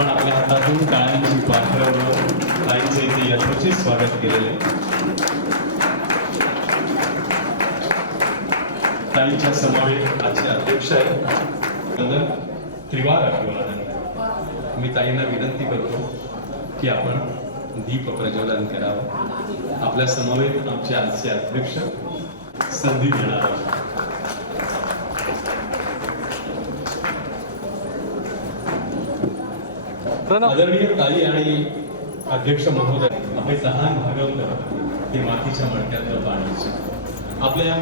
आपण आपल्या हातातून टाळ्यांची पाठवून ताईंचे इथे यथोचित स्वागत केलेले. ताईंच्या समवेत आजचे अध्यक्ष आहेत त्रिवार अभिवादन. मी ताईंना विनंती करतो की आपण दीप प्रज्वलन करावं. आपल्या समवेत आमचे आजचे अध्यक्ष संधी देणार आहोत. आदरणीय ताई आणि अध्यक्ष महोदय, आपले लहान भागवत ते मातीच्या मडक्यातलं पाण्याचे आपल्या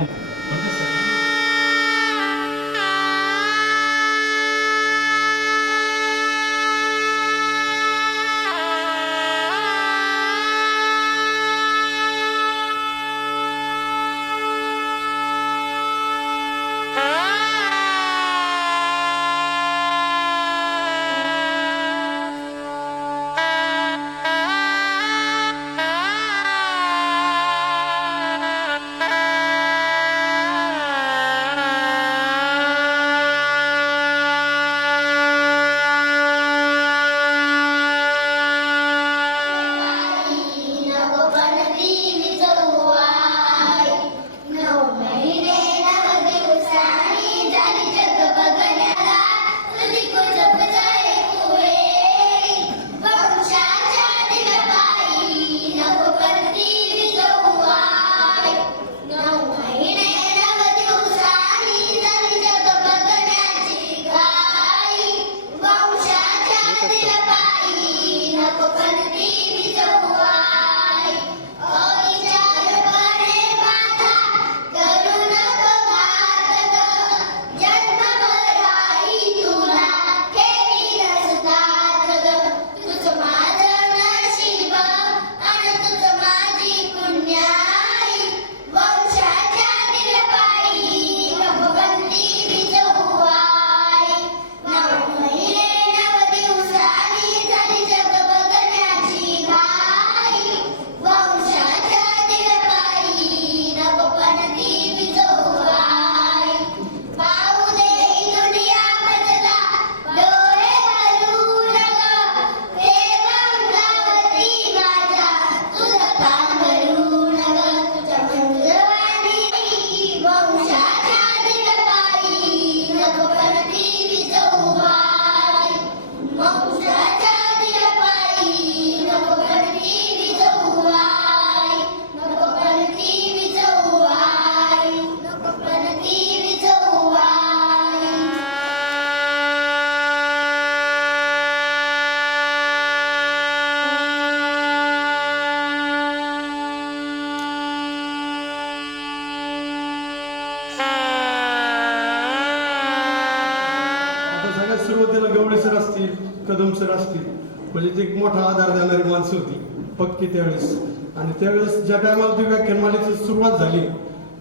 कदम सर असतील, म्हणजे ते एक मोठा आधार देणारी माणसं होती पक्की त्यावेळेस. आणि त्यावेळेस ज्या टायमाला ती व्याख्यानमालेची सुरुवात झाली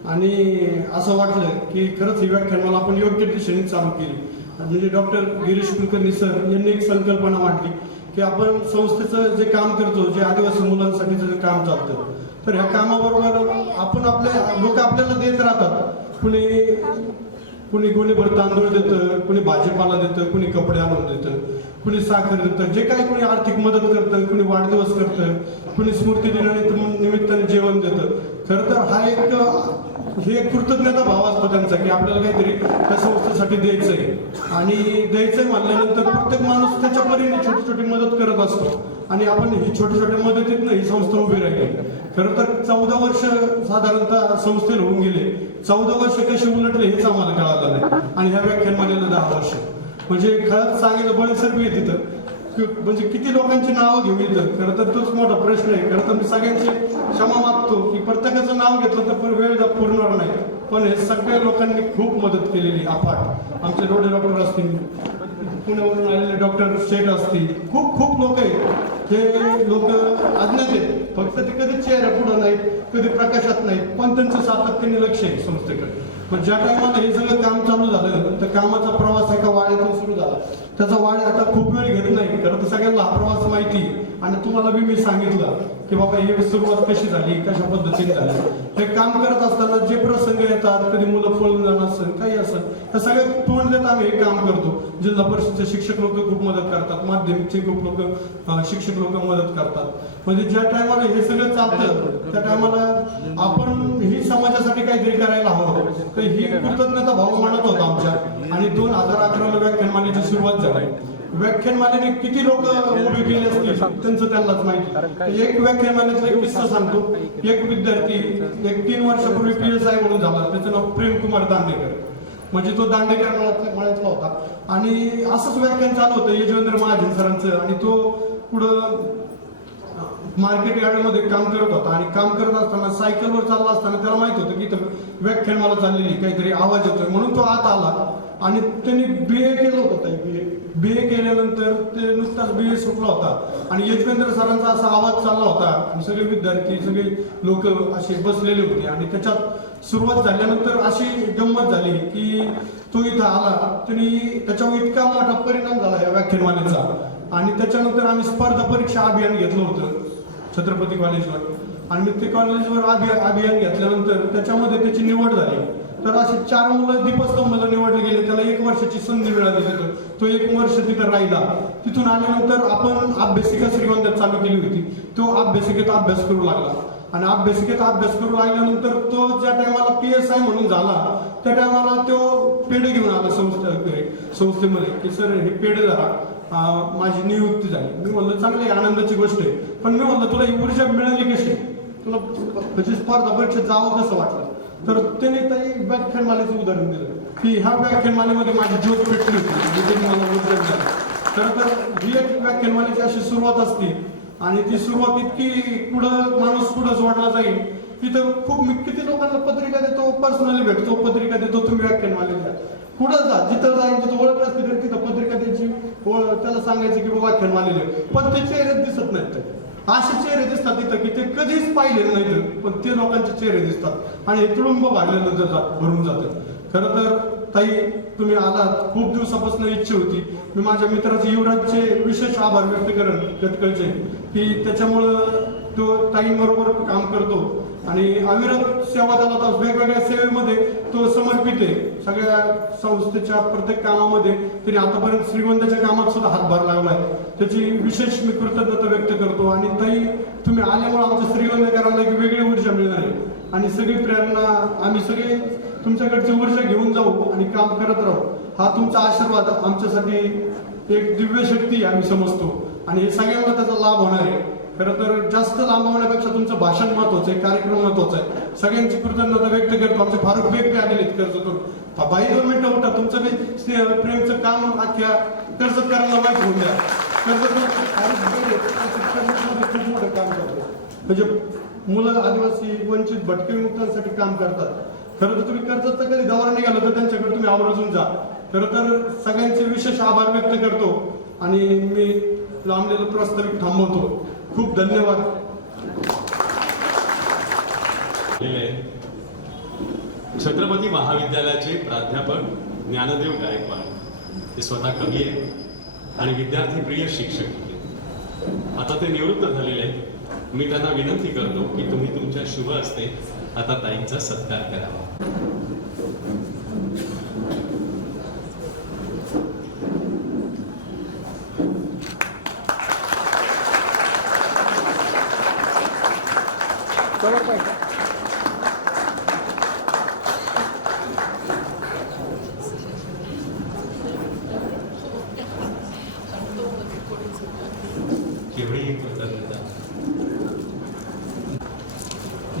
आणि असं वाटलं की खरंच ही व्याख्यानमाला आपण योग्य दिशेने चालू केली. म्हणजे डॉक्टर गिरीश कुलकर्णी सर यांनी एक संकल्पना मांडली की आपण संस्थेचं जे काम करतो, जे आदिवासी मुलांसाठीचं जे काम चालतं, तर ह्या कामाबरोबर आपण लोक आपल्याला देत राहतात. कुणी गोणीभर तांदूळ देतं, कुणी भाजीपाला देतं, कुणी कपडे आणून देतं, कुणी साखर देतं, जे काही कुणी आर्थिक मदत करतं, कुणी वाढदिवस करतं, कुणी स्मृती दिनानिमित्ताने जेवण देतं. खरं तर हा एक कृतज्ञता भाव असतो त्यांचा की आपल्याला काहीतरी त्या संस्थेसाठी द्यायचंय. आणि द्यायचंय म्हणल्यानंतर प्रत्येक माणूस त्याच्या परीने छोटी छोटी मदत करत असतो आणि आपण ही छोट्या छोट्या मदतीतनं ही संस्था उभी राहिली. खरं तर 14 वर्ष साधारणतः संस्थेला होऊन गेले. 14 वर्ष कसे उलटले हेच आम्हाला कळालं नाही. आणि ह्या व्याख्यानमालेला 10 वर्ष. म्हणजे खरंच सांगितलं बळसर बी तिथं म्हणजे किती लोकांची नावं घेऊन येतं. खरं तर तोच मोठा प्रश्न आहे. खरं तर मी सगळ्यांची क्षमा मागतो की प्रत्येकाचं नाव घेतलं तर वेळ पुरणार नाही. पण हे सगळ्या लोकांनी खूप मदत केलेली अफाट. आमचे रोडे डॉक्टर असतील, पुण्यावरून आलेले डॉक्टर शेठ असतील, खूप लोक आहेत. हे लोक अज्ञात आहेत, फक्त ते कधी चेहरा पुढं नाहीत, कधी प्रकाशात नाहीत, पण त्यांचं सातत्याने लक्ष आहे संस्थेकडे. पण ज्या टायमाला हे सगळं काम चालू झालं तर कामाचा प्रवास एका वाड्यातून सुरू झाला. त्याचा वाड आता खूप वेळ घेत नाही. खरं तर सगळ्यांना हा प्रवास माहिती आणि तुम्हाला बी मी सांगितलं की बाबा ही सुरुवात कशी झाली, कशा पद्धतीने झाली. हे काम करत असताना जे प्रसंग येतात, कधी मुलं पळून जाणं असेल, काही असेल, त्या सगळे तोंड देत आम्ही हे काम करतो. जिल्हा परिषदचे शिक्षक लोक खूप मदत करतात, माध्यमिकचे खूप लोक शिक्षक लोक मदत करतात. म्हणजे ज्या टायमाला हे सगळं चालतं त्या टायमाला आपण ही समाजासाठी काहीतरी करायला हवं. तर ही कृतज्ञता भाव मानत होता आमच्या. आणि 2011ला व्याख्यानमालेची सुरुवात झाली. व्याख्यानमालेने किती लोक उभे केले असतील त्यांचं त्यांनाच माहिती. एक व्याख्यानमालेचा एक किस्सा सांगतो. एक विद्यार्थी एक 3 वर्षापूर्वी PSI म्हणून झाला, त्याचं नाव प्रेमकुमार दांडेकर. म्हणजे तो दांडेकर मळ्यातला होता. आणि असंच व्याख्यान चालू होतं यजवेंद्र महाजन सरांचं. आणि तो पुढं मार्केट यार्डमध्ये काम करत होता. आणि काम करत असताना सायकलवर चालला असताना त्याला माहित होतं की इथं व्याख्यान मला चाललेली, काहीतरी आवाज येतोय, म्हणून तो आत आला. आणि त्यांनी BA केलं होतं. BA केल्यानंतर ते नुकताच BA सुटला होता. आणि यजवेंद्र सरांचा असा आवाज चालला होता आणि सगळे विद्यार्थी, सगळे लोक असे बसलेले होते. आणि त्याच्यात सुरुवात झाल्यानंतर अशी गंमत झाली की तो इथं आला. त्यांनी त्याच्यावर इतका मोठा परिणाम झाला या व्याख्यानमालेचा. आणि त्याच्यानंतर आम्ही स्पर्धा परीक्षा अभियान घेतलं होतं छत्रपती कॉलेजवर. आणि मी ते कॉलेजवर अभियान घेतल्यानंतर त्याच्यामध्ये त्याची निवड झाली. तर असे 4 मुलं दीपस्तंभाला निवडले गेले. त्याला 1 वर्षाची संधी मिळाली तिथं. तो 1 वर्ष तिथं राहिला. तिथून आल्यानंतर आपण अभ्यासिका श्रीगोंद्यात चालू केली होती. तो अभ्यासिकेत अभ्यास करू लागला. आणि अभ्यासिकेत अभ्यास करू लागल्यानंतर तो ज्या टायमाला PSI म्हणून झाला त्या टायमाला तो पेढे घेऊन आला संस्थेमध्ये की सर हे पेढे जरा माझी नियुक्ती झाली. मी म्हणलं चांगली आनंदाची गोष्ट आहे. पण मी म्हणलं तुला ही ऊर्जा मिळाली कशी, तुला म्हणजे स्पर्धा परीक्षेत जावं कसं वाटलं. तर त्याने काही व्याख्यानमालेचं उदाहरण दिलं की ह्या व्याख्यानमालेमध्ये माझी ज्योत पेटली होती आणि त्याने मला ऊर्जा मिळाली. खरं तर ही एक व्याख्यानमालेची अशी सुरुवात असते. आणि ती सुरुवात इतकी पुढं माणूस पुढं जोडला जाईल. तिथं खूप मी किती लोकांना पत्रिका देतो, पर्सनली भेटतो, पत्रिका देतो, तुम्ही व्याख्यानमाले द्या, कुठं जा, जिथं जाईल तिथं ओळख असते तर तिथं पत्रिका द्यायची, त्याला सांगायचं की बाबा व्याख्यानमाले. पण ते चेहरे दिसत नाहीत. असे चेहरे दिसतात तिथं की ते कधीच पाहिले नाहीत, पण ते लोकांचे चेहरे दिसतात आणि तुडुंब भरलेलं भरून जातं. खरं तर ताई तुम्ही आलात, खूप दिवसापासून इच्छा होती. मी माझ्या मित्राचे युवराजचे विशेष आभार व्यक्त करेन गटकळचे की त्याच्यामुळं तो ताईंबरोबर काम करतो. आणि अविरत सेवा देतात, वेगवेगळ्या सेवेमध्ये तो समर्पित आहे. सगळ्या संस्थेच्या प्रत्येक कामामध्ये त्यांनी आतापर्यंत श्रीगोंद्याच्या कामात सुद्धा हातभार लावलाय. त्याची विशेष मी कृतज्ञता व्यक्त करतो. आणि ताई तुम्ही आल्यामुळे आमच्या श्रीगोंद्याकरांना एक वेगळी ऊर्जा मिळणार आहे. आणि सगळी प्रेरणा आम्ही सगळे तुमच्याकडची ऊर्जा घेऊन जाऊ आणि काम करत राहू. हा तुमचा आशीर्वाद आमच्यासाठी एक दिव्य शक्ती आम्ही समजतो. आणि हे सगळ्यांना त्याचा लाभ होणार आहे. खरं तर जास्त लांब होण्यापेक्षा तुमचं भाषण महत्वाचं आहे, कार्यक्रम महत्वाचा आहे. सगळ्यांची कृतज्ञता व्यक्त करतो. आमचे फारुख बेग बी आलेले कर्जतून. बाई 2 मिनिटं होता, तुमचं बी प्रेमचं काम अख्ख्या कर्जतकरांना माहिती होऊन द्या. कर्जतमध्ये खूप मोठं काम करतो. म्हणजे मुलं आदिवासी वंचित भटके विमुक्तांसाठी काम करतात. खरं तर तुम्ही कर्जत कधी दौरा निघाला तर त्यांच्याकडे तुम्ही आवर्जून जा. खरं तर सगळ्यांचे विशेष आभार व्यक्त करतो. आणि मी लांबलेलं प्रस्तावित थांबवतो. खूप धन्यवाद. छत्रपती महाविद्यालयाचे प्राध्यापक ज्ञानदेव गायकवाड ते स्वतः कवी आहे आणि विद्यार्थी प्रिय शिक्षक. आता ते निवृत्त झालेले आहेत. मी त्यांना विनंती करतो की तुम्ही तुमच्या शुभ हस्ते आता ताईंचा सत्कार करावा. केवढी कृतज्ञता.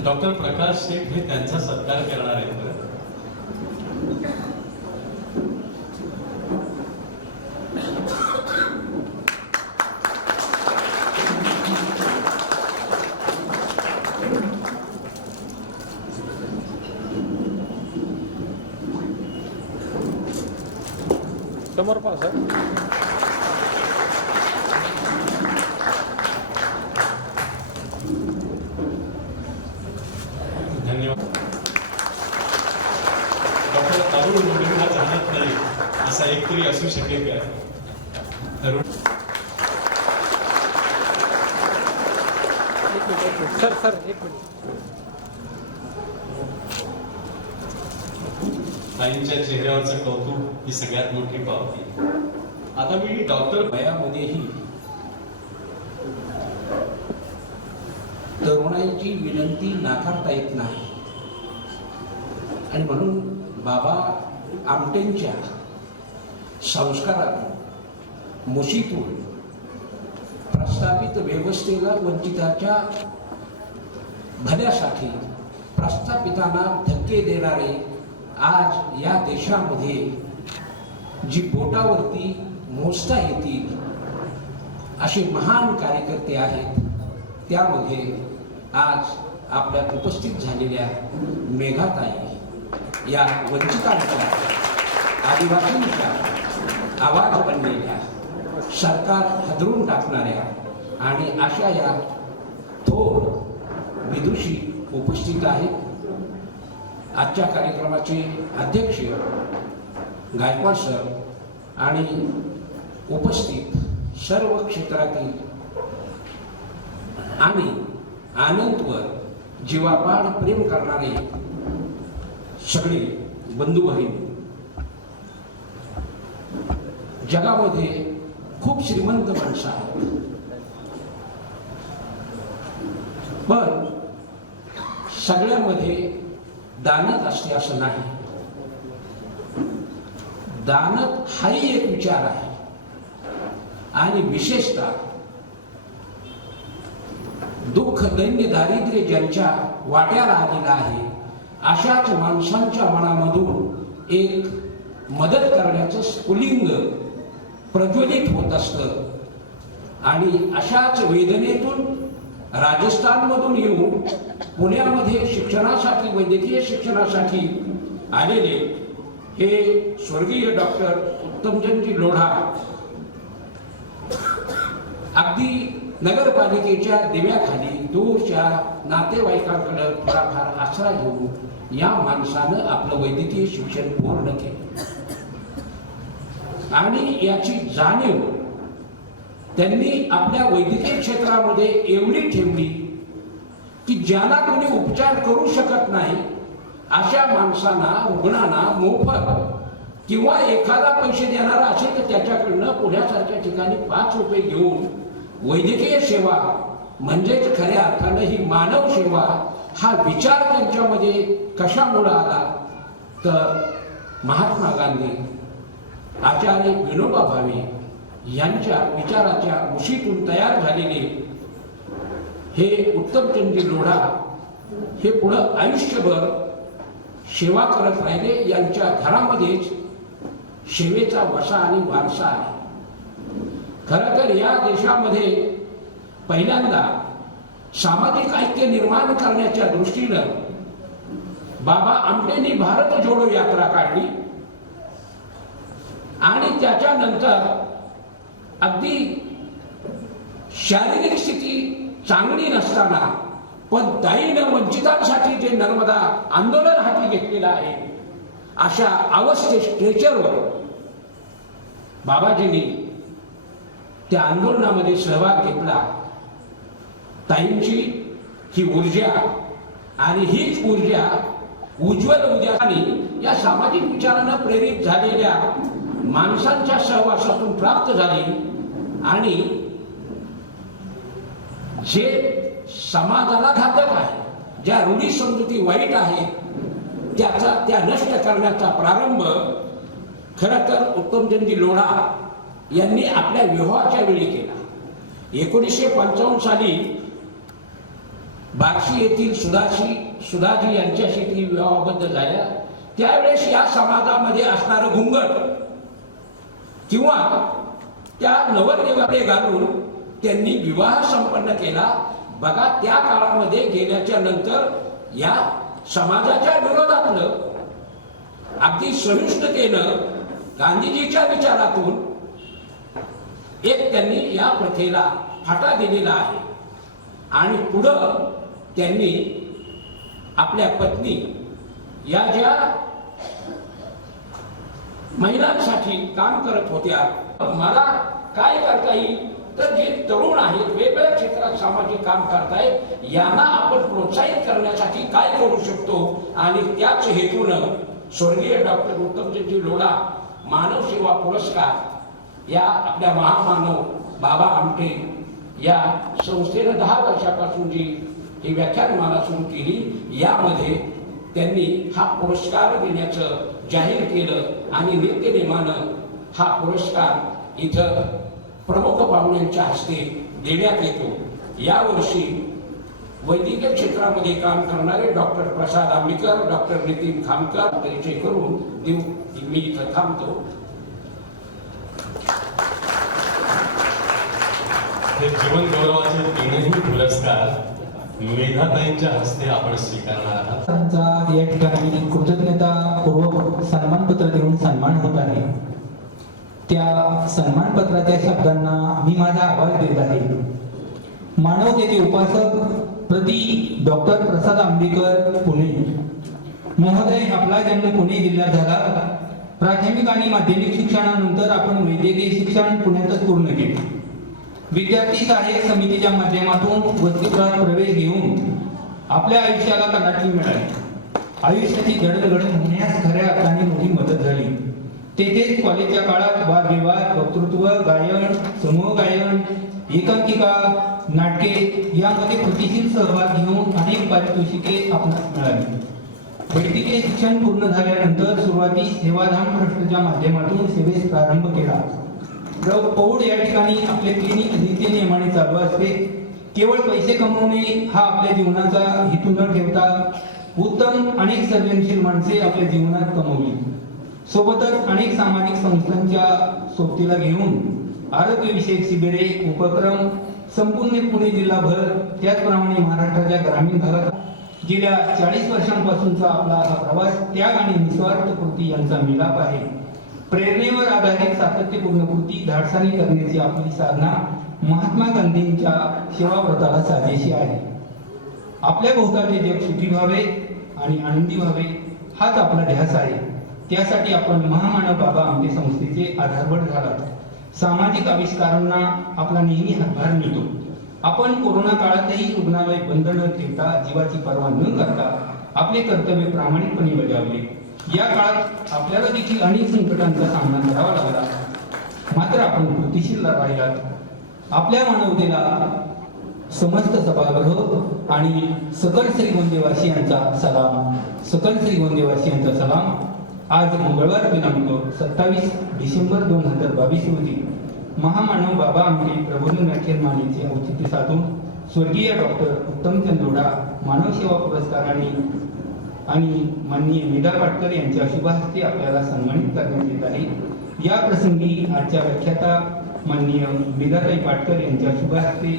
डॉक्टर प्रकाश शेठ हे त्यांचा सत्कार करणार आहेत. समोर पहा सर. धन्यवाद. डॉक्टर तरुण मुलींना जाणत नाही असा एकतरी असू शकेल का? तरुण सर एक मिनिट. ताईंच्या चेहऱ्यावरचं कौतुक ही सगळ्यात मोठी पावती. आता मी डॉक्टर वयामध्येही तरुणाईची विनंती नाकारता येत नाही आणि म्हणून बाबा आमटेंच्या संस्कारातून मुशीतून प्रस्थापित व्यवस्थेला वंचिताच्या भल्यासाठी प्रस्थापितांना धक्के देणारे आज या देशामध्ये जी बोटावरती मोजता येतील असे महान कार्यकर्ते आहेत, त्यामध्ये आज आपल्यात उपस्थित झालेल्या मेघाताई या वंचितांच्या, आदिवासींच्या आवाज बनलेल्या, सरकार हादरून टाकणाऱ्या आणि अशा या थोर विदुषी उपस्थित आहेत. आजच्या कार्यक्रमाचे अध्यक्ष गायकवाड सर आणि उपस्थित सर्व क्षेत्रातील आणि आनंदवर जीवापाड प्रेम करणारे सगळे बंधू बहीण, जगामध्ये खूप श्रीमंत माणसं आहेत, पण सगळ्यामध्ये दानत असते असं नाही. दानत हाही एक विचार आहे आणि विशेषतः दुःख, दैन्य, दारिद्र्य ज्यांच्या वाट्याला आलेला आहे अशाच माणसांच्या मनामधून एक मदत करण्याचं स्फुलिंग प्रज्वलित होत असतं आणि अशाच वेदनेतून राजस्थानमधून येऊन पुण्यामध्ये शिक्षणासाठी, वैद्यकीय शिक्षणासाठी आलेले हे स्वर्गीय डॉक्टर उत्तमचंदजी लोढा अगदी नगरपालिकेच्या दिव्याखाली दूरच्या नातेवाईकांकडे थोडाफार आसरा घेऊन या माणसानं आपलं वैद्यकीय शिक्षण पूर्ण केलं आणि याची जाणीव त्यांनी आपल्या वैद्यकीय क्षेत्रामध्ये एवढी ठेवली की ज्याला कोणी उपचार करू शकत नाही अशा माणसांना, रुग्णांना मोफत किंवा एखादा पैसे देणारा असेल तर त्याच्याकडनं पुण्यासारख्या ठिकाणी 5 रुपये घेऊन वैद्यकीय सेवा म्हणजेच खऱ्या अर्थानं ही मानव सेवा हा विचार त्यांच्यामध्ये कशामुळे आला तर महात्मा गांधी, आचार्य विनोबा भावे यांच्या विचाराच्या मुशीतून तयार झालेले हे उत्तमचंदजी लोढा हे पुढं आयुष्यभर सेवा करत राहिले. यांच्या घरामध्येच सेवेचा वसा आणि वारसा आहे. खरं तर या देशामध्ये पहिल्यांदा सामाजिक ऐक्य निर्माण करण्याच्या दृष्टीनं बाबा आमटेंनी भारत जोडो यात्रा काढली आणि त्याच्यानंतर अगदी शारीरिक स्थिती चांगली नसताना पण ताईनं वंचितांसाठी जे नर्मदा आंदोलन हाती घेतलेलं आहे अशा अवस्थे स्ट्रेचरवर बाबाजींनी त्या आंदोलनामध्ये सहभाग घेतला. ताईंची ही ऊर्जा आणि हीच ऊर्जा उज्ज्वल उद्याने या सामाजिक विचारानं प्रेरित झालेल्या माणसांच्या सहवासातून प्राप्त झाली आणि जे समाजाला घातक आहे, ज्या रूढी समजुती वाईट आहे त्या नष्ट करण्याचा प्रारंभ खरं तर उत्तमचंदजी लोढा यांनी आपल्या विवाहाच्या वेळी केला. 1955 साली बार्शी येथील सुधाजी यांच्याशी ती विवाहाबद्ध झाल्या. त्यावेळेस या समाजामध्ये असणारं घुंगट किंवा त्या नवरदेवाकडे घालून त्यांनी विवाह संपन्न केला. बघा, त्या काळामध्ये गेल्याच्या नंतर या समाजाच्या विरोधातलं अगदी सहिष्णुतेनं गांधीजीच्या विचारातून एक त्यांनी या प्रथेला फाटा दिलेला आहे आणि पुढं त्यांनी आपल्या पत्नी या ज्या महिलांसाठी काम करत होत्या, मला काय करता येईल तर जे तरुण आहेत, वेगवेगळ्या क्षेत्रात सामाजिक काम करतायत, यांना आपण प्रोत्साहित करण्यासाठी काय करू शकतो, आणि त्याच हेतूनं स्वर्गीय डॉक्टर उत्तमचंदजी लोढा मानव सेवा पुरस्कार या आपल्या महामानव बाबा आमटे या संस्थेनं 10 वर्षापासून जी ही व्याख्यानमाला सुरू केली, यामध्ये त्यांनी हा पुरस्कार देण्याचं जाहीर केलं आणि नित्यनेमानं हा पुरस्कार इथं प्रमुख पाहुण्यांच्या हस्ते देण्यात येतो. यावर्षी वैद्यकीय क्षेत्रामध्ये काम करणारे डॉक्टर प्रसाद आंबेकर, डॉक्टर नितीन खामकर परिचय करून मी इथं थांबतो. हे जीवन गौरवाचे 3ही पुरस्कार मेधाताईंच्या हस्ते आपण स्वीकारणार आहात. त्यांचा या ठिकाणी कृतज्ञतापूर्वक सन्मानपत्र देऊन सन्मान होत आहे. त्या सन्मानपत्राच्या शब्दांना मी माझा आभार देत आहे. मानवतेचे उपासक प्रति डॉक्टर प्रसाद आंबेकर, पुणे. महोदय, आपला जन्म पुणे जिल्ह्यात झाला. प्राथमिक आणि माध्यमिक शिक्षणानंतर आपण वैद्यकीय शिक्षण पुण्यातच पूर्ण केले. विद्यार्थी सहाय्यक समितीच्या माध्यमातून वसतिगृहात प्रवेश घेऊन आपल्या आयुष्याला कलाटणी मिळाली. आयुष्याची जडणघडण होण्यास खऱ्या अर्थाने मोठी मदत झाली. तेथेच कॉलेजच्या काळात वादविवाद, वक्तृत्व, गायन, समूह गायन, एकांकिका, नाटके यामध्ये कृतीशील सहभाग घेऊन अनेक पारितोषिके आपणास मिळाली. वैद्यकीय शिक्षण पूर्ण झाल्यानंतर सुरुवातीस सेवाधाम ट्रस्टच्या माध्यमातून सेवेस प्रारंभ केला. पौड या ठिकाणी आपले क्लिनिक नित्यनेमाने चालू असते. केवळ पैसे कमवणे हा आपल्या जीवनाचा हेतू न ठेवता उत्तम अनेक सर्जनशील माणसे आपल्या जीवनात कमवली. सोबतच अनेक सामाजिक संस्थांच्या सोबतीला घेऊन आरोग्यविषयक शिबिरे, उपक्रम संपूर्ण पुणे जिल्हाभर, त्याचप्रमाणे महाराष्ट्राच्या ग्रामीण भागात गेल्या 40 वर्षांपासूनचा आपला हा प्रवास त्याग आणि निस्वार्थ कृती यांचा मिलाप आहे. प्रेरणेवर आधारित सातत्यपूर्ण कृती धाडसाने करण्याची आपली साधना महात्मा गांधींच्या सेवाव्रताला साजेशी आहे. आपल्या भोवतालचे जग सुखी व्हावे आणि आनंदी व्हावे हाच आपला ध्यास आहे. त्यासाठी आपण महामानव बाबा आमटे संस्थेचे आधारभूत झालात. सामाजिक आविष्कारांना आपला नेहमी हातभार मिळतो. आपण कोरोना काळातही रुग्णालय बंद न ठेवता, जीवाची पर्वा न करता आपले कर्तव्य प्रामाणिकपणे बजावले. या काळात आपल्याला देखील अनेक संकटांचा सामना करावा लागला, मात्र आपण कृतीशील राहिलात. आपल्या मानवतेला समस्त सभागृह आणि सकल श्रीगोंदेवासियांचा सलाम. सकल श्रीगोंदेवासियांचा सलाम. आज मंगळवार दिनांक 27 डिसेंबर 2022 रोजी महामानव बाबा आमटे प्रबोधन व्याख्यानमालेचे औचित्य साधून स्वर्गीय डॉक्टर उत्तमचंद लोढा मानव सेवा पुरस्काराने आणि माननीय मेधा पाटकर यांच्या शुभ हस्ते आपल्याला सन्मानित करण्यात येत आहे. या प्रसंगी आजच्या व्याख्याता माननीय मेधाताई पाटकर यांच्या शुभ हस्ते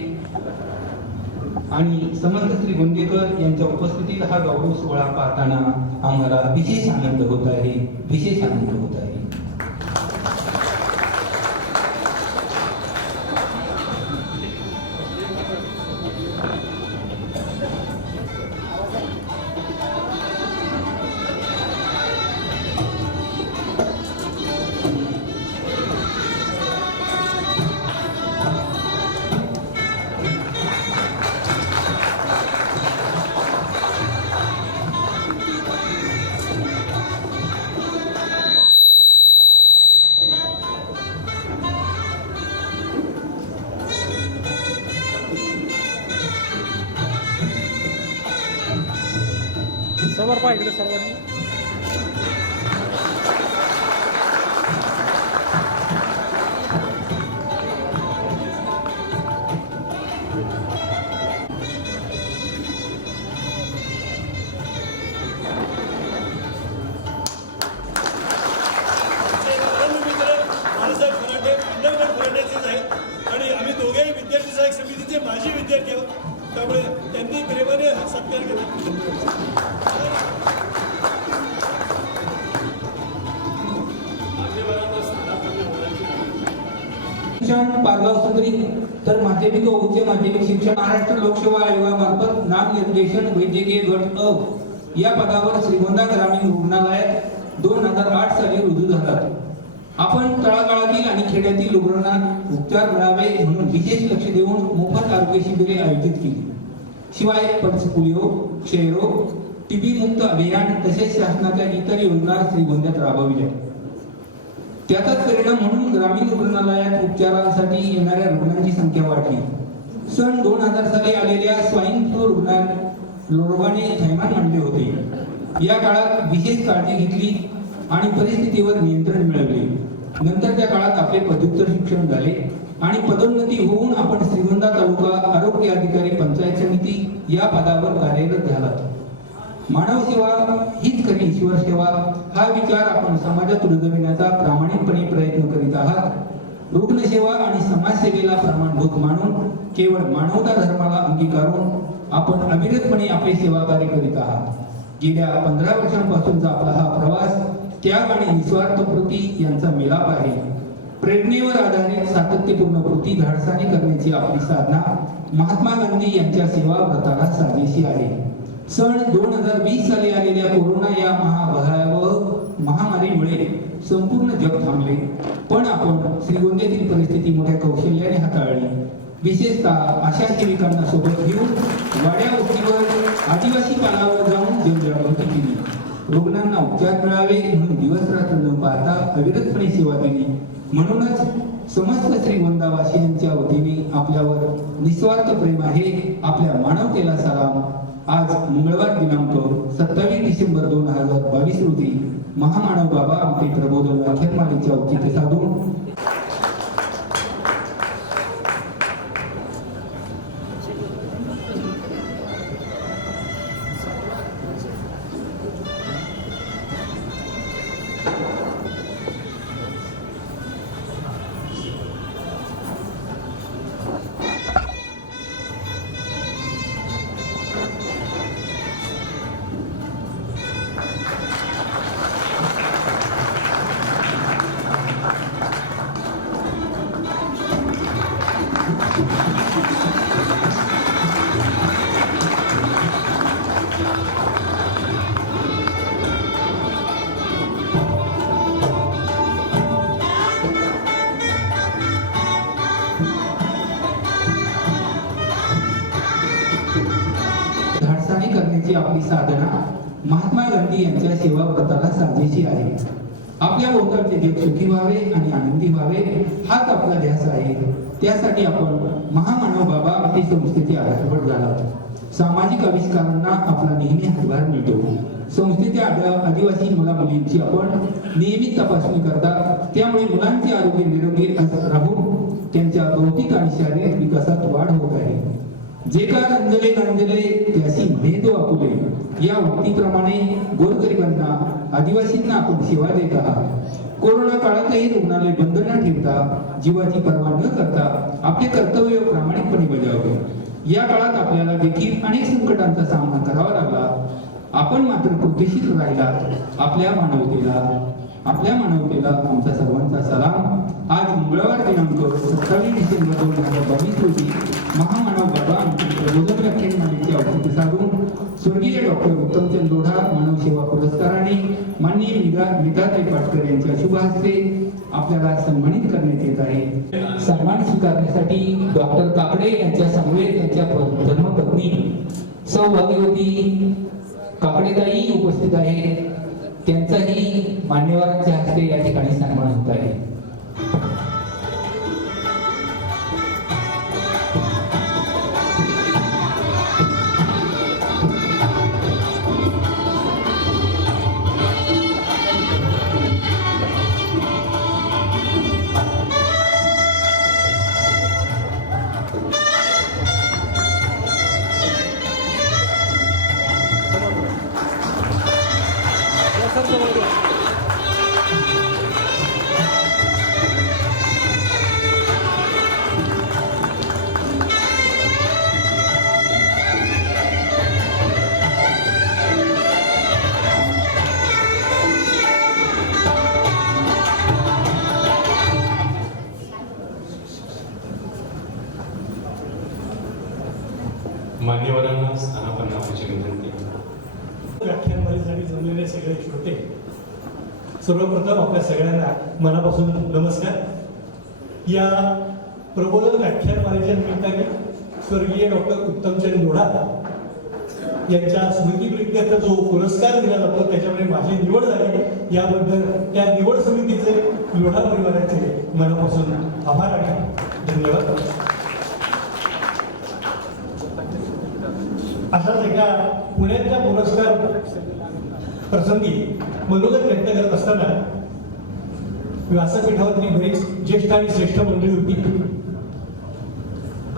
आणि समस्त श्री गोंदेकर यांच्या उपस्थितीत हा गौरव सोहळा पाहताना आम्हाला विशेष आनंद होत आहे. विशेष आनंद होत आहे. समोर पहा इकडे सर्वांनी. आणि आम्ही दोघेही विद्यार्थी सहाय्यक समितीचे माजी विद्यार्थी आहोत, त्यामुळे त्यांनी प्रेमाने सत्कार केला. शिक्षण पारगाव सदरी तर माध्यमिक व उच्च माध्यमिक शिक्षण महाराष्ट्र लोकसेवा आयोगामार्फत नामनिर्देशन वैद्यकीय गट अ या पदावर श्रीगोंदा ग्रामीण रुग्णालयात 2008 साली रुजू झाला. आपण तळागाळातील आणि खेड्यातील रुग्णांना उपचार मिळावे म्हणून विशेष लक्ष पैसे देऊन मोफत आरोग्य शिबिरे आयोजित केली. शिवाय पल्स पोलिओ, क्षयरोग, टीबी मुक्त अभियान तसेच शासनाच्या इतर योजना श्रीगोंद्यात राबविल्या. त्याचाच परिणाम म्हणून ग्रामीण रुग्णालयात उपचारांसाठी येणाऱ्या रुग्णांची संख्या वाढली. सन 2000 साली आलेल्या स्वाईन फ्लू रोगाने थैमान आणले होते. या काळात विशेष काळजी घेतली आणि परिस्थितीवर नियंत्रण मिळवले. नंतरच्या काळात आपले पदव्युत्तर शिक्षण झाले आणि पदोन्नती होऊन आपण श्रीगोंदा तालुका आरोग्य अधिकारी पंचायत समिती या पदावर कार्यरत झालात. मानव सेवा हीच खरी ईश्वर सेवा हा विचार आपण समाजात रुजविण्याचा प्रामाणिकपणे प्रयत्न करीत आहात. रुग्णसेवा आणि समाजसेवेला प्रमाणभूत मानून केवळ मानवता धर्माला अंगीकारून आपण अविरतपणे आपले सेवा कार्य करीत आहात. गेल्या 15 वर्षांपासूनचा आपला हा प्रवास त्याग आणि निस्वार्थ कृती यांचा मिलाप आहे. प्रेरणेवर आधारित सातत्यपूर्ण कृती धाडसाने करण्याची आपली साधना महात्मा गांधी यांच्या सेवा व्रताला साजेशी आहे. सन 2020 साली आलेल्या कोरोना या महाभयावह महामारीमुळे संपूर्ण जग थांबले, पण आपण श्रीगोंद्यातील परिस्थिती मोठ्या कौशल्याने हाताळली. विशेषतः आशा सेविकांना सोबत घेऊन वाड्या वस्तीवर आदिवासी पालावर जाऊन जनजागृती केली. रुग्णांना उपचार मिळावे म्हणून दिवस रात्र न पाहता अविरतपणे सेवा दिली. म्हणूनच समस्त श्रीगोंदावासियांच्या वतीने आपल्यावर निस्वार्थ प्रेम आहे. आपल्या मानवतेला सलाम. आज मंगळवार दिनांक 27 डिसेंबर 2022 रोजी महामानव बाबा आमटे प्रबोधन व्याख्यानमालेचे औचित्य साधून करण्याची आपली साधना महात्मा गांधी यांच्या सेवा व्रताला साजेशी आहे. आपल्या भोवतालचे जग सुखी व्हावे आणि आनंदी व्हावे हाच आपला ध्यास आहे. त्यासाठी आपण महामानव बाबा आमटे संस्थेचे आधारभूत झालात. सामाजिक आविष्कारांना आपला नेहमी हातभार मिळतो. संस्थेच्या आदिवासी मुला मुलींची आपण नेहमी तपासणी करता. त्यामुळे मुलांचे आरोग्य निरोगी राहून त्यांच्या बौद्धिक आणि शारीरिक विकासात वाढ होत आहे. जे का रंजले गांजले त्यासी भेदो आपुले या उक्तीप्रमाणे गोरगरिबांना आदिवासींना आपण सेवा देत आहात. कोरोना काळातही रुग्णालय बंद न ठेवता जीवाची पर्वा न करता आपले कर्तव्य प्रामाणिकपणे बजावले. या काळात आपल्याला देखील अनेक संकटांचा सामना करावा लागला. आपण मात्र कृतीशील राहिलात. आपल्या मानवतेला आमचा सर्वांचा सलाम. आज मंगळवार दिनांक 27 डिसेंबर 2022 रोजी महामानव बाबा आमटे प्रबोधन व्याख्यानमालेचे औचित्य साधून स्वर्गीय डॉक्टर उत्तमचंद लोढा मानव सेवा पुरस्काराने माननीय मिठाताई पाटकर यांच्या शुभ हस्ते आपल्याला सन्मानित करण्यात येत आहे. सन्मान स्वीकारण्यासाठी डॉक्टर काकडे यांच्या समवेत त्यांच्या धर्मपत्नी सौ भाग्यवती काकडेताई उपस्थित आहे. त्यांचाही मान्यवरांच्या हस्ते या ठिकाणी सन्मान होत आहे. मान्यवरांना स्थानापन्न करण्याची विनंती. व्याख्यानमालेसाठी जमलेले सगळे श्रोते, सर्वप्रथम आपल्या सगळ्यांना मनापासून नमस्कार. या प्रबोधन व्याख्यानमालेच्या निमित्ताने स्वर्गीय डॉक्टर उत्तमचंद लोढा यांच्या स्मृतीप्रित्यर्थ जो पुरस्कार दिला जातो त्याच्यामध्ये माझी निवड झाली, याबद्दल त्या निवड समितीचे लोढा परिवाराचे मनापासून आभार आणि धन्यवाद. अशाच एका पुण्याच्या पुरस्कार प्रसंगी मनोगत व्यक्त करत असताना व्यासपीठावरती बरीच ज्येष्ठ आणि श्रेष्ठ मंडळी होती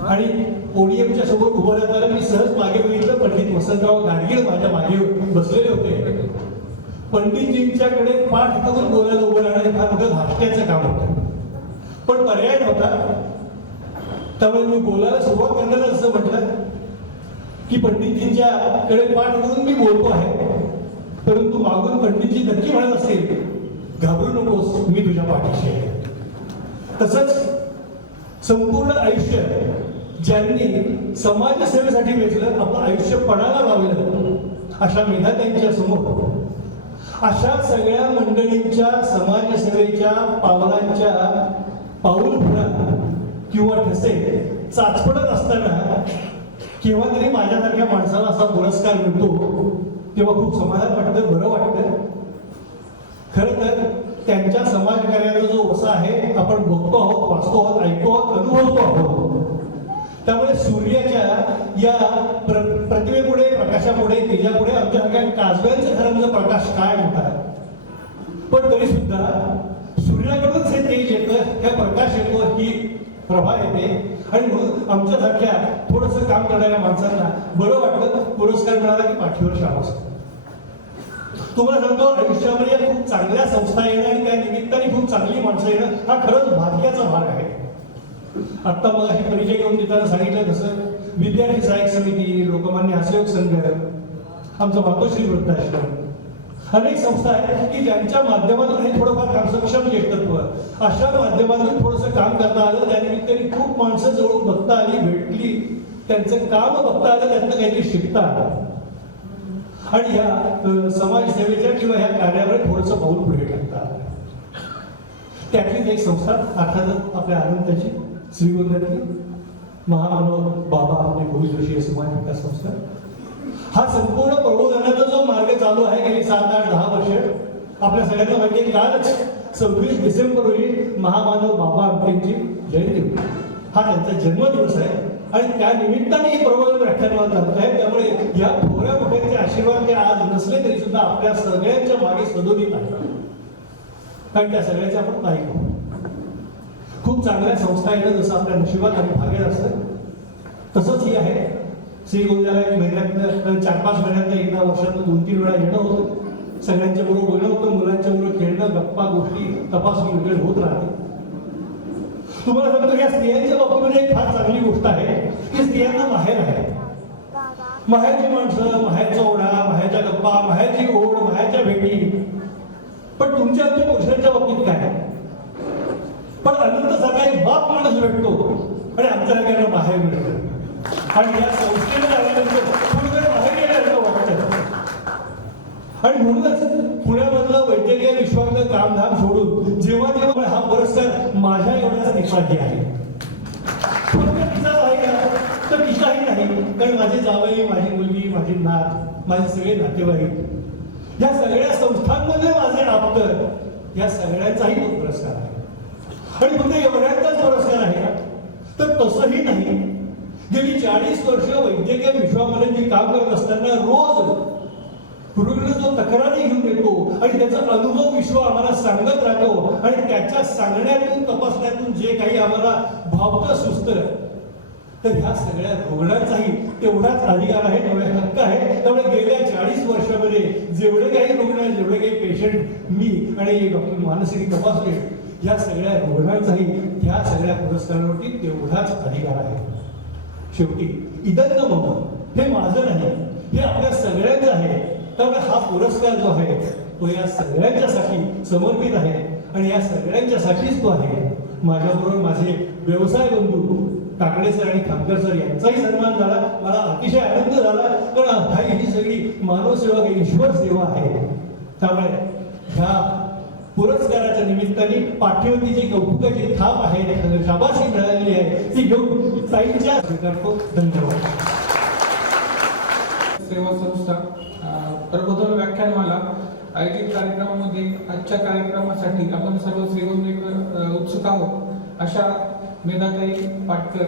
आणि पोडियमच्या समोर उभं राहताना मी सहज मागे बघितलं, पंडित वसंतराव गाडगीळ माझ्या मागे बसलेले होते. पंडितजींच्याकडे पाठ करून बोलायला उभं राहणं हे फार मोठं धाकट्याचं काम होतं, पण पर्याय नव्हता. त्यामुळे मी बोलायला सुरुवात करताना असं म्हटलं की पंडितजींच्याकडे पाठ करून मी बोलतो आहे, परंतु मागून पंडितजी नक्की म्हणत असतील घाबरू नकोस, मी तुझ्या पाठीशी आहे. तसंच संपूर्ण आयुष्य ज्यांनी समाजसेवेसाठी वेचलं, आपलं आयुष्य पणाला लावलं, अशा मेधात्यांच्या समोर अशा सगळ्या मंडळींच्या समाजसेवेच्या पावलांच्या पाऊलखुणा किंवा ठसे चाचपडत असताना केव्हा तरी माझ्यासारख्या माणसाला असा पुरस्कार मिळतो तेव्हा खूप समाधान वाटतं, बरं वाटतं. खरं तर त्यांच्या समाजकार्याचा जो वसा आहे आपण बघतो आहोत, वाचतो आहोत, ऐकतो आहोत, अनुभवतो आहोत. त्यामुळे सूर्याच्या या प्रतिमेपुढे, प्रकाशापुढे, तेजापुढे आमच्या काजव्यांचं खरं म्हणजे प्रकाश काय म्हणतात, पण तरी सुद्धा सूर्याकडूनच हे तेज येतं, हे प्रकाश येतो, ही प्रभा येते. आणि म्हणून आमच्यासारख्या थोडंसं काम करणाऱ्या माणसांना बरं वाटतं, पुरस्कार मिळाला की पाठीवर शाम असतो. तुम्हाला सांगतो, आयुष्यामध्ये खूप चांगल्या संस्था येणं आणि त्या निमित्ताने खूप चांगली माणसं येणं हा खरंच भाग्याचा भाग आहे. आत्ता मग अशी परिचय घेऊन देताना सांगितलं तसं विद्यार्थी सहाय्यक समिती, लोकमान्य हास्ययोग संघ, आमचा मातोश्री वृद्धाश्रम, अनेक संस्था आहेत की ज्यांच्या माध्यमातून हे थोडंफार काम सक्षम ज्येष्ठत्व अशा माध्यमातून थोडंसं काम करता आलं. त्यानिमित्ताने खूप माणसं जवळून बघता आली, भेटली, त्यांचं काम बघता आलं, त्यातनं काहीतरी शिकता आलं आणि ह्या समाजसेवेच्या किंवा ह्या कार्यावर थोडंसं पाऊल पुढे टाकता आलं. त्यातलीच एक संस्था अर्थातच आपल्या आनंदाची श्रीगोंद्यातली महामानव बाबा आपले भोई जोशी समाज विकास संस्था. हा संपूर्ण प्रबोधनाचा जो मार्ग चालू आहे गेली 7, 8, 10 वर्ष, आपल्या सगळ्यांना माहिती, कालच 26 डिसेंबर रोजी महामानव बाबा आमटेंची जयंती होती. हा त्यांचा जन्मदिवस आहे आणि त्या निमित्ताने हे प्रबोधन व्याख्यानमाला चालत आहे. त्यामुळे या थोड्या मोठ्यांचे आशीर्वाद ते आज नसले तरी सुद्धा आपल्या सगळ्यांच्या मागे सदोदित आहेत, कारण त्या सगळ्याचे आपण नाही आहोत. खूप चांगल्या संस्था येणं जसं आपल्या नशिबात आणि भाग्यात असतं तसंच ही आहे. श्रीगोंद्याला एक महिन्यातनं 4-5 महिन्यातनं एकदा, वर्षातनं 2-3 वेळा येणं होतं. सगळ्यांच्या बरोबर बोलणं होतं, मुलांच्या बरोबर खेळणं, गप्पा गोष्टी, तपासणी वगैरे होत राहते. तुम्हाला सांगतो या स्त्रियांच्या बाबतीमध्ये एक फार चांगली गोष्ट आहे की स्त्रियांना माहेर आहे. माहेरची माणसं, माहेरचा ओढा, माहेरच्या गप्पा, माहेरची ओढ, माहेरच्या भेटी. पण तुमच्या आमच्या पुरुषांच्या बाबतीत काय आहे? पण अनंत सकाळी बाप माणूस भेटतो आणि आमच्या सगळ्यांना बाहेर मिळतं आणि या संस्थेला आल्यानंतर पूर्ण बाहेर गेल्यासारखं वाटतं. आणि म्हणूनच पुण्यामधलं वैद्यकीय विश्वातलं कामधाम सोडून जेव्हा जेव्हा हा पुरस्कार माझ्या एवढ्याच निष्ठाची आहे, तिचाच आहे का तर तिचाही नाही, कारण माझे जावई, माझी मुलगी, माझी नात, माझे सगळे नातेवाईक, या सगळ्या संस्थांमधले माझे आप्त, या सगळ्यांचाही तो पुरस्कार आहे. आणि फक्त एवढ्यांचाच पुरस्कार आहे तर तसंही नाही. गेली 40 वर्ष वैद्यकीय विश्वामध्ये मी काम करत असताना रोज रुग्ण जो तक्रारी घेऊन येतो आणि त्याचा अनुभव विश्व आम्हाला सांगत राहतो आणि त्याच्या सांगण्यातून, तपासण्यातून जे काही आम्हाला भावतं सुचतं, तर ह्या सगळ्या रुग्णांचाही तेवढाच अधिकार आहे, तेवढा हक्क आहे. त्यामुळे गेल्या 40 वर्षामध्ये जेवढे काही रुग्ण, जेवढे काही पेशंट मी आणि डॉक्टर मानसिक तपासले, या सगळ्या रुग्णांचाही त्या सगळ्या पुरस्कारावरती तेवढाच अधिकार आहे. शेवटी इतर म्हणून हे माझं नाही, हे आपल्या सगळ्यांचं आहे. त्यामुळे हा पुरस्कार जो आहे तो या सगळ्यांच्यासाठी समर्पित आहे आणि या सगळ्यांच्यासाठीच तो आहे. माझ्याबरोबर माझे व्यवसाय बंधू काकडे सर आणि खामकर सर यांचाही सन्मान झाला, मला अतिशय आनंद झाला, कारण ही सगळी मानव सेवा, ईश्वर सेवा आहे. त्यामुळे ह्या पुरस्काराच्या निमित्ताने पाठीवरती जी कौतुकाची थाप आहे, शाबासकी मिळालेली आहे, ती घेऊन ताईंच्या स्वीकारतो. धन्यवाद. सेवा संस्था प्रबोधन व्याख्यानमाला आयोजित कार्यक्रमामध्ये आजच्या कार्यक्रमासाठी आपण सर्व श्रीगोंदेकर उत्सुक आहोत. अशा मेधाताई पाटकर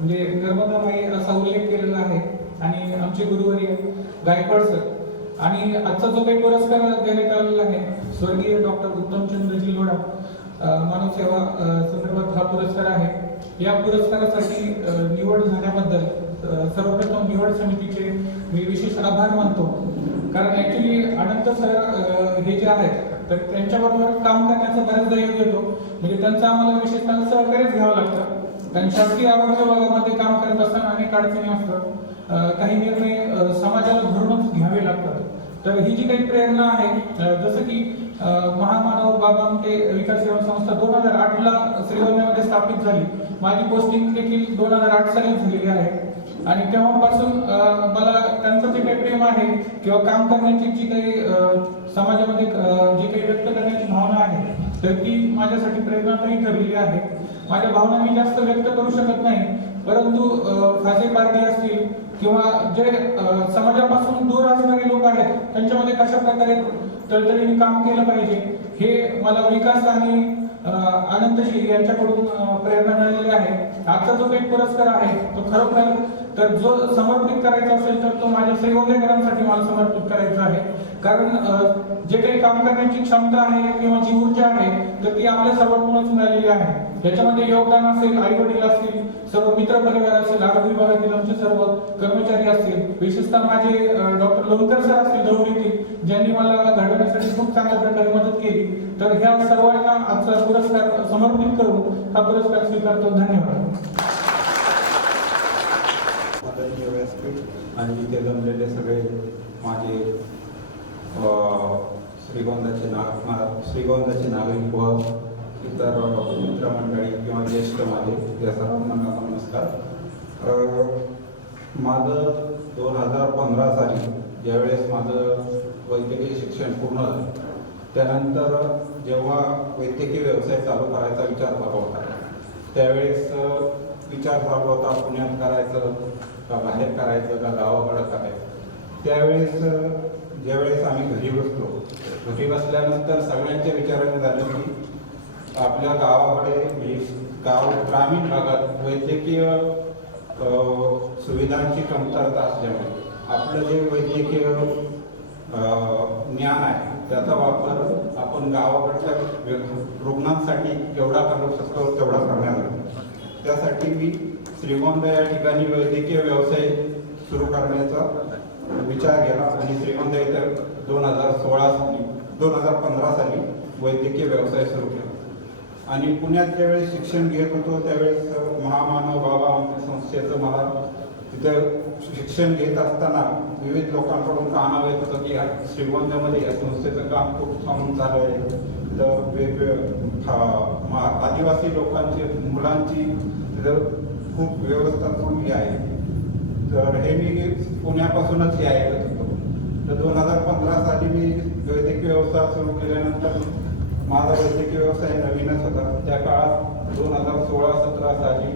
म्हणजे नर्मदाबाई असा उल्लेख केलेला आहे आणि आमचे गुरुवर्य गायकवाड सर. आणि आजचा जो काही पुरस्कार देण्यात आलेला आहे स्वर्गीय डॉक्टर उत्तमचंद्रजी लोढा मानव सेवा संदर्भात हा पुरस्कार आहे. या पुरस्कारासाठी निवड झाल्याबद्दल सर्वप्रथम निवड समितीचे मी विशेष आभार मानतो. कारण ऍक्च्युली अनंत सर हे जे आहेत तर त्यांच्याबरोबर काम करण्याचा बऱ्याचदा योग येतो. म्हणजे त्यांचं आम्हाला विशेषतः सहकार्यच घ्यावं लागतं. कारण शासकीय आरोग्य विभागामध्ये काम करत असताना अनेक अडचणी असतात. काही निर्णय समाजाला धरूनच घ्यावे लागतात. तर ही जी काही प्रेरणा आहे जसं की महामानव बाबा आमटे विकास सेवा संस्था 2008ला श्रीगोंद्यामध्ये स्थापित झाली. माझी पोस्टिंग देखील 2008 साली झालेली आहे. आणि तेव्हापासून मला त्यांचं जे काही प्रेम आहे किंवा काम करण्याची जी काही समाजामध्ये जी काही व्यक्त करण्याची भावना आहे तर ती माझ्यासाठी प्रेरणादायी ठरलेली आहे. माझ्या भावना मी जास्त व्यक्त करू शकत नाही, परंतु खासे पारधी असतील किंवा जे समाजापासून दूर असणारे लोक आहेत त्यांच्यामध्ये कशा प्रकारे तळतळीने काम केलं पाहिजे हे मला विकास आणि अनंतजी यांच्याकडून प्रेरणा मिळालेली आहे. आजचा जो काही पुरस्कार आहे तो खरोखर तर जो समर्पित करायचा असेल तर तो माझ्या श्रीगोंदेकरांसाठी मला समर्पित करायचा आहे. कारण जे काही काम करण्याची क्षमता आहे किंवा जी ऊर्जा आहे तर ती आपल्या सर्वांमुळेच मिळालेली आहे. याच्यामध्ये योगदान असेल, आई वडील असतील, सर्व मित्र परिवार असेल, आरोग्य विभागातील आमचे सर्व कर्मचारी असतील, विशेषतः माझे डॉक्टर लोणकर सर असतील दौंडीतील ज्यांनी मला घडवण्यासाठी खूप चांगल्या प्रकारे मदत केली. तर ह्या सर्वांना आजचा पुरस्कार समर्पित करून हा पुरस्कार स्वीकारतो. धन्यवाद. आणि इथे जमलेले सगळे माझे श्रीगोंद्याचे नागरिक व इतर मित्रमंडळी किंवा ज्येष्ठ माझे या सर्वांना नमस्कार. माझं 2015 साली ज्यावेळेस माझं वैद्यकीय शिक्षण पूर्ण झालं त्यानंतर जेव्हा वैद्यकीय व्यवसाय चालू करायचा विचार चालू होता त्यावेळेस विचार चालू होता पुण्यात करायचं का बाहेर करायचं का गावाकडं करायचं. त्यावेळेस ज्यावेळेस आम्ही घरी बसल्यानंतर सगळ्यांच्या विचाराने झालं की आपल्या गावाकडे ग्रामीण भागात वैद्यकीय सुविधांची कमतरता असल्यामुळे आपलं जे वैद्यकीय ज्ञान आहे त्याचा वापर आपण गावाकडच्या रुग्णांसाठी जेवढा करू शकतो तेवढा करण्यात आला. त्यासाठी मी श्रीगोंदा या ठिकाणी वैद्यकीय व्यवसाय सुरू करण्याचा विचार केला आणि श्रीगोंदा इथे 2015 साली वैद्यकीय व्यवसाय सुरू केला. आणि पुण्यात ज्यावेळेस शिक्षण घेत होतो त्यावेळेस महामानव बाबा आमच्या संस्थेचं मला तिथं शिक्षण घेत असताना विविध लोकांकडून कानावर येत होतं की श्रीगोंद्यामध्ये या संस्थेचं काम खूप छान चालू आहे. तर वेगवेगळ्या आदिवासी लोकांची मुलांची तिथं खूप व्यवस्था चांगली आहे. तर हे मी पुण्यापासूनच हे ऐकत होतो. तर 2015 साली मी वैद्यकीय व्यवसाय सुरू केल्यानंतर माझा वैद्यकीय व्यवसाय नवीनच होता. त्या काळात 2016-17 साली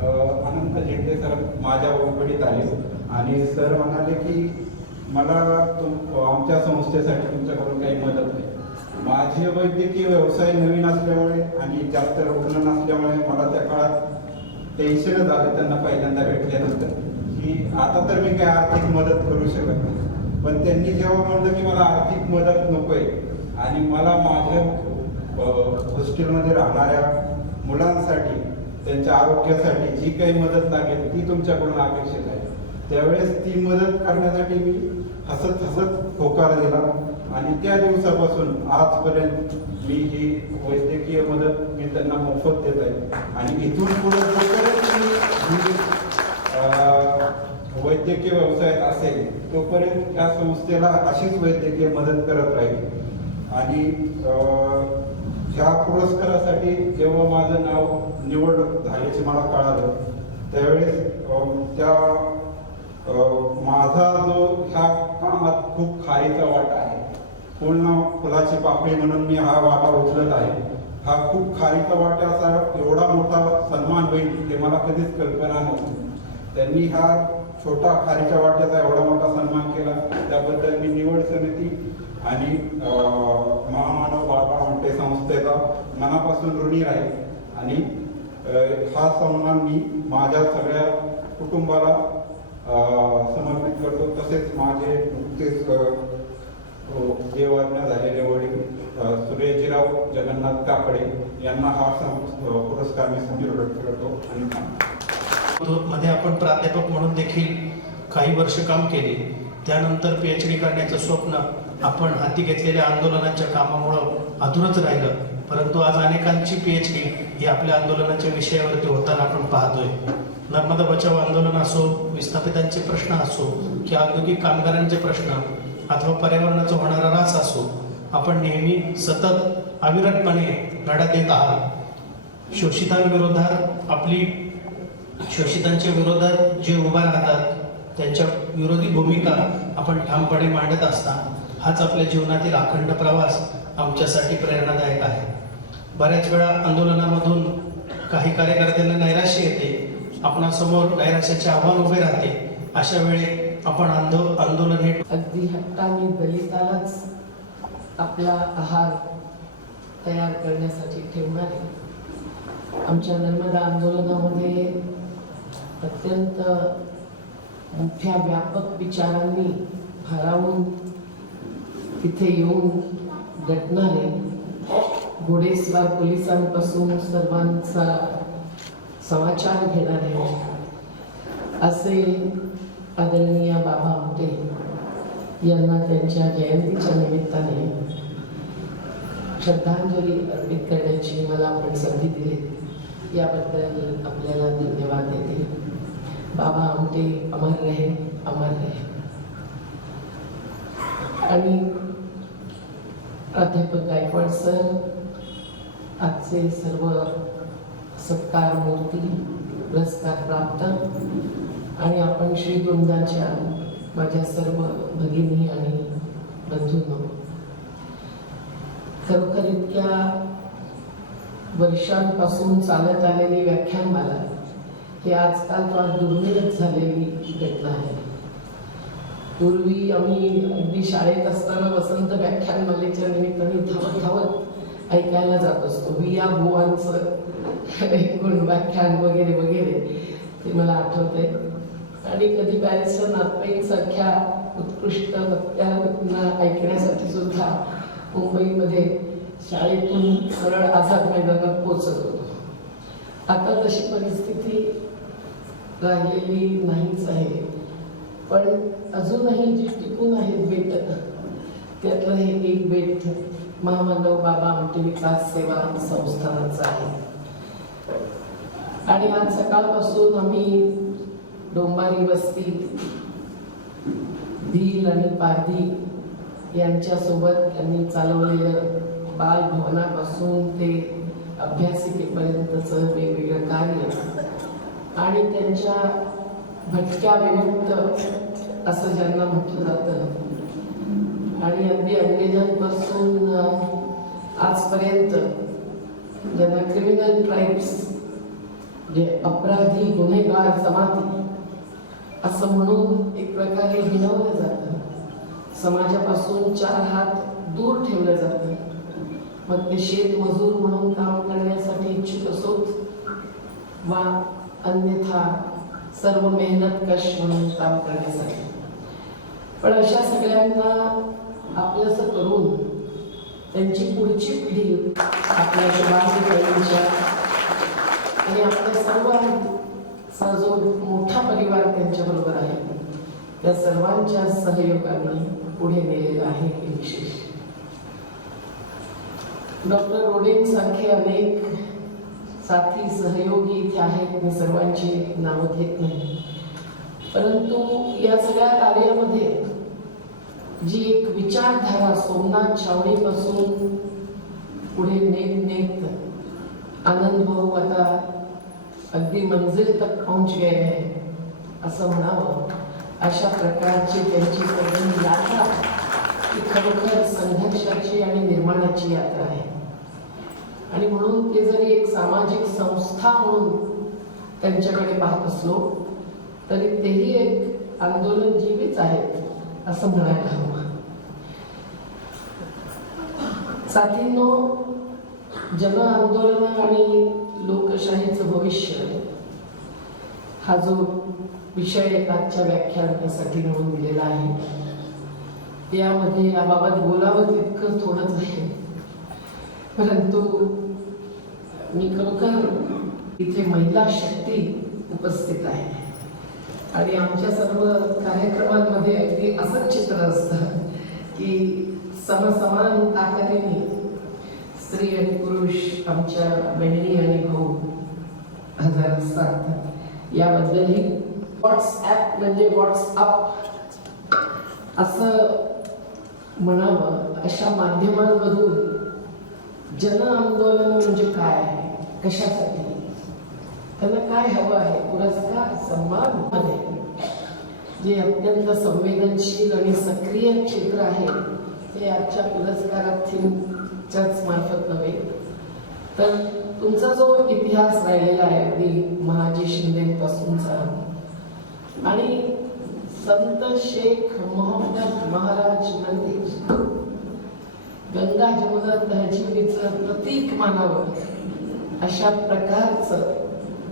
अनंत झेंडे सर माझ्या ओळखीत आले आणि सर म्हणाले की मला आमच्या संस्थेसाठी तुमच्याकडून काही मदत नाही. माझे वैद्यकीय व्यवसाय नवीन असल्यामुळे आणि जास्त रुग्ण नसल्यामुळे मला त्या काळात टेन्शनच आलं त्यांना पहिल्यांदा भेटल्यानंतर की आता तर मी काही आर्थिक मदत करू शकत नाही. पण त्यांनी जेव्हा म्हणलं की मला आर्थिक मदत नकोय आणि मला माझ्या हॉस्टेलमध्ये राहणाऱ्या मुलांसाठी त्यांच्या आरोग्यासाठी जी काही मदत लागेल ती तुमच्याकडून अपेक्षित आहे त्यावेळेस ती मदत करण्यासाठी मी हसत होकार दिला. आणि त्या दिवसापासून आजपर्यंत मी ही वैद्यकीय मदत मी त्यांना मोफत देत आहे. आणि इथून पुढे वैद्यकीय व्यवसायात असेल तोपर्यंत या संस्थेला अशीच वैद्यकीय मदत करत राहील. आणि ह्या पुरस्कारासाठी जेव्हा माझं नाव निवड झाल्याचे मला कळालं त्यावेळेस माझा जो ह्या कामात खूप खारीचा वाटा आहे पूर्ण फुलाची पाकळी म्हणून मी हा वाटा उचलत आहे. हा खूप खारीचा वाट्याचा एवढा मोठा सन्मान होईल हे मला कधीच कल्पना नव्हती. त्यांनी हा छोटा खारीच्या वाट्याचा एवढा मोठा सन्मान केला, त्याबद्दल मी निवड समिती आणि महामानव बाबा आमटे संस्थेचा मनापासून ऋणी राहील. आणि हा सन्मान मी माझ्या सगळ्या कुटुंबाला समर्पित करतो. तसेच माझे नुकतेच देवाज्ञा झालेले वडील सुरेशजीराव जगन्नाथ काकडे यांना हा पुरस्कार मी समर्पित करतो. आणि मध्ये आपण प्राध्यापक म्हणून देखील काही वर्ष काम केले. त्यानंतर PhD करण्याचं स्वप्न आपण हाती घेतलेल्या आंदोलनाच्या कामामुळं अधुरच राहिलं. परंतु आज अनेकांची PhD ही आपल्या आंदोलनाच्या विषयावरती होताना आपण पाहतोय. नर्मदा बचाव आंदोलन असो, विस्थापितांचे प्रश्न असो, की औद्योगिक कामगारांचे प्रश्न अथवा पर्यावरणाचा होणारा ऱ्हास असो, आपण नेहमी सतत अविरतपणे लढा देत आहात. शोषितांच्या विरोधात जे उभा राहतात त्यांच्या विरोधी भूमिका आपण ठामपणे मांडत असता. हाच आपल्या जीवनातील अखंड प्रवास आमच्यासाठी प्रेरणादायक आहे. बऱ्याच वेळा आंदोलनामधून काही कार्यकर्त्यांना नैराश्य येते, आपणासमोर नैराश्याचे आव्हान उभे राहते. अशा वेळी आपण आंदोलन हे अगदी हट्टाने दलितालाच आपला आहार तयार करण्यासाठी ठेवणारे आमच्या नर्मदा आंदोलनामध्ये अत्यंत मोठ्या व्यापक विचारांनी भारावून तिथे येऊन दटणारे, घोडेस्वार पोलिसांपासून सर्वांचा समाचार घेणारे असे आदरणीय बाबा आमटे यांना त्यांच्या जयंतीच्या निमित्ताने श्रद्धांजली अर्पित करण्याची मला आपण संधी दिली, याबद्दल आपल्याला धन्यवाद देते. बाबा आमटे अमर रहे, अमर रहे. आणि प्राध्यापक गायकवाड सर, आजचे सर्व सत्कार मूर्ती, पुरस्कार प्राप्त आणि आपण श्रीगोंदाच्या माझ्या सर्व भगिनी आणि बंधूंनो, खरोखर इतक्या वर्षांपासून चालत आलेली व्याख्यानमाला ही आजकाल फार दुर्मिळच झालेली घटना आहे. पूर्वी आम्ही अगदी शाळेत असताना वसंत व्याख्यानमालेच्या निमित्ताने धावत ऐकायला जात असतो. विया बुवांचं एकूण व्याख्यान वगैरे वगैरे ते मला आठवते. आणि कधी बॅरिस्टर नाथपैंसारख्या उत्कृष्ट वक्त्यांना ऐकण्यासाठी सुद्धा मुंबईमध्ये शाळेतून सरळ आझाद मैदानात पोचत होतो. आता तशी परिस्थिती राहिलेली नाहीच आहे. पण अजूनही जी टिकून आहेत बेट, त्यातलं हे एक बेट महामानव बाबा आमटे विकास सेवा संस्थानाचं आहे. आणि आज सकाळपासून आम्ही डोंबारी वस्ती, भील आणि पारधी यांच्यासोबत त्यांनी चालवलेलं बालभवनापासून ते अभ्यासिकेपर्यंतचं वेगवेगळं कार्य आणि त्यांच्या भटक्या विमुक्त असं ज्यांना म्हटलं जातं आणि अगदी अंग्रेजांपासून आजपर्यंत ज्यांना क्रिमिनल ट्राईब्स, जे अपराधी गुन्हेगार जमाती असं म्हणून एक प्रकारे हिणवलं जातं, समाजापासून 4 हात दूर ठेवलं जातं. मग ते शेतमजूर म्हणून काम करण्यासाठी इच्छुक असोत वा अन्यथा सर्व मेहनतकश म्हणून काम करण्यासाठी. पण अशा सगळ्यांना आपलंसं करून त्यांची पुढची पिढी आपल्या शुभांच्या आणि आपल्या सर्वांचा जो मोठा परिवार त्यांच्याबरोबर आहे त्या सर्वांच्या सहयोगाने पुढे नेलेलं आहे हे विशेष. डॉक्टर रोडेंसारखे अनेक साथी सहयोगी इथे आहेत. मी सर्वांची नावं घेत नाही, परंतु या सगळ्या कार्यामध्ये जी एक विचारधारा सोमनाथ छावणीपासून पुढे नेत आनंद भाऊ आता अगदी मंजिल तक पहुंच गए हैं असं म्हणावं, अशा प्रकारची त्यांची सगळी यात्रा ही खरोखर संघर्षाची आणि निर्माणाची यात्रा आहे. आणि म्हणून ते जरी एक सामाजिक संस्था म्हणून त्यांच्याकडे पाहत असलो तरी तेही एक आंदोलन जीवीच आहेत असं म्हणायला हवं. साथींनो, जन आंदोलन आणि लोकशाहीचं भविष्य हा जो विषय आजच्या व्याख्यानासाठी निवडून दिलेला आहे यामध्ये याबाबत बोलावं तितकं थोडंच आहे. परंतु मी खरोखर इथे महिला शक्ती उपस्थित आहे आणि आमच्या सर्व कार्यक्रमांमध्ये अगदी असंच चित्र असतं की समसमान ताकदीने स्त्री आणि पुरुष आमच्या बहिणी आणि भाऊ हजर असतात. याबद्दलही व्हॉट्सॲप म्हणजे व्हॉट्सअप असं म्हणावं अशा माध्यमांमधून जन आंदोलन म्हणजे काय, कशासाठी, त्यांना काय हवं आहे, पुरस्कार सन्मान मध्ये जे अत्यंत संवेदनशील आणि सक्रिय क्षेत्र आहे ते आजच्या पुरस्कारार्थींच्याच मार्फत नव्हे तर तुमचा जो इतिहास राहिलेला आहे अगदी महाजी शिंदेपासूनचा आणि संत शेख मोहम्मद महाराज मंदिर गंगा जमुना तहजीबीचं प्रतीक मानावं अशा प्रकारचं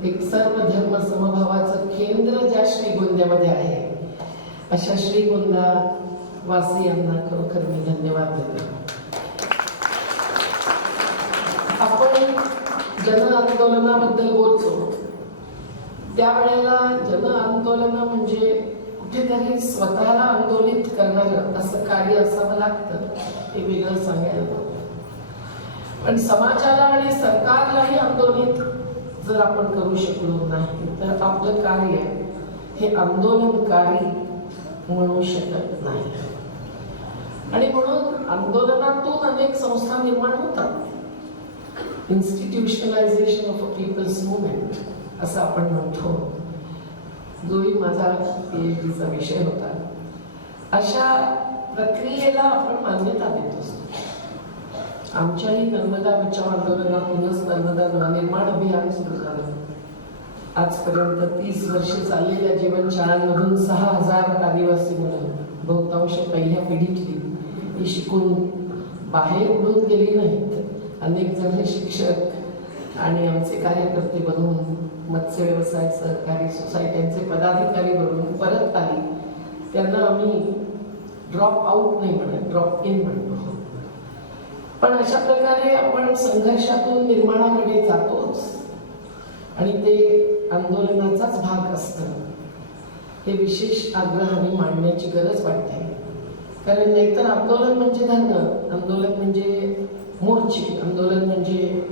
एक सर्व धर्म समभावाचं केंद्र ज्या श्रीगोंद्यामध्ये आहे अशा श्रीगोंदा वासियांना खरोखर मी धन्यवाद देते. आपण जन आंदोलनाबद्दल बोलतो त्यावेळेला जन आंदोलन म्हणजे कुठेतरी स्वतःला आंदोलित करणारं असं कार्य असावं लागतं हे वेगळं सांगायला नको. पण समाजाला आणि सरकारलाही आंदोलित जर आपण करू शकलो नाही तर आपलं कार्य हे आंदोलनकारी म्हणू शकत नाही. आणि म्हणून आंदोलनातून अनेक संस्था निर्माण होतात. इन्स्टिट्यूशनलायझेशन ऑफ अ पीपल्स मुवमेंट असं आपण म्हणतो, जोही माझा PhDचा विषय होता. अशा प्रक्रियेला आपण मान्यता देत असतो. आमच्याही नर्मदा बचाव आंदोलनातूनच नर्मदा नवनिर्माण अभियान सुरू झालं. आजपर्यंत 30 वर्षे चाललेल्या जीवनशाळांमधून 6,000 आदिवासी मुलं, बहुतांश पहिल्या पिढीतली, ही शिकून बाहेर उडून गेली नाहीत. अनेक जण हे शिक्षक आणि आमचे कार्यकर्ते बनून मत्स्य व्यवसाय सहकारी सोसायट्यांचे पदाधिकारी बनून परत आली. त्यांना आम्ही ड्रॉप आउट नाही म्हणत, ड्रॉप इन म्हणतो. पण अशा प्रकारे आपण संघर्षातून निर्माणाकडे जातोच आणि ते आंदोलनाचाच भाग असतं. हे विशेष आग्रहाने मांडण्याची गरज वाटते. कारण नाहीतर आंदोलन म्हणजे धरणं, आंदोलन म्हणजे मोर्चे, आंदोलन म्हणजे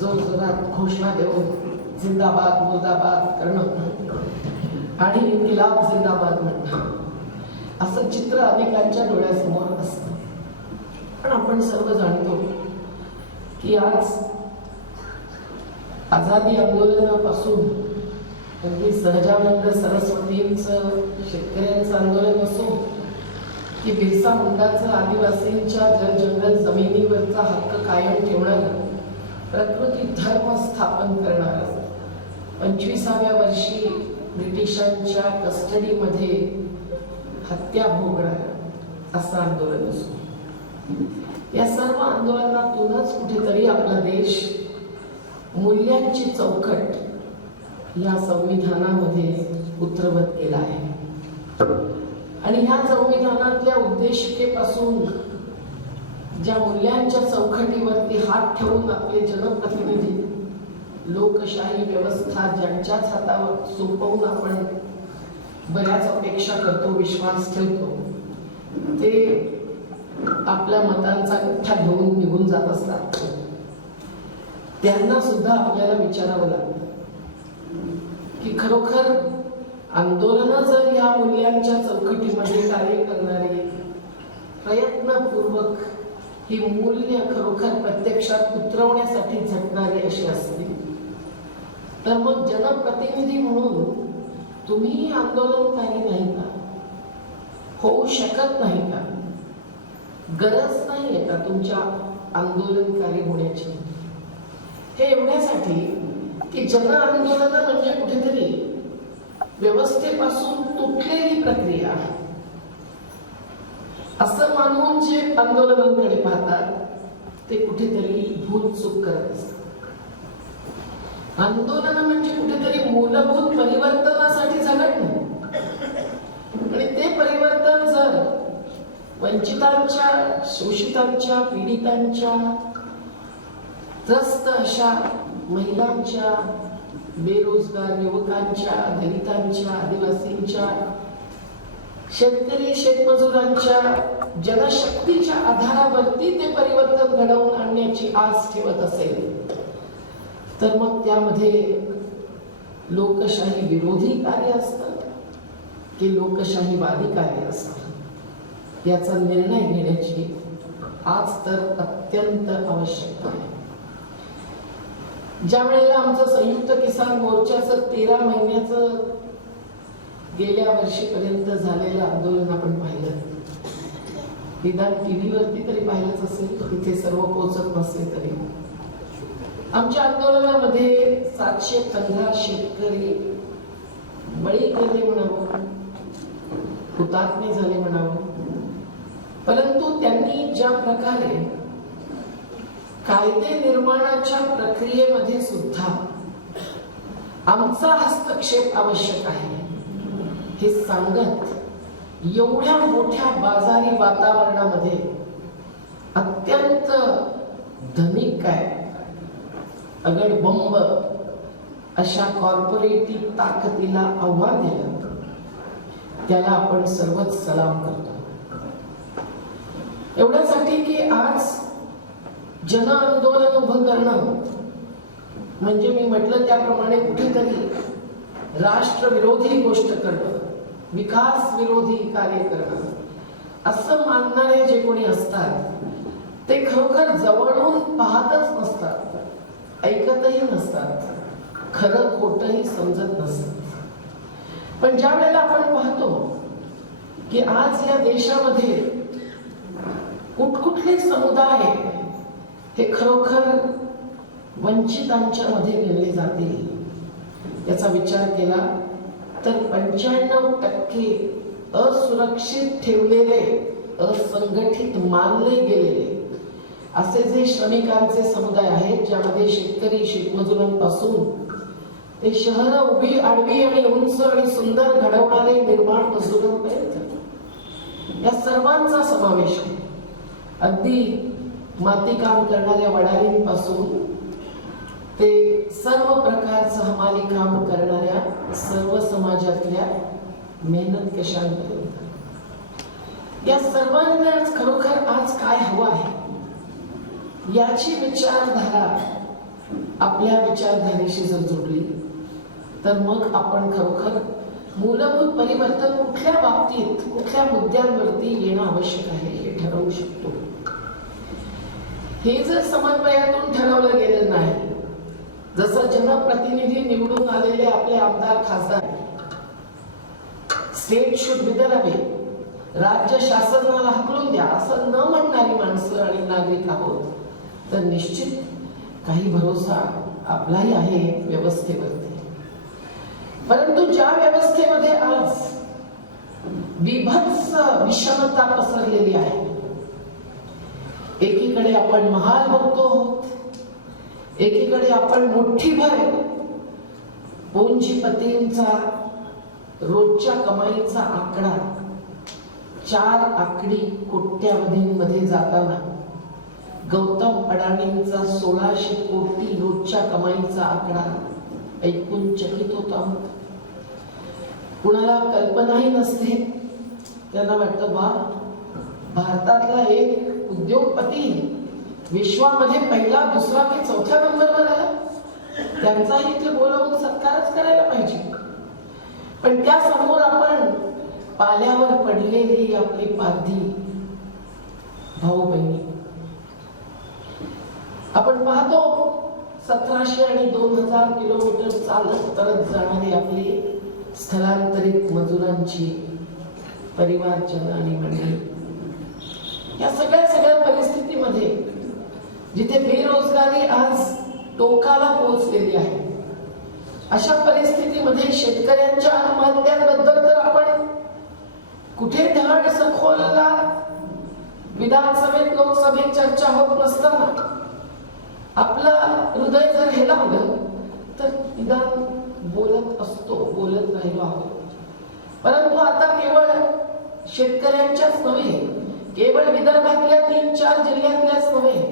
जोरजोरात घोषणा देऊन जिंदाबाद मुर्दाबाद करणं आणि इन्किलाब जिंदाबाद म्हणणं असं चित्र अनेकांच्या डोळ्यासमोर असतं. पण आपण सर्व जाणतो की आज आझादी आंदोलनापासून अगदी सहजानंद सरस्वतींचं शेतकऱ्यांचं आंदोलन असो की बिरसा मुंडाचं आदिवासींच्या जंगल जमिनीवरचा हक्क कायम ठेवणारं, प्रकृती धर्म स्थापन करणारं, 25व्या वर्षी ब्रिटिशांच्या कस्टडीमध्ये हत्या भोगणारं असं आंदोलन असो. या सर्व आंदोलनातूनच कुठेतरी आपला देश मूल्यांची चौकट या संविधानामध्ये उतरवत गेला आहे. आणि ह्या संविधानातल्या उद्देशिकेपासून ज्या मूल्यांच्या चौकटीवरती हात ठेवून आपले जनप्रतिनिधी लोकशाही व्यवस्था ज्यांच्याच हातावर सोपवून आपण बऱ्याच अपेक्षा करतो, विश्वास ठेवतो, ते आपल्या मतांचा गठ्ठा घेऊन निघून जात असतात. त्यांना सुद्धा आपल्याला विचारावं लागतं की खरोखर आंदोलनं जर या मूल्यांच्या चौकटीमध्ये कार्य करणारे प्रयत्नपूर्वक ही मूल्य खरोखर प्रत्यक्षात उतरवण्यासाठी झटणारे असे असतील तर मग जनप्रतिनिधी म्हणून तुम्ही आंदोलनकारी नाही का, होऊ शकत नाही का? गरज नाहीये का तुमच्या आंदोलनकारी होण्याची? हे एवढ्यासाठी की जन आंदोलन म्हणजे कुठेतरी व्यवस्थेपासून तुटलेली प्रक्रिया असं मानून जे आंदोलनाकडे पाहतात ते कुठेतरी भूल चूक करत असतात. आंदोलन म्हणजे कुठेतरी मूलभूत परिवर्तनासाठी झगडणं, आणि ते परिवर्तन जर वंचितांच्या, शोषितांच्या, पीडितांच्या, त्रस्त अशा महिलांच्या, बेरोजगार युवकांच्या, दलितांच्या, आदिवासींच्या, शेतकरी शेतमजुरांच्या जनशक्तीच्या आधारावरती ते परिवर्तन घडवून आणण्याची आस ठेवत असेल तर मग त्यामध्ये लोकशाही विरोधी कार्य असतं की लोकशाहीवादी कार्य असतं याचा निर्णय घेण्याची आज तर अत्यंत आवश्यकता आहे. ज्या वेळेला आमचं संयुक्त किसान मोर्चाचं 13 महिन्याचं गेल्या वर्षीपर्यंत झालेलं आंदोलन आपण पाहिलं, निदान टीव्हीवरती तरी पाहिलंच असेल, तिथे सर्व पोहोचत नसेल तरी आमच्या आंदोलनामध्ये 715 शेतकरी बळी गेले म्हणावं, हुतात्मे झाले म्हणावं. परंतु त्यांनी ज्या प्रकारे कायदे निर्माणाच्या प्रक्रियेमध्ये सुद्धा आमचा हस्तक्षेप आवश्यक आहे हे सांगत एवढ्या मोठ्या बाजारी वातावरणामध्ये अत्यंत धनिक काय अगडबंब अशा कॉर्पोरेटिव्ह ताकदीला आव्हान दिलं, त्याला आपण सर्वच सलाम करतो. एवढ्यासाठी की आज जन आंदोलन उभं करणं म्हणजे मी म्हटलं त्याप्रमाणे कुठेतरी राष्ट्रविरोधी गोष्ट करणं, विकास विरोधी कार्य करणं असं मानणारे जे कोणी असतात ते खरोखर जवळून पाहतच नसतात, ऐकतही नसतात, खरं खोटंही समजत नसतं. पण ज्या वेळेला आपण पाहतो की आज या देशामध्ये कुठकुठले समुदाय हे खरोखर वंचितांच्या मध्ये गिनले जातील याचा विचार केला तर 95% असुरक्षित ठेवलेले, असंघटित मानले गेलेले असे जे श्रमिकांचे समुदाय आहेत, ज्यामध्ये शेतकरी शेतमजुरांपासून ते शहर उभी आडवी आणि उंच आणि सुंदर घडवणारे निर्माण मजुरांपर्यंत या सर्वांचा समावेश आहे. अगदी मातीकाम करणाऱ्या वडालींपासून ते सर्व प्रकारचं हमाली काम करणाऱ्या सर्व समाजातल्या मेहनत कशांपर्यंत या सर्वांनाच खरोखर आज काय हवं आहे याची विचारधारा आपल्या विचारधारेशी जर जोडली तर मग आपण खरोखर मूलभूत परिवर्तन कुठल्या बाबतीत, कुठल्या मुद्द्यांवरती येणं आवश्यक आहे हे ठरवू शकतो. हे जर समन्वयातून ठरवलं गेलं नाही, जसं जनप्रतिनिधी निवडून आलेले आपले आमदार खासदार state should be the way, राज्य शासनाला हकलून द्या असं न म्हणणारी माणसं आणि नागरिक आहोत तर निश्चित काही भरोसा आपलाही आहे व्यवस्थेवरती. परंतु ज्या व्यवस्थेमध्ये आज विभत्स विषमता पसरलेली आहे, एकीकडे आपण महाल बघतो, एकीकडे आपण मुठ्ठीभर पूंजीपतींचा रोजच्या कमाईचा आकडा 4 आकडी कोट्यावधींमध्ये जाताना गौतम अडाणींचा 1600 कोटी रोजच्या कमाईचा आकडा ऐकून चकित होत आहोत. कुणाला कल्पनाही नसते, त्यांना वाटतं वा भारतातला एक उद्योगपती विश्वामध्ये पहिला, दुसरा की चौथ्या नंबरवर आला, त्यांचाही इथे बोलावून सत्कारच करायला पाहिजे. पण त्या समोर आपण पाल्यावर पडलेली आपली पारधी भाऊ बहिणी आपण पाहतो, 1700 आणि 2000 किलोमीटर चालत परत जाणारी आपली स्थलांतरित मजुरांची परिवारजन आणि मंडळी या सगळ्या परिस्थितीमध्ये जिथे बेरोजगारी आज टोकाला पोहोचलेली आहे, अशा परिस्थितीमध्ये शेतकऱ्यांच्या आत्महत्यांबद्दल तर आपण कुठे धड सखोलला विधानसभेत लोकसभेत चर्चा होत नसताना आपलं हृदय जर हेलावलं तर निदान बोलत राहिलो आहोत. परंतु आता केवळ शेतकऱ्यांच्याच नव्हे, केवळ विदर्भातल्या 3-4 जिल्ह्यातल्याच नव्हे,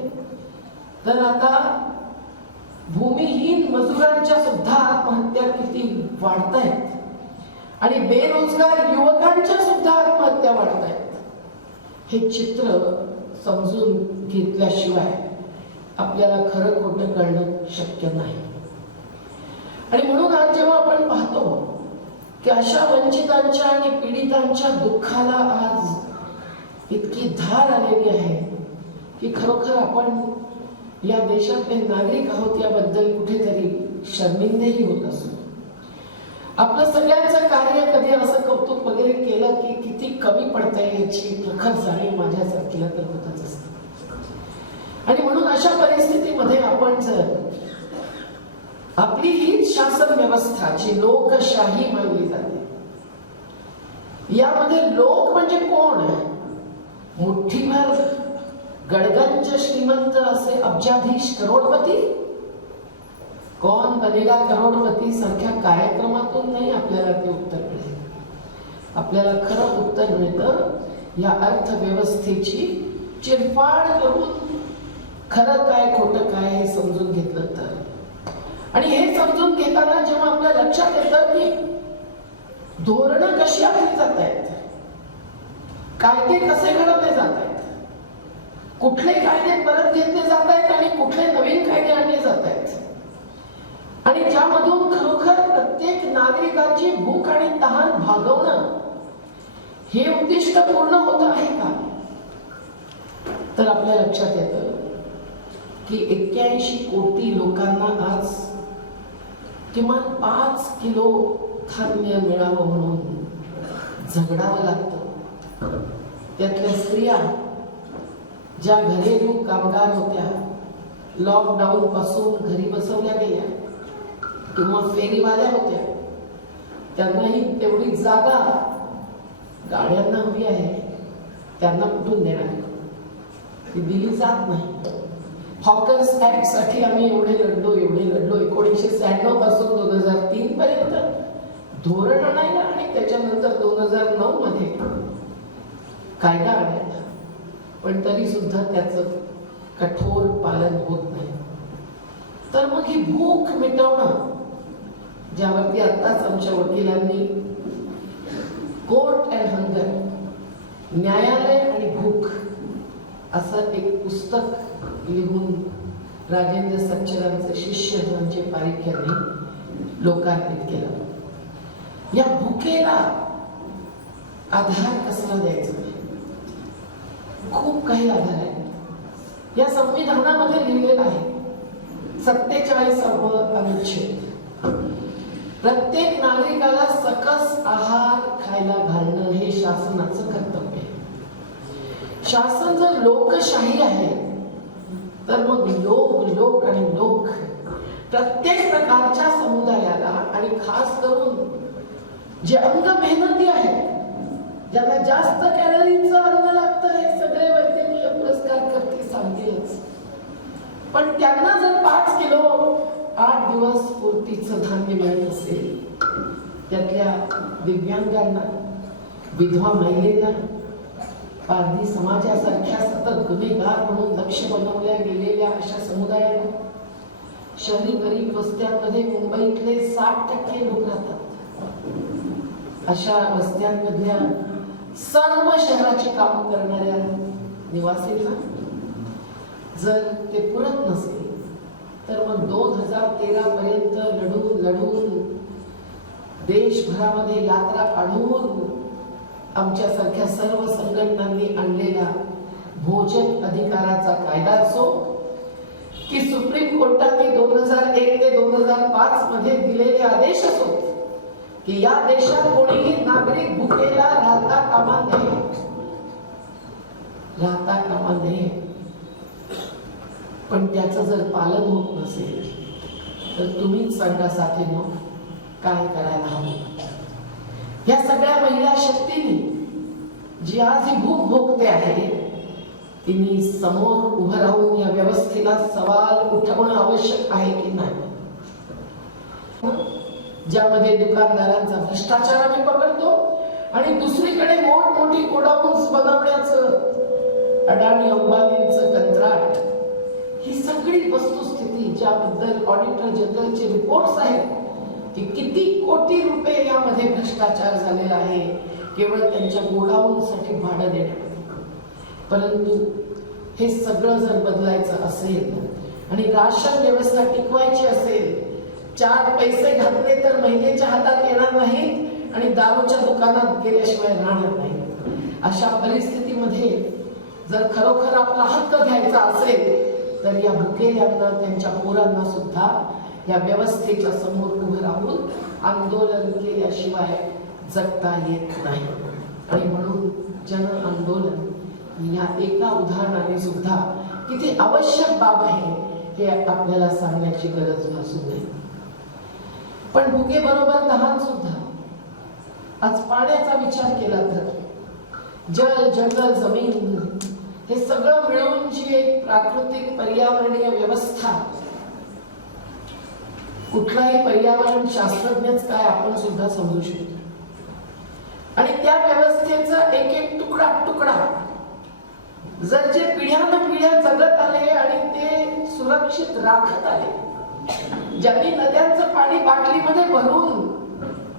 तर आता भूमिहीन मजुरांच्या सुद्धा आत्महत्या किती वाढतायत आणि बेरोजगार युवकांच्या सुद्धा आत्महत्या वाढतायत. हे चित्र समजून घेतल्याशिवाय आपल्याला खरं खोटं कळणं शक्य नाही. आणि म्हणून आज जेव्हा आपण पाहतो की अशा वंचितांच्या आणि पीडितांच्या दुःखाला आज इतकी धार आलेली आहे की खरोखर आपण या देशातले नागरिक आहोत याबद्दल कुठेतरी शर्मिंदेही होत असतो. आपलं सगळ्यांचं कार्य कधी असं कौतुक वगैरे केलं की किती कमी पडतंय याची प्रखर जाणीव माझ्यासारखीला तर होतच असते. आणि म्हणून अशा परिस्थितीमध्ये आपण जर आपली हीच शासन व्यवस्था जी लोकशाही मानली जाते, यामध्ये लोक म्हणजे कोण? मुठ्ठीभर गडगंज श्रीमंत असे अब्जाधीश करोडपती? कौन बनेगा करोडपती सारख्या कार्यक्रमातून नाही आपल्याला ते उत्तर मिळेल. आपल्याला खरं उत्तर मिळतं या अर्थव्यवस्थेची चिरफाड करून खरं काय खोटं काय हे समजून घेतलं तर. आणि हे समजून घेताना जेव्हा आपल्या लक्षात येतं की धोरणं कशी आखली जात आहेत, कायदे कसे घडवले जात आहेत, कुठले कायदे परत घेतले जात आहेत आणि कुठले नवीन कायदे आणले जात आहेत, आणि ज्यामधून खरोखर प्रत्येक नागरिकाची भूक आणि तहान भागवणं हे उद्दिष्ट पूर्ण होत आहे का, तर आपल्या लक्षात येतं की 81 कोटी लोकांना आज किमान 5 किलो धान्य मिळावं म्हणून झगडावं लागतं. त्यातल्या स्त्रिया ज्या घरेलू कामगार होत्या, लॉकडाऊन पासून घरी बसवल्या गेल्या किंवा फेरीवाल्या होत्या, त्यांनाही तेवढी जागा गाड्यांना हवी आहे, त्यांना कुठून देणार? ती दिली जात नाही. हॉकर्स ऍक्ट साठी आम्ही एवढे लढलो 1996 पासून 2003 पर्यंत धोरण आणायला आणि त्याच्यानंतर 2009 मध्ये कायदा आणायला, पण तरी सुद्धा त्याचं कठोर पालन होत नाही. तर मग ही भूक मिटवणं, ज्यावरती आत्ताच आमच्या वकिलांनी कोर्ट अँड हंगर, न्यायालय आणि भूक असं एक पुस्तक लिहून राजेंद्र सच्चरांचे शिष्य म्हणजे पारिख यांनी लोकार्पित केलं. या भुकेला आधार कसला द्यायचा? खूप काही आधार आहे. या संविधानामध्ये लिहिलेलं आहे 47वा अनुच्छेद, प्रत्येक नागरिकाला सकस आहार खायला घालणं हे शासनाचं कर्तव्य आहे. शासन जर लोकशाही आहे तर मग लोक आणि लोक प्रत्येक प्रकारच्या समुदायाला आणि खास करून जे अंग मेहनती आहेत, ज्यांना जास्त कॅलरीचं अन्न लागतं, हे सगळे वैद्यकीय पुरस्कार करते सांगतीलच, पण त्यांना जर 5 किलो 8 दिवस पूर्तीचं धान्य मिळत असेल, त्यातल्या दिव्यांगांना, विधवा महिलेला, पारधी समाजासारख्या सतत गुन्हेगार म्हणून लक्ष बनवल्या गेलेल्या अशा समुदायाला, शहरी गरीब वस्त्यांमध्ये मुंबईतले 60% लोक राहतात, अशा वस्त्यांमधल्या सर्व शहराची काम करणाऱ्या निवासींना जर ते पुरत नसेल तर मग 2013 पर्यंत लढून देशभरामध्ये यात्रा काढून आमच्यासारख्या सर्व संघटनांनी आणलेला भोजन अधिकाराचा कायदा असो की सुप्रीम कोर्टाने 2001 ते 2005 मध्ये दिलेले आदेश असो की या देशात कोणीही नागरिक भुकेला राहता कामा नये. राहता कामा नये. पण त्याचं जर पालन होत नसेल तर तुम्हीच सांगा साथीनो काय करायला हवं. या सगळ्या महिला शक्तीने जी आज ही भूक भोगते आहे तिने समोर उभं राहून या व्यवस्थेला सवाल उठवणं आवश्यक आहे की नाही. ज्यामध्ये दुकानदारांचा भ्रष्टाचार आम्ही पकडतो आणि दुसरीकडे मोठमोठी गोडाऊन्स बनवण्याचं अडाणी अंबानींचं कंत्राट, ही सगळी वस्तुस्थिती ज्याबद्दल ऑडिटर जनरलचे रिपोर्ट्स आहेत की किती कोटी रुपये यामध्ये भ्रष्टाचार झालेला आहे केवळ त्यांच्या गोडाऊनसाठी भाडं देण्यात. परंतु हे सगळं जर बदलायचं असेल आणि राशन व्यवस्था टिकवायची असेल, 4 पैसे घातले तर महिलेच्या हातात येणार नाहीत आणि दारूच्या दुकानात गेल्याशिवाय राहणार नाही. अशा परिस्थितीमध्ये जर खरोखर आपला हक्क घ्यायचा असेल तर या भुकेल्यांना त्यांच्या पोरांना सुद्धा या व्यवस्थेच्या समोर उभं राहून आंदोलन केल्याशिवाय जगता येत नाही. आणि म्हणून जन आंदोलन या एका उदाहरणाने सुद्धा किती आवश्यक बाब आहे हे आपल्याला सांगण्याची गरज भासू नये. पण भुके बरोबर लहान सुद्धा. आज पाण्याचा विचार केला तर जल, जंगल, जमीन हे सगळं मिळून जी एक प्राकृतिक पर्यावरणीय व्यवस्था, कुठलाही पर्यावरण शास्त्रज्ञच काय आपण सुद्धा समजू शकतो. आणि त्या व्यवस्थेचा एक एक तुकडा जर जे पिढ्यानपिढ्या जगत आले आणि ते सुरक्षित राखत आले, ज्यांनी नद्यांचं पाणी बाटलीमध्ये भरून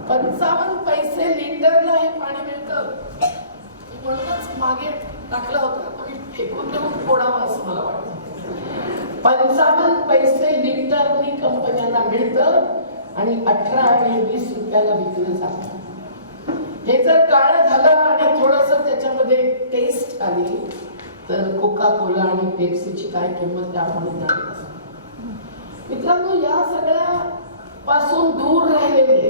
55 पैसे लिटरला हे पाणी मिळतं, म्हणूनच मागे टाकला होता तुम्ही फेकून देऊन फोडावं असं मला वाटतं. 55 पैसे लिटरनी कंपन्यांना मिळतं आणि 18 आणि 20 रुपयाला विकलं जातं. हे जर काळं झालं आणि थोडस त्याच्यामध्ये टेस्ट आली तर कोका कोला आणि पेप्सीची काय किंमत आपण जाणत असतो. मित्रांनो, या सगळ्या पासून दूर राहिलेले,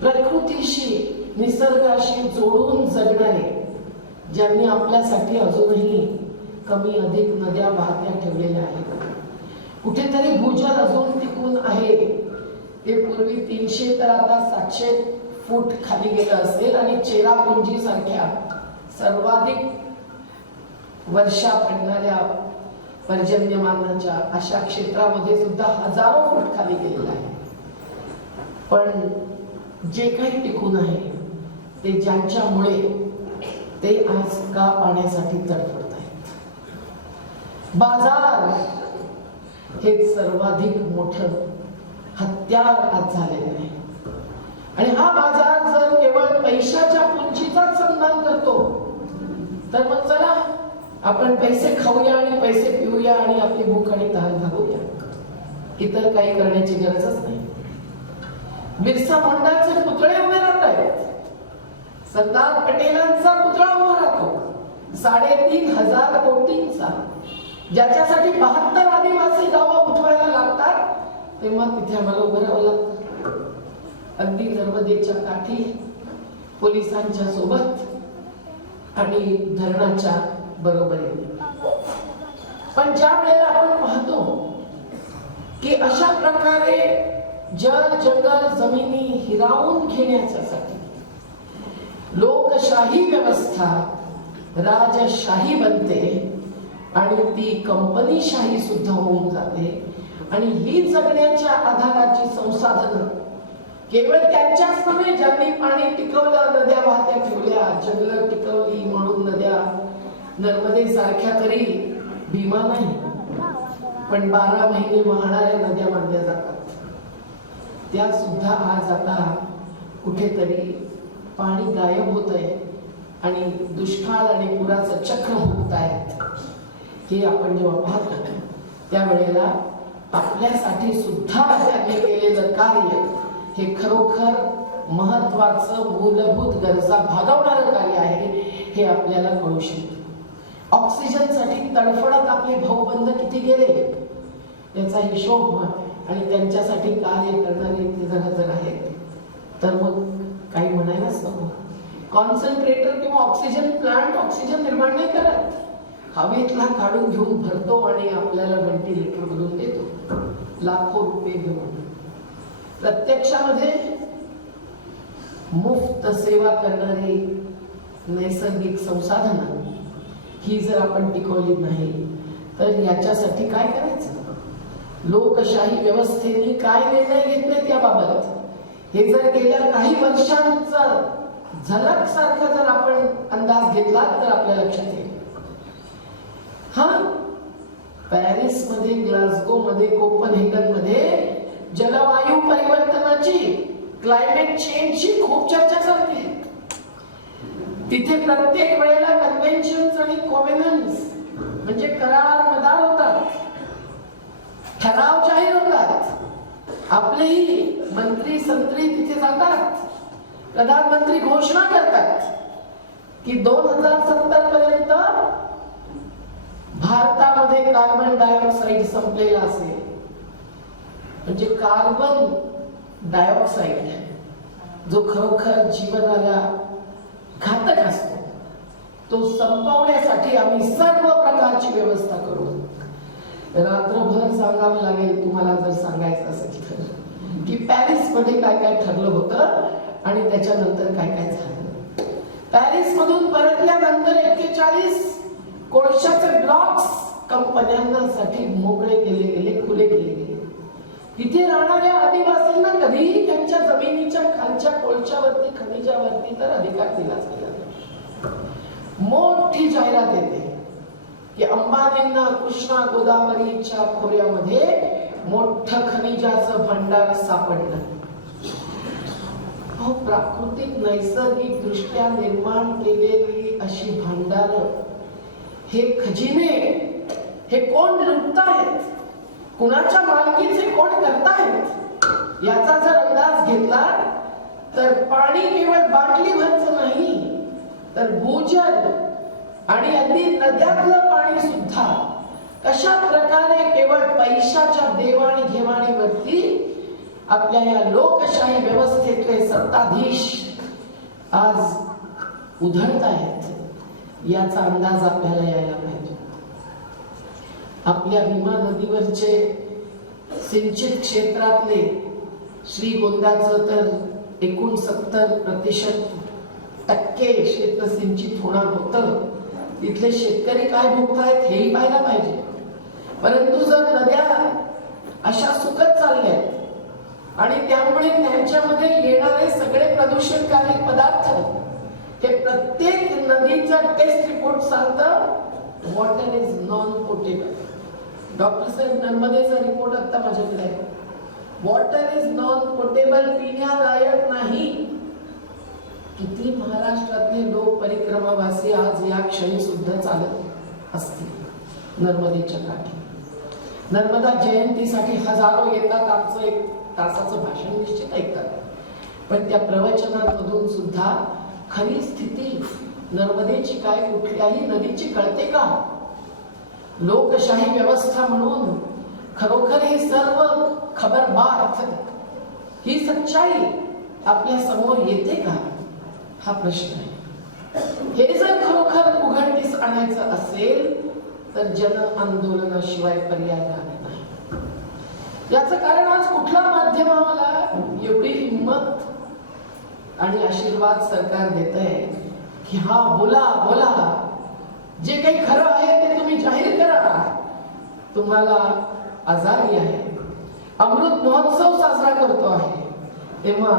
प्रकृतीशी निसर्गाशी जोडून जगणारे, ज्यांनी आपल्यासाठी अजूनही कमी अधिक नद्या वाहत्या ठेवलेल्या आहेत, कुठेतरी भूजल अजून टिकून आहे. ते पूर्वी 300 तर आता 700 फूट खाली गेलं असेल आणि चेरापुंजी सारख्या सर्वाधिक वर्षा पडणाऱ्या पर्जन्यमानाच्या अशा क्षेत्रामध्ये सुद्धा हजारो फूट खाली गेलेलं आहे. पण जे काही टिकून आहे ते ज्यांच्यामुळे ते आज का पाण्यासाठी तडफडत आहेत. बाजार हे सर्वाधिक मोठं हत्यार आज झालेलं आहे. आणि हा बाजार जर केवळ पैशाच्या पुंजीचाच सन्मान करतो तर मग चला आपण पैसे खाऊया आणि पैसे पिऊया आणि आपली भूक आणि तहान भागवूया, इतर काही करण्याची गरजच नाही. बिरसा मुंडाचे पुतळे उभे राहत आहेत, सरदार पटेलांचा पुतळा उभा राहतो 3,500 कोटींचा, ज्याच्यासाठी 72 आदिवासी गावं उठवायला लागतात, तेव्हा तिथे आम्हाला उभं राहावं लागतं. अगदी नर्मदेच्या काठी पोलिसांच्या सोबत आणि धरणाच्या बरोबरीने. पण ज्या वेळेला आपण पाहतो की अशा प्रकारे जल, जंगल, जमिनी हिरावून घेण्यासाठी लोकशाही व्यवस्था राजशाही बनते आणि ती कंपनीशाही सुद्धा होऊन जाते. आणि ही जगण्याच्या आधाराची संसाधनं केवळ त्यांच्याच नव्हे, ज्यांनी पाणी टिकवलं, नद्या वाहत्या ठेवल्या, जंगलं टिकवली म्हणून नद्या, नर्मदे सारख्या तरी भीमा नाही पण 12 महिने वाहणाऱ्या नद्या मानल्या जातात, त्या सुद्धा आज आता कुठेतरी पाणी गायब होत आहे आणि दुष्काळ आणि पुराचं चक्र भोगत आहेत. हे आपण जेव्हा पाहतो त्यावेळेला आपल्यासाठी सुद्धा त्यांनी केलेलं कार्य हे खरोखर महत्वाचं मूलभूत गरजा भागवणारं कार्य आहे हे आपल्याला कळू शकतं. ऑक्सिजनसाठी तडफडत आपले भाऊबंद किती गेले याचा हिशोब आणि त्यांच्यासाठी कार्य करणारे ते जर आहेत तर मग काही म्हणायलाच नको. कॉन्सन्ट्रेटर किंवा ऑक्सिजन प्लांट ऑक्सिजन निर्माण नाही करत, हवेतला काढून घेऊन भरतो आणि आपल्याला व्हेंटिलेटर मधून देतो लाखो रुपये घेऊन. प्रत्यक्षामध्ये मुफ्त सेवा करणारी नैसर्गिक संसाधनं ही जर आपण टिकवली नाही तर याच्यासाठी काय करायचं? लोकशाही व्यवस्थेने काय निर्णय घेतले त्याबाबत हे जर गेल्या काही वर्षांचा झलक सारखा जर आपण अंदाज घेतला तर आपल्या लक्षात येईल. हा, पॅरिस मध्ये, ग्लासगो मध्ये, कोपनहेगन मध्ये जलवायू परिवर्तनाची, क्लायमेट चेंजची खूप चर्चा चालते. तिथे प्रत्येक वेळेला कन्व्हेन्शन्स आणि कोव्हेनन्स म्हणजे करार मदार होतात, ठराव जाहीर होतात. आपलेही मंत्री संत्री तिथे जातात, प्रधानमंत्री घोषणा करतात की 2070 पर्यंत भारतामध्ये कार्बन डायऑक्साईड संपलेला असेल. म्हणजे कार्बन डायऑक्साईड जो खरोखर जीवनाला घातक असतो तो संपवण्यासाठी आम्ही सर्व प्रकारची व्यवस्था करू. रात्रभर सांगावं लागेल तुम्हाला जर सांगायचं असेल तर की पॅरिस मध्ये काय काय ठरलं होतं आणि त्याच्यानंतर काय काय झालं. पॅरिस मधून परतल्यानंतर 41 कोळशाचे ब्लॉक्स कंपन्यांसाठी मोकळे केले गेले, खुले केले गेले. तिथे राहणाऱ्या आदिवासींना कधीही त्यांच्या जमिनीच्या खालच्या कोळशावरती, खनिजावरती तर अधिकार दिलाच गेला नाही. मोठी जाहिरात येते की अंबानींना कृष्णा गोदावरीच्या खोऱ्यामध्ये मोठं खनिजाचं भांडार सापडलं. प्राकृतिक नैसर्गिक दृष्ट्या निर्माण केलेली अशी भांडार, हे खजिने, हे कोण लुटतायत, कुणाच्या मालकीचे कोण करतायत याचा जर अंदाज घेतला तर पाणी केवळ बाटलीभरचं नाही तर भूजल आणि अगदी नद्यातलं पाणी सुद्धा कशा प्रकारे केवळ पैशाच्या देवाणघेवाणीवरती आपल्या या लोकशाही व्यवस्थेतले सत्ताधीश आज उधळत आहेत याचा अंदाज आपल्याला यायला पाहिजे. आपल्या भीमा नदीवरचे सिंचित क्षेत्रातले श्रीगोंद्याचं तर 69% क्षेत्र सिंचित होणार होतं. तिथले शेतकरी काय भोगतायत हेही पाहायला पाहिजे. परंतु जर नद्या अशा सुकत चालल्या आणि त्यामुळे त्यांच्यामध्ये येणारे सगळे प्रदूषणकारी पदार्थ हे प्रत्येक नदीचा टेस्ट रिपोर्ट सांगतं water is non potable. Doctor साहेब नर्मदेचा रिपोर्ट आता माझ्याकडे आहे. वॉटर इज नॉन पोटेबल, पिण्यालायक नाही. किती महाराष्ट्रातले लोक परिक्रमावासी आज या क्षणी सुद्धा चालत असतील नर्मदेच्या काठी. नर्मदा जयंतीसाठी हजारो येतात, आमचं 1 तासाचं भाषण निश्चित ऐकतात. पण त्या प्रवचनांमधून सुद्धा खरी स्थिती नर्मदेची काय, कुठल्याही नदीची कळते का? लोकशाही व्यवस्था म्हणून खरोखर हे सर्व खबरबात, ही सच्चाई आपल्या समोर येते का हा प्रश्न आहे. हे जर खरोखर उघडकीस आणायचं असेल तर जन आंदोलनाशिवाय पर्याय राहणार नाही. याचं कारण आज कुठला माध्यम आम्हाला एवढी हिंमत आणि आशीर्वाद सरकार देत आहे की हा बोला बोला, जे काही खरं आहे ते तुम्ही जाहीर करा, तुम्हाला आजादी आहे. अमृत महोत्सव साजरा करतो आहे तेव्हा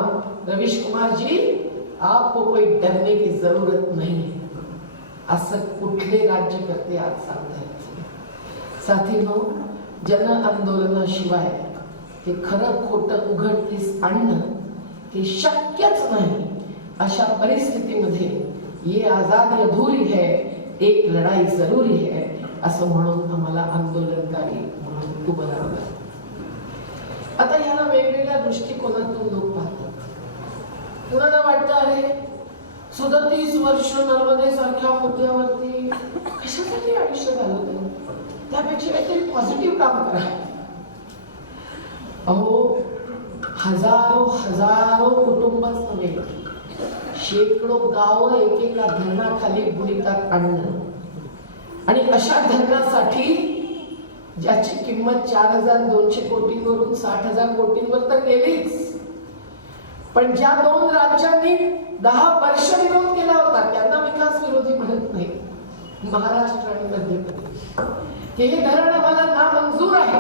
रवीश कुमार जी आपको कोई डरने की जरूरत नहीं, असं कुठले राज्यकर्ते आज सांगतायत. साथीनो, जन आंदोलनाशिवाय हे खरं खोटं उघडकीस आणणं हे शक्यच नाही. अशा परिस्थितीमध्ये ये आजादी अधूरी है, एक लढाई जरूरी है असं म्हणून आम्हाला आंदोलनकारी म्हणून उभं राहावं लागतं. आता याला वेगवेगळ्या दृष्टिकोनातून लोक पाहतात. कुणाला वाटतं अरे 37 वर्ष नर्मदेसारख्या मुद्द्यावरती कशासाठी आयुष्य घालवलं, त्यापेक्षा काहीतरी पॉझिटिव्ह काम करा. अहो, हजारो कुटुंबच नव्हे, शेकडो गावं एकेका धरणाखाली बुडीतात आणणं आणि अशा धरणासाठी ज्याची किंमत 4,200 कोटींवरून 60,000 कोटींवर तर गेलीच, पण ज्या 2 राज्यांनी 10 वर्ष विरोध केला होता त्यांना विकास विरोधी म्हणत नाही, महाराष्ट्र आणि मध्य प्रदेश, हे धरण आम्हाला नामंजूर आहे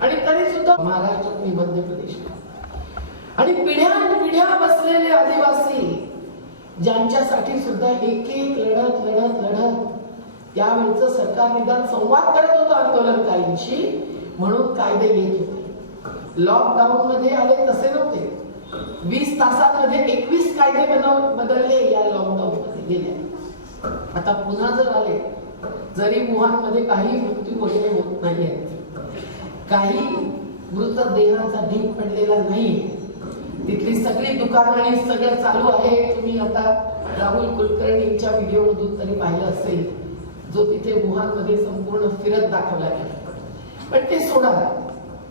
आणि तरी सुद्धा महाराष्ट्र आणि मध्य प्रदेश आणि पिढ्यानपिढ्या बसलेले आदिवासी ज्यांच्यासाठी सुद्धा एक लढत त्यावेळचं सरकार निदान संवाद करत होतं आंदोलनकारींशी, म्हणून कायदे येत होते. लॉकडाऊन मध्ये आले तसे नव्हते. 20 तासांमध्ये 21 कायदे बदलले या लॉकडाऊन मध्ये गेल्या. आता पुन्हा जर आले, जरी वुहानमध्ये काही मृत्यू वगैरे होत नाहीये, काही मृतदेहांचा ढीग पडलेला नाही, तिथली सगळी दुकानं आणि सगळं चालू आहे. तुम्ही आता राहुल कुलकर्णींच्या व्हिडिओ मधून तरी पाहिलं असेल, जो तिथे वुहानमध्ये संपूर्ण फिरत दाखवला गेला. पण ते सोडा,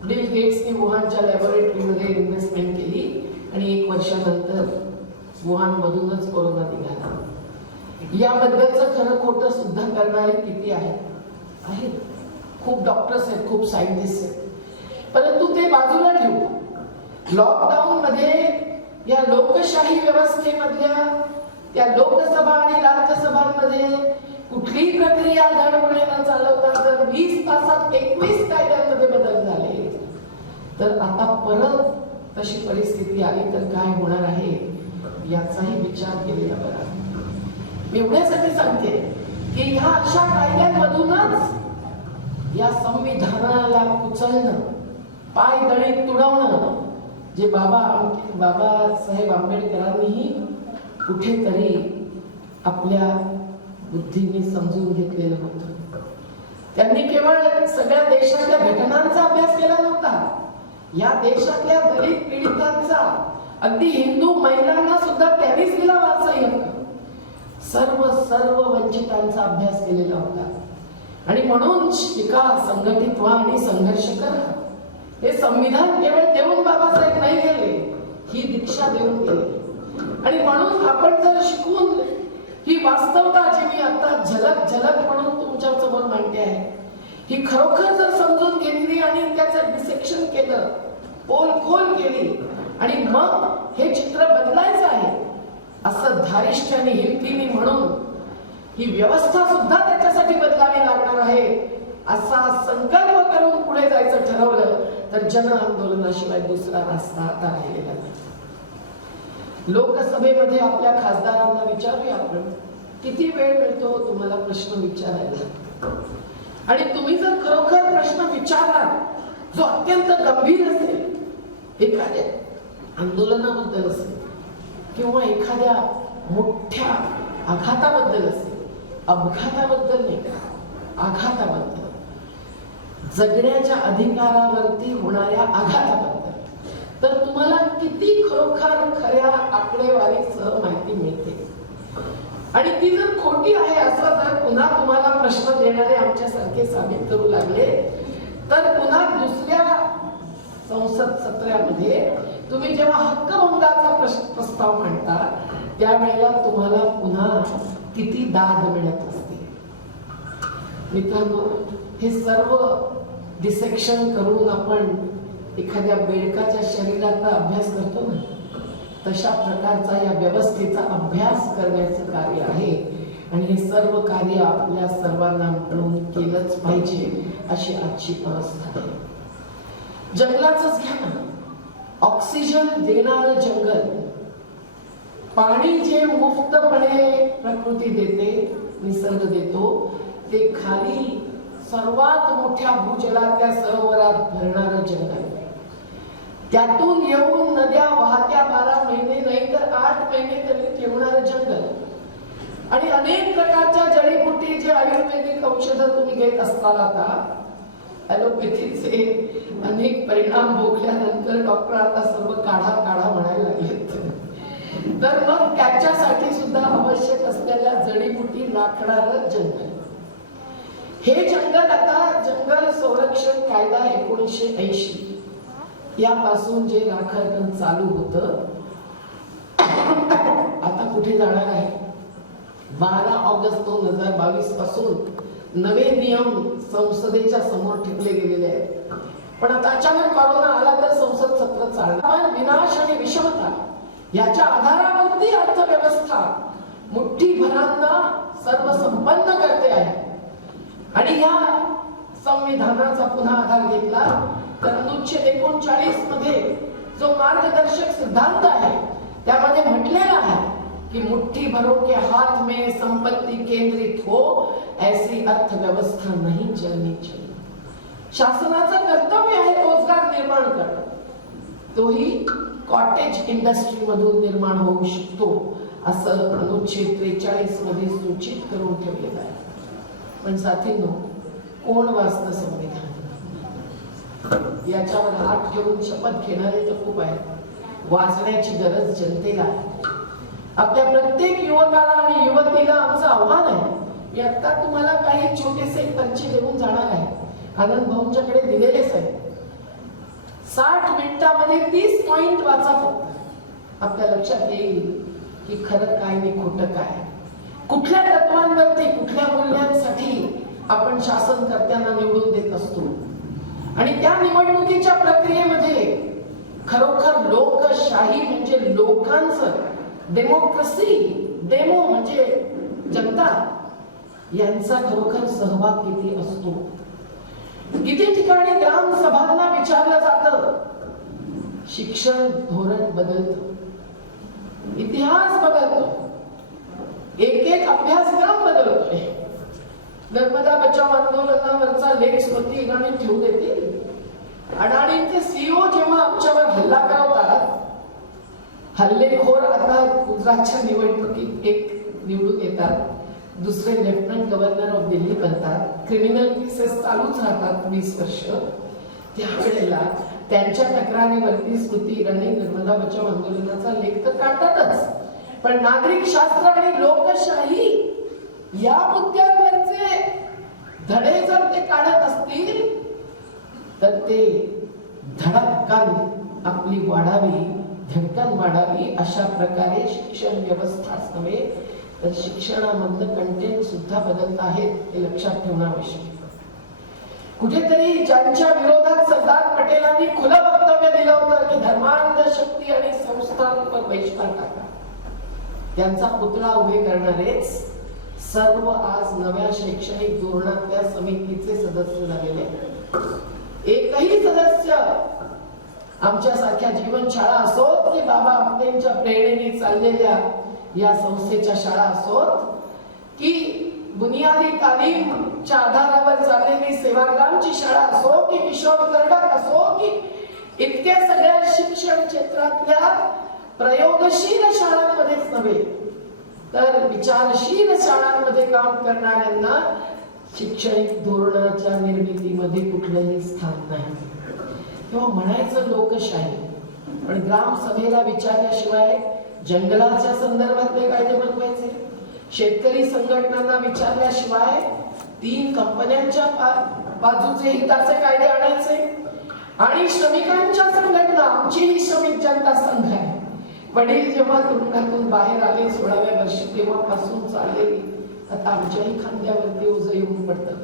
बिल गेट्सने वुहानच्या लॅबोरेटरीमध्ये इन्व्हेस्टमेंट केली आणि 1 वर्षानंतर वुहान मधूनच कोरोना निघाला. याबद्दलचं खरं खोटं सुद्धा करणारे किती आहेत? खूप डॉक्टर्स आहेत, खूप सायंटिस्ट आहेत. परंतु ते बाजूला ठेवू. लॉकडाऊन मध्ये या लोकशाही व्यवस्थेमधल्या त्या लोकसभा आणि राज्यसभांमध्ये कुठलीही प्रक्रिया धडपणे न चालवता जर 20 तासात 21 कायद्यांमध्ये बदल झाले, तर आता परत तशी परिस्थिती आली तर काय होणार आहे याचाही विचार केलेला बरा. मी एवढ्यासाठी सांगते की ह्या अशा कायद्यांमधूनच या संविधानाला कुचलणं, पायदळी तुडवणं, जे बाबासाहेब आंबेडकरांनीही कुठेतरी आपल्या बुद्धीने समजून घेतलेलं होतं. त्यांनी केवळ सगळ्या देशातल्या घटनांचा अभ्यास केला नव्हता, या देशातल्या दलित पीडितांचा, अगदी हिंदू महिलांना सुद्धा त्यांनीच दिला वारसाई हक्क, सर्व वंचितांचा अभ्यास केलेला होता. आणि म्हणून शिका, संघटित व्हा आणि संघर्ष करा. हे संविधान केवळ देऊन बाबासाहेब नाही गेले, ही दीक्षा देऊन गेले. आणि म्हणून आपण जर शिकून ही वास्तवता जी मी आता झलक म्हणून तुमच्या समोर मांडते आहे, ही खरोखर जर समजून घेतली आणि त्याचं डिसेक्शन केलं, पोलखोल केली आणि मग हे चित्र बदलायचं आहे असं धारिष्ट्याने हिमतीने म्हणून ही व्यवस्था सुद्धा त्याच्यासाठी बदलावी लागणार आहे असा संकल्प करून पुढे जायचं ठरवलं तर जन आंदोलनाशिवाय दुसरा रस्ता आता राहिलेला नाही. लोकसभेमध्ये आपल्या खासदारांना विचारूया आपण, किती वेळ मिळतो तुम्हाला प्रश्न विचारायला, आणि तुम्ही जर खरोखर प्रश्न विचारला जो अत्यंत गंभीर असेल, एखाद्या आंदोलनाबद्दल असेल किंवा एखाद्या मोठ्या आघाताबद्दल असेल, अपघाताबद्दल नाही, आघाताबद्दल, जगण्याच्या अधिकारावरती होणाऱ्या आघाताबद्दल, तर तुम्हाला किती खरोखर खऱ्या आकडेवारीसह माहिती मिळते. आणि ती जर खोटी आहे असं जर पुन्हा तुम्हाला प्रश्न देणारे आमच्यासारखे साबित करू लागले तर पुन्हा दुसऱ्या संसद सत्रामध्ये तुम्ही जेव्हा हक्कभंगाचा प्रस्ताव मांडता त्यावेळेला तुम्हाला पुन्हा किती दाद मिळत असते. मित्रांनो, हे सर्व डिसेक्शन करून आपण एखाद्या बेडकाच्या शरीराचा अभ्यास करतो ना, तशा प्रकारचा या व्यवस्थेचा अभ्यास करण्याचं कार्य आहे. आणि हे सर्व कार्य आपल्या सर्वांना मिळून केलंच पाहिजे अशी आजची अवस्था आहे. जंगलाचंच घ्या ना, ऑक्सिजन देणारं जंगल, पाणी जे मुक्तपणे प्रकृती देते, निसर्ग देतो, ते खाली सर्वात मोठ्या भूजलातल्या सरोवरात भरणारं जंगल, त्यातून येऊन नद्या वाहत्या 12 महिने नाही तर 8 महिने तरी ठेवणारं जंगल, आणि अनेक प्रकारच्या जडीबुटी जे आयुर्वेदिक औषधं तुम्ही घेत असताल, आता ॲलोपॅथीचे अनेक परिणाम भोगल्यानंतर डॉक्टर आता सर्व काढा म्हणायला लागलेत, तर मग त्याच्यासाठी सुद्धा आवश्यक असलेल्या जडीबुटी राखणारं जंगल. हे जंगल आता जंगल संरक्षण कायदा 1980 यापासून जे राखण चालू होतं आता कुठे जाणार आहे? 12 ऑगस्ट 2022 पासून नवे नियम संसदेच्या समोर ठेवले गेलेले आहेत. पण आता अचानक कोरोना आला तर संसद सत्र चालणार. विनाश आणि विषमता याच्या आधारावरती अर्थव्यवस्था मुठ्ठीभरांना सर्वसंपन्न करते आहे. आणि या संविधानाचा पुन्हा आधार घेतला तर अनुच्छेद 39 मध्ये जो मार्गदर्शक सिद्धांत आहे त्यामध्ये म्हटलेला आहे कि मुट्ठी भरों के हाथ में संपत्ति केंद्रित हो ऐसी अर्थव्यवस्था नहीं चलनी चाहिए. शासनाचं कर्तव्य आहे रोजगार निर्माण करणं. तोही कॉटेज इंडस्ट्री मधून निर्माण होऊ शकतो असं अनुच्छेद 43 मध्ये सूचित करून ठेवलेलं आहे. पण साथींनो, कोण वाचतं संविधान? याच्यावर हात ठेवून शपथ घेणारे तर खूप आहेत. वाचण्याची गरज जनतेला आहे. आपल्या प्रत्येक युवकाला आणि युवतीला आमचं आव्हान आहे. मी आता तुम्हाला काही छोटेसे परिचय देऊन जाणार आहे. आनंद भाऊंच्याकडे दिलेलेच आहे. 60 मिनिटांमध्ये 30 पॉइंट वाचा फक्त. आपल्या लक्षात येईल की खरं काय आणि खोटं काय, कुठल्या तत्वांवरती कुठल्या मूल्यांसाठी आपण शासनकर्त्यांना निवडून देत असतो. आणि त्या निवडणुकीच्या प्रक्रियेमध्ये खरोखर लोकशाही म्हणजे लोकांचं, डेमोक्रेसी, डेमो म्हणजे जनता, यांचा खरोखर सहभाग किती असतो. किती ठिकाणी ग्रामसभांना विचारलं जातं. शिक्षण धोरण बदलतं, इतिहास बदलतो, एक अभ्यासक्रम बदलतोय. नर्मदा बचाव आंदोलनावरचा लेख स्मृती इराणी ठेवू देतील. अडाणीचे सीईओ जेव्हा आमच्यावर हल्ला करवतात, हल्लेखोर आता गुजरातच्या निवडणुकीत एक निवडून येतात, दुसरे लेफ्टनंट गव्हर्नर ऑफ दिल्ली बनतात, क्रिमिनल केसेस चालूच राहतात 20 वर्ष. त्यावेळेला त्यांच्या तक्रारीवरती स्मृती इराणी नर्मदा बचाव आंदोलनाचा लेख तर काढतातच, पण नागरिक शास्त्र आणि लोकशाही या मुद्द्यांवरचे धडे जर ते काढत असतील तर ते धडक्कन आपली वाढावी, धडकन वाढावी. अशा प्रकारे शिक्षण व्यवस्थाच नव्हे तर शिक्षणामधलं कंटेंट सुद्धा बदलत आहेत, हे लक्षात ठेवणं आवश्यक आहे. कुठेतरी ज्यांच्या विरोधात सरदार पटेलांनी खुलं वक्तव्य दिलं होतं की धर्मांध शक्ती आणि संस्थांवर बहिष्कार टाका, त्यांचा पुतळा उभे करणारेच सर्व आज नव्या शैक्षणिक धोरणातल्या समितीचे सदस्य झालेले. एकही सदस्य आमच्यासारख्या जीवनशाळा असोत की बाबा आमटेंच्या प्रेरणेने चाललेल्या या संस्थेच्या शाळा असोत की बुनियादी तालीमच्या आधारावर चाललेली सेवाग्रामची शाळा असो की किशोर कर्डक असो की इतक्या सगळ्या शिक्षण क्षेत्रातल्या प्रयोगशील शाळांमध्येच नव्हे तर विचारशील शाळांमध्ये काम करणाऱ्यांना शैक्षणिक धोरणाच्या निर्मितीमध्ये कुठलंही स्थान नाही. तेव्हा म्हणायचं लोकशाही, पण ग्रामसभेला विचारल्याशिवाय जंगलाच्या संदर्भातले कायदे बनवायचे, शेतकरी संघटनांना विचारल्याशिवाय 3 कंपन्यांच्या बाजूचे हिताचे कायदे आणायचे, आणि श्रमिकांच्या संघटना, आमची ही श्रमिक जनता संघ आहे, वडील जेव्हा तुरुंगातून बाहेर आले 16व्या वर्षी तेव्हापासून चाललेली आता आमच्याही खांद्यावरती ओझं येऊन पडतं.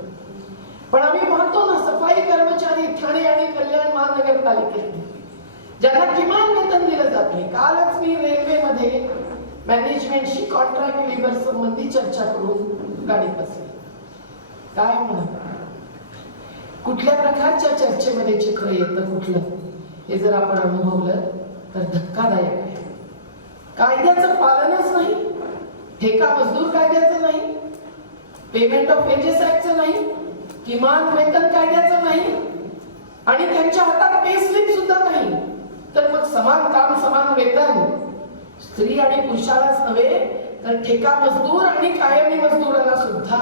पण आम्ही पाहतो ना, सफाई कर्मचारी ठाणे आणि कल्याण महानगरपालिकेत ज्यांना किमान वेतन दिलं जात नाही. कालच मी रेल्वेमध्ये मॅनेजमेंटशी कॉन्ट्रॅक्ट लेबर संबंधी चर्चा करून गाडीत बसले. काय म्हणत, कुठल्या प्रकारच्या चर्चेमध्ये चित्र येतं कुठलं, हे जर आपण अनुभवलं तर धक्कादायक आहे. कायद्याचं पालनच नाही, ठेका मजदूर कायद्याचं नाही, पेमेंट ऑफ वेजेस ऍक्टचं नाही, किमान वेतन कायद्याचं नाही, आणि त्यांच्या हातात पे स्लिप सुद्धा नाही. तर मग समान काम समान वेतन स्त्री आणि पुरुषालाच नव्हे तर ठेका मजदूर आणि कायमी मजदूराला सुद्धा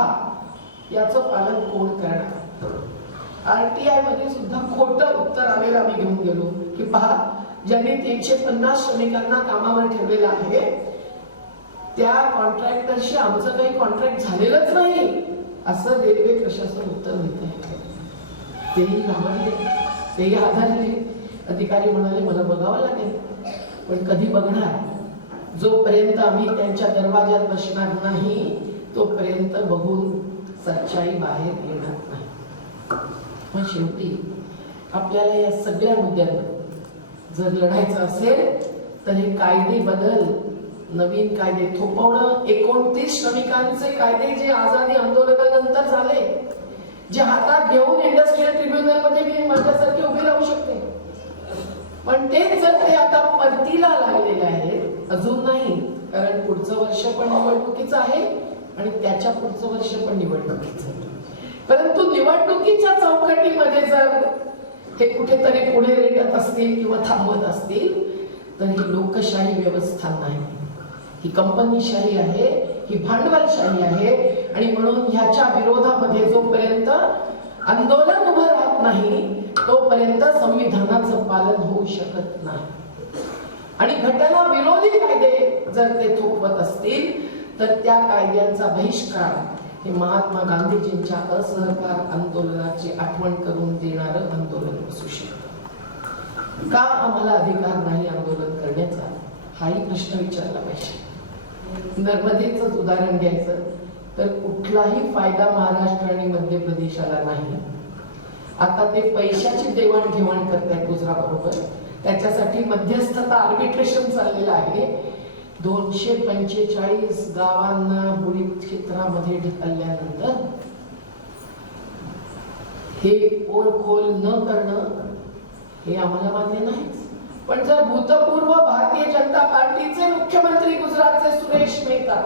याचं पालन कोण करणार? RTI मध्ये सुद्धा खोटं उत्तर आलेलं आम्ही घेऊन गेलो की पहा, ज्यांनी 350 श्रमिकांना कामावर ठेवलेलं आहे त्या कॉन्ट्रॅक्टरशी आमचं काही कॉन्ट्रॅक्ट झालेलंच नाही असं रेल्वे प्रशासन उत्तर देत आहे. तेही घाबरले, तेही आधारले. अधिकारी म्हणाले मला बघावं लागेल, पण कधी बघणार? जोपर्यंत आम्ही त्यांच्या दरवाज्यात बसणार नाही तोपर्यंत बघून सच्चाई बाहेर येणार नाही. पण शेवटी आपल्याला या सगळ्या मुद्द्यांवर जर लढायचं असेल तर हे कायदे बदल, नवीन कायदे थोपवणं, 29 श्रमिकांचे कायदे जे आझादी आंदोलनानंतर झाले, जे हातात घेऊन इंडस्ट्रियल ट्रिब्युनल मध्ये मी माझ्यासारखे उभे राहू शकते, पण तेच जर ते आता परतीला लागलेले आहेत, अजून नाही, कारण पुढचं वर्ष पण निवडणुकीचं आहे आणि त्याच्या पुढचं वर्ष पण निवडणुकीचं आहे. परंतु निवडणुकीच्या चौकटीमध्ये जर हे कुठेतरी पुढे रेटत असतील किंवा थांबवत असतील तर ही लोकशाही व्यवस्था नाही, ही कंपनीशाही आहे, ही भांडवलशाही आहे. आणि म्हणून ह्याच्या विरोधामध्ये जोपर्यंत आंदोलन उभं राहत नाही तोपर्यंत संविधानाचं पालन होऊ शकत नाही. आणि घटना विरोधी कायदे जर ते थोपवत असतील तर त्या कायद्यांचा बहिष्कार हे महात्मा गांधीजींच्या असहकार आंदोलनाची आठवण करून देणारं आंदोलन असू शकतं. का आम्हाला अधिकार नाही आंदोलन करण्याचा, हाही प्रश्न विचारला पाहिजे. नर्मदेचंच उदाहरण घ्यायचं तर कुठलाही फायदा महाराष्ट्र आणि मध्य प्रदेशाला नाही. आता ते पैशाची देवाणघेवाण करतायत गुजरातबरोबर, त्याच्यासाठी मध्यस्थता आर्बिट्रेशन चाललेलं आहे. 245 गावांना बुडीत क्षेत्रामध्ये ढकलल्यानंतर हे पोलखोल न करणं हे आम्हाला मान्य नाहीच. पण जर भूतपूर्व भारतीय जनता पार्टीचे मुख्यमंत्री गुजरातचे सुरेश मेहता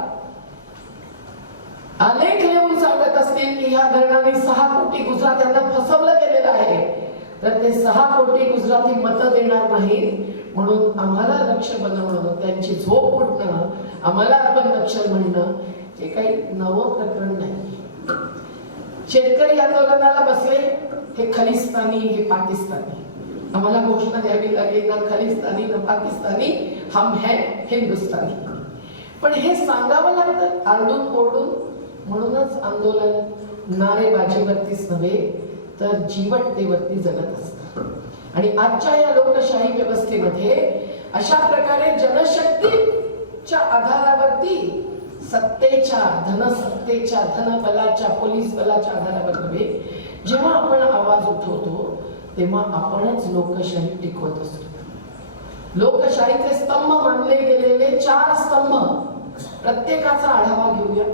अनेक लिहून सांगत असतील की ह्या धरणाने 6 कोटी गुजरात्यांना फसवलं गेलेलं आहे, तर ते 6 कोटी गुजराती मतं देणार नाहीत. म्हणून आम्हाला लक्ष बनवणं, त्यांची झोप उठणं, आम्हाला आपण नक्षल म्हणणं हे काही नवं प्रकरण नाही. शेतकरी आंदोलनाला बसले, हे खलिस्तानी, हे पाकिस्तानी, आम्हाला घोषणा द्यावी लागली ना खलिस्तानी ना पाकिस्तानी, हम है हिंदुस्तानी. पण हे सांगावं लागतं आरडून ओरडून. म्हणूनच आंदोलन नारेबाजीवरतीच नव्हे तर जीवटतेवरती जगत असतं. आणि आजच्या या लोकशाही व्यवस्थेमध्ये अशा प्रकारे जनशक्तीच्या आधारावरती, सत्तेच्या, धनसत्तेच्या, धनबलाच्या, पोलीस बलाच्या आधारावर नव्हे, जेव्हा आपण आवाज उठवतो तेव्हा आपणच लोकशाही टिकवत असतो. लोकशाहीचे स्तंभ मानले गेलेले 4 स्तंभ, प्रत्येकाचा आढावा घेऊया.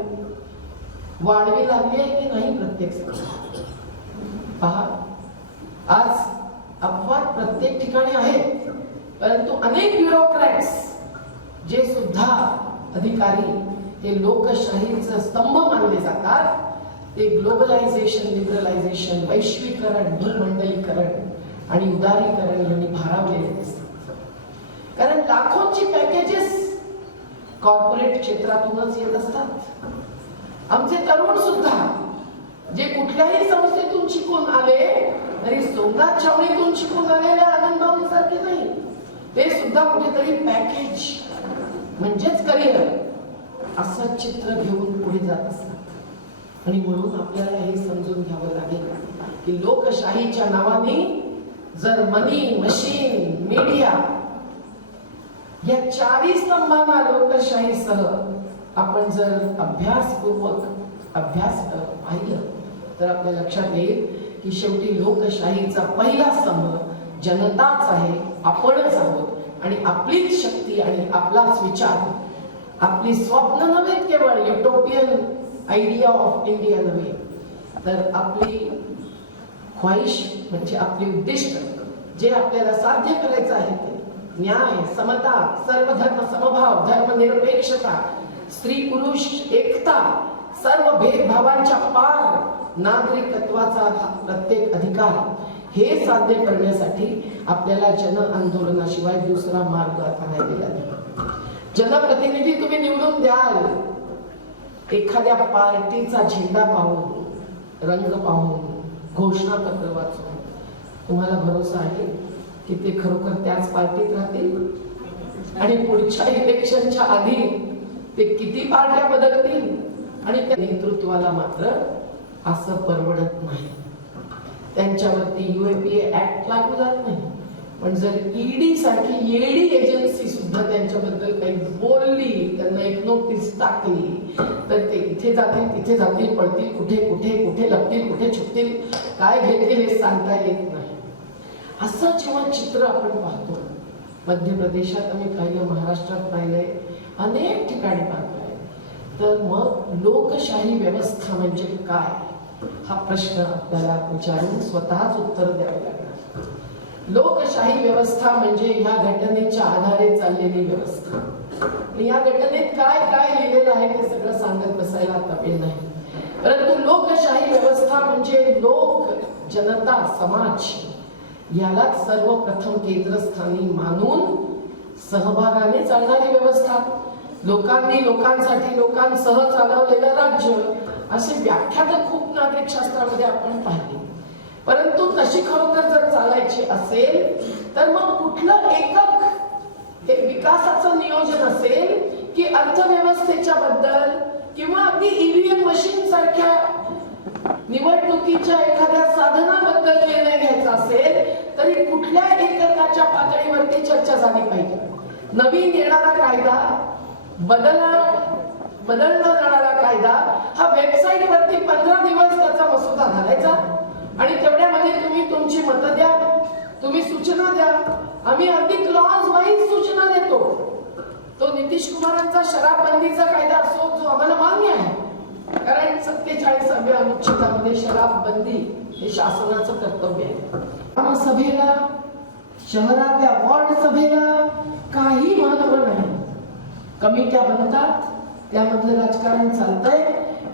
वाढवी लागली आहे की नाही प्रत्येक स्तंभ पहा. आज अपवाद प्रत्येक ठिकाणी आहेत, परंतु अनेक ब्युरोक्रॅट्स जे सुद्धा अधिकारी हे लोकशाहीचे स्तंभ मानले जातात, ते ग्लोबलायझेशन, लिबरलायझेशन, वैश्वीकरण, भूमंडलीकरण आणि उदारीकरण यांनी भारावलेले असतात. कारण लाखोंची पॅकेजेस कॉर्पोरेट क्षेत्रातूनच येत असतात. आमचे तरुण सुद्धा जे कुठल्याही संस्थेतून शिकून आले तरी सोमनाथ छावणीतून शिकून आलेल्या आनंदभाऊ सारखे नाही, ते सुद्धा कुठेतरी पॅकेज म्हणजेच करिअर असं चित्र घेऊन पुढे जात असतात. आणि म्हणून आपल्याला हे समजून घ्यावं लागेल की लोकशाहीच्या नावाने जर मनी, मशीन, मीडिया या 4 स्तंभांना लोकशाहीसह आपण जर अभ्यासपूर्वक पाहिलं तर आपल्या लक्षात येईल की शेवटी लोकशाहीचा पहिला स्तंभ जनताच आहे, आपणच आहोत. आणि आपलीच शक्ती आणि आपलाच विचार, आपली स्वप्न नव्हे केवळ युटोपियन आयडिया ऑफ इंडिया नव्हे, तर आपली ख्वाहिश म्हणजे आपली उद्दिष्ट जे आपल्याला साध्य करायचं आहे ते न्याय, समता, सर्वधर्म समभाव, धर्मनिरपेक्षता, स्त्री पुरुष एकता, सर्व भेदभावांच्या पार नागरिकत्वाचा प्रत्येक अधिकार, हे साध्य करण्यासाठी आपल्याला जन आंदोलनाशिवाय दुसरा मार्ग आता राहिलेला नाही. जनप्रतिनिधी तुम्ही निवडून द्याल, एखाद्या पार्टीचा झेंडा पाहून, रंग पाहून, घोषणापत्र वाचून तुम्हाला भरोसा आहे की ते खरोखर त्याच पार्टीत राहतील आणि पुढच्या इलेक्शनच्या आधी ते किती पार्ट्या बदलतील. आणि त्या नेतृत्वाला मात्र असं परवडत नाही. त्यांच्यावरती UAPA ऍक्ट लागू जात नाही, पण जर ईडी सारखी येडी एजन्सी सुद्धा त्यांच्याबद्दल काही बोलली, त्यांना एक नोटीस टाकली, तर ते इथे जातील तिथे जातील, पळतील कुठे कुठे कुठे लपतील कुठे छुपतील, काय घेतील हे सांगता येत नाही. असं जेव्हा चित्र आपण पाहतो, मध्य प्रदेशात आम्ही पाहिलं, महाराष्ट्रात पाहिलंय, अनेक ठिकाणी पाहतोय, तर मग लोकशाही व्यवस्था म्हणजे काय हा प्रश्न आपल्याला विचारून स्वतःच उत्तर द्यावे लागणार. लोकशाही व्यवस्था म्हणजे ह्या घटनेच्या आधारे चाललेली व्यवस्था. या घटनेत काय काय लिहिलेलं आहे ते सगळं सांगत बसायला आता वेळ नाही, परंतु लोकशाही व्यवस्था म्हणजे लोक, जनता, समाज याला सर्वप्रथम केंद्रस्थानी मानून सहभागाने चालणारी व्यवस्था, लोकांनी लोकांसाठी लोकांसह चालवलेलं राज्य, अशी व्याख्या तर खूप नागरिक शास्त्रामध्ये आपण पाहिली. परंतु तशी खरोखर जर चालायची असेल तर मग कुठलं एकक हे विकासाचं नियोजन असेल, की अर्थव्यवस्थेच्या बद्दल किंवा अगदी ईव्हीएम मशीन सारख्या निवडणुकीच्या एखाद्या साधनाबद्दल निर्णय घ्यायचा असेल, तरी कुठल्या एककाच्या पातळीवरती चर्चा झाली पाहिजे. नवीन येणारा कायदा, बदलला जाणारा कायदा हा वेबसाईट वरती 15 दिवस त्याचा मसुदा घालायचा आणि तेवढ्यामध्ये तुम्ही तुमची मतं द्या, तुम्ही सूचना द्या. आम्ही अगदी क्लॉज वाईज सूचना देतो. तो नितीश कुमारांचा शराबबंदीचा कायदा असो, जो आम्हाला मान्य आहे, कारण 47व्या अनुच्छेदामध्ये शराबबंदी हे शासनाचं कर्तव्य आहे. ग्रामसभेला, शहरातल्या वॉर्ड सभेला काही महत्व नाही. कमिट्या बनतात, त्यामधलं राजकारण चालतंय,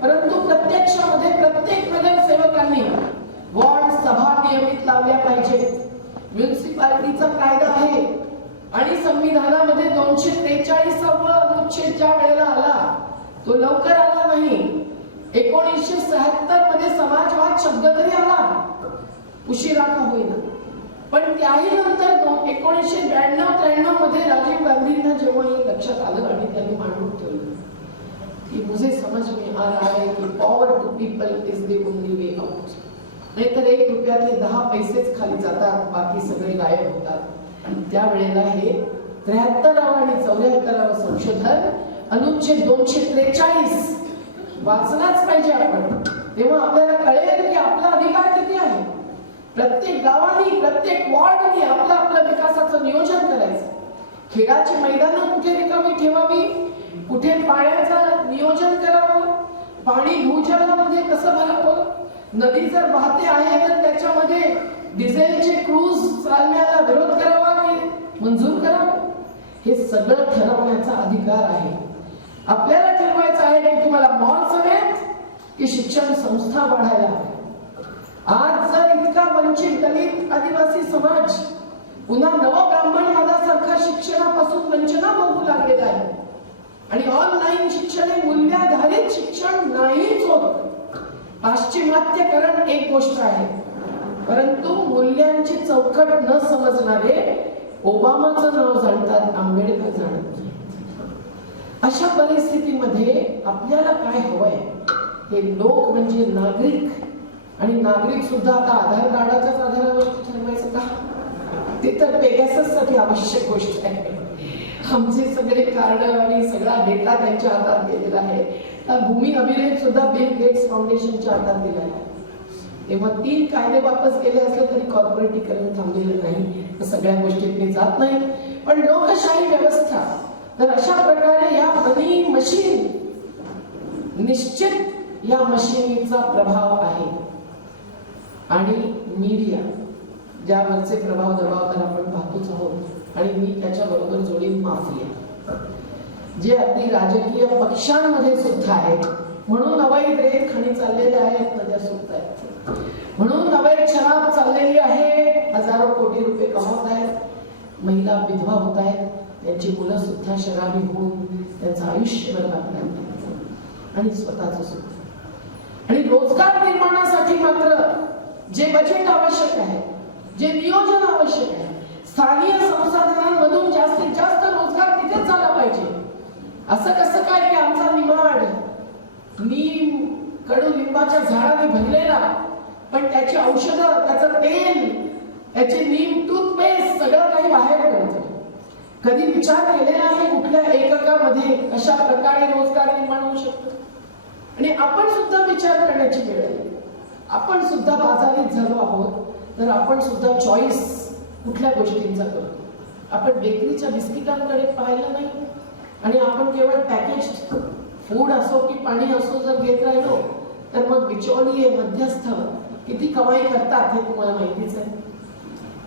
परंतु प्रत्यक्षामध्ये प्रत्येक नगरसेवकांनी वॉर्ड सभा नियमित लावल्या पाहिजेत. म्युन्सिपालिटीचा कायदा आहे आणि संविधानामध्ये 243वा अनुच्छेद ज्या वेळेला आला तो लवकर आला नाही. 1976 मध्ये समाजवाद शब्द तरी आला, उशिरा का होईना, पण त्याही नंतर 1992-93 मध्ये राजीव गांधींना जेव्हा हे लक्षात आलं आणि त्यांनी मांडून ठेवलं की मुझे समझ में आ रहा है की power to people is the only way out. नाहीतर 1 रुपयातले 10 पैसेच खाली जातात, बाकी सगळे गायब होतात. त्यावेळेला हे 73 आणि 74 संशोधन अनुच्छेद 243 वाचलाच पाहिजे आपण. तेव्हा आपल्याला कळेल की आपला अधिकार किती आहे. प्रत्येक गावाने, प्रत्येक वॉर्डने आपलं आपलं विकासाचं नियोजन करायचं. खेळाची मैदानं कुठे रिकामी ठेवावी, कुठे पाण्याचं नियोजन करावं, पाणी भूजलामध्ये कसं भरावं, नदी जर वाहते आहे तर त्याच्यामध्ये डिझेलचे क्रूज चालण्याला विरोध करावा की मंजूर करावा, हे सगळं ठरवण्याचा अधिकार आहे. आपल्याला ठरवायचं आहे की तुम्हाला मॉल हवेत की शिक्षण संस्था वाढायला हव्या. आज जर इतका वंचित दलित आदिवासी समाज पुन्हा नवब्राह्मणवादासारखा शिक्षणापासून वंचना भोगू लागलेला आहे आणि ऑनलाईन शिक्षण हे मूल्याधारित शिक्षण नाहीच होत. पाश्चिमात्यकरण एक गोष्ट आहे, परंतु मूल्यांची चौकट न समजणारे ओबामाचं नाव जाणतात, आंबेडकर जाणत नाही. अशा परिस्थितीमध्ये आपल्याला काय हवंय, हे लोक म्हणजे नागरिक, आणि नागरिक सुद्धा आता आधार कार्डाच्याच आधारावरती ठरवायचं का, ते तर पेगासससाठी आवश्यक गोष्ट आहे. आमचे सगळे कार्ड आणि सगळा डेटा त्यांच्या हातात गेलेला आहे. भूमी अभिलेख सुद्धा बिल गेट्स फाउंडेशनच्या हातात दिलेला आहे. तेव्हा 3 कायदे वापस केले असले तरी कॉर्पोरेटीकरण थांबलेलं नाही, सगळ्या गोष्टीत जात नाही. पण लोकशाही व्यवस्था तर अशा प्रकारे या मनी मशीन, निश्चित या मशीनीचा प्रभाव आहे. आणि मीडिया ज्यावरचे प्रभाव दबाव तर आपण पाहतोच आहोत, आणि मी त्याच्या बरोबर जोडीन माफिया, जे अगदी राजकीय पक्षांमध्ये सुद्धा आहेत. म्हणून अवैध रेत खाणी चाललेल्या आहेत, नद्या सुटत आहेत, म्हणून अवैध शराब चाललेली आहे, हजारो कोटी रुपये कमवत आहेत, महिला विधवा होत आहेत, त्यांची मुलं सुद्धा शराबी होऊन त्यांचं आयुष्य बरबाद करतात आणि स्वतःच सुद्धा. आणि रोजगार निर्माणासाठी मात्र जे बजेट आवश्यक आहे, जे नियोजन आवश्यक आहे, स्थानिक संसाधनांमधून जास्तीत जास्त रोजगार तिथेच झाला पाहिजे. असं कसं काय की आमचा निमाड नीम कडू लिंबाच्या झाडाने भरलेला, पण त्याची औषधं, त्याचं तेल याची नीम, टूथपेस्ट सगळं काही बाहेर पडतं. कधी विचार केलेला आहे कुठल्या एककामध्ये कशा प्रकारे रोजगार निर्माण होऊ शकतो? आणि आपण सुद्धा विचार करण्याची वेळ आहे. आपण सुद्धा बाजारीत झालो आहोत, तर आपण सुद्धा चॉईस कुठल्या गोष्टींचा करतो? आपण बेकरीच्या बिस्किटांकडे पाहिलं नाही आणि आपण केवळ पॅकेज फूड असो की पाणी असो जर घेत राहिलो तर मग बिचौलिये मध्यस्थ किती कमाई करतात हे तुम्हाला माहितीच आहे.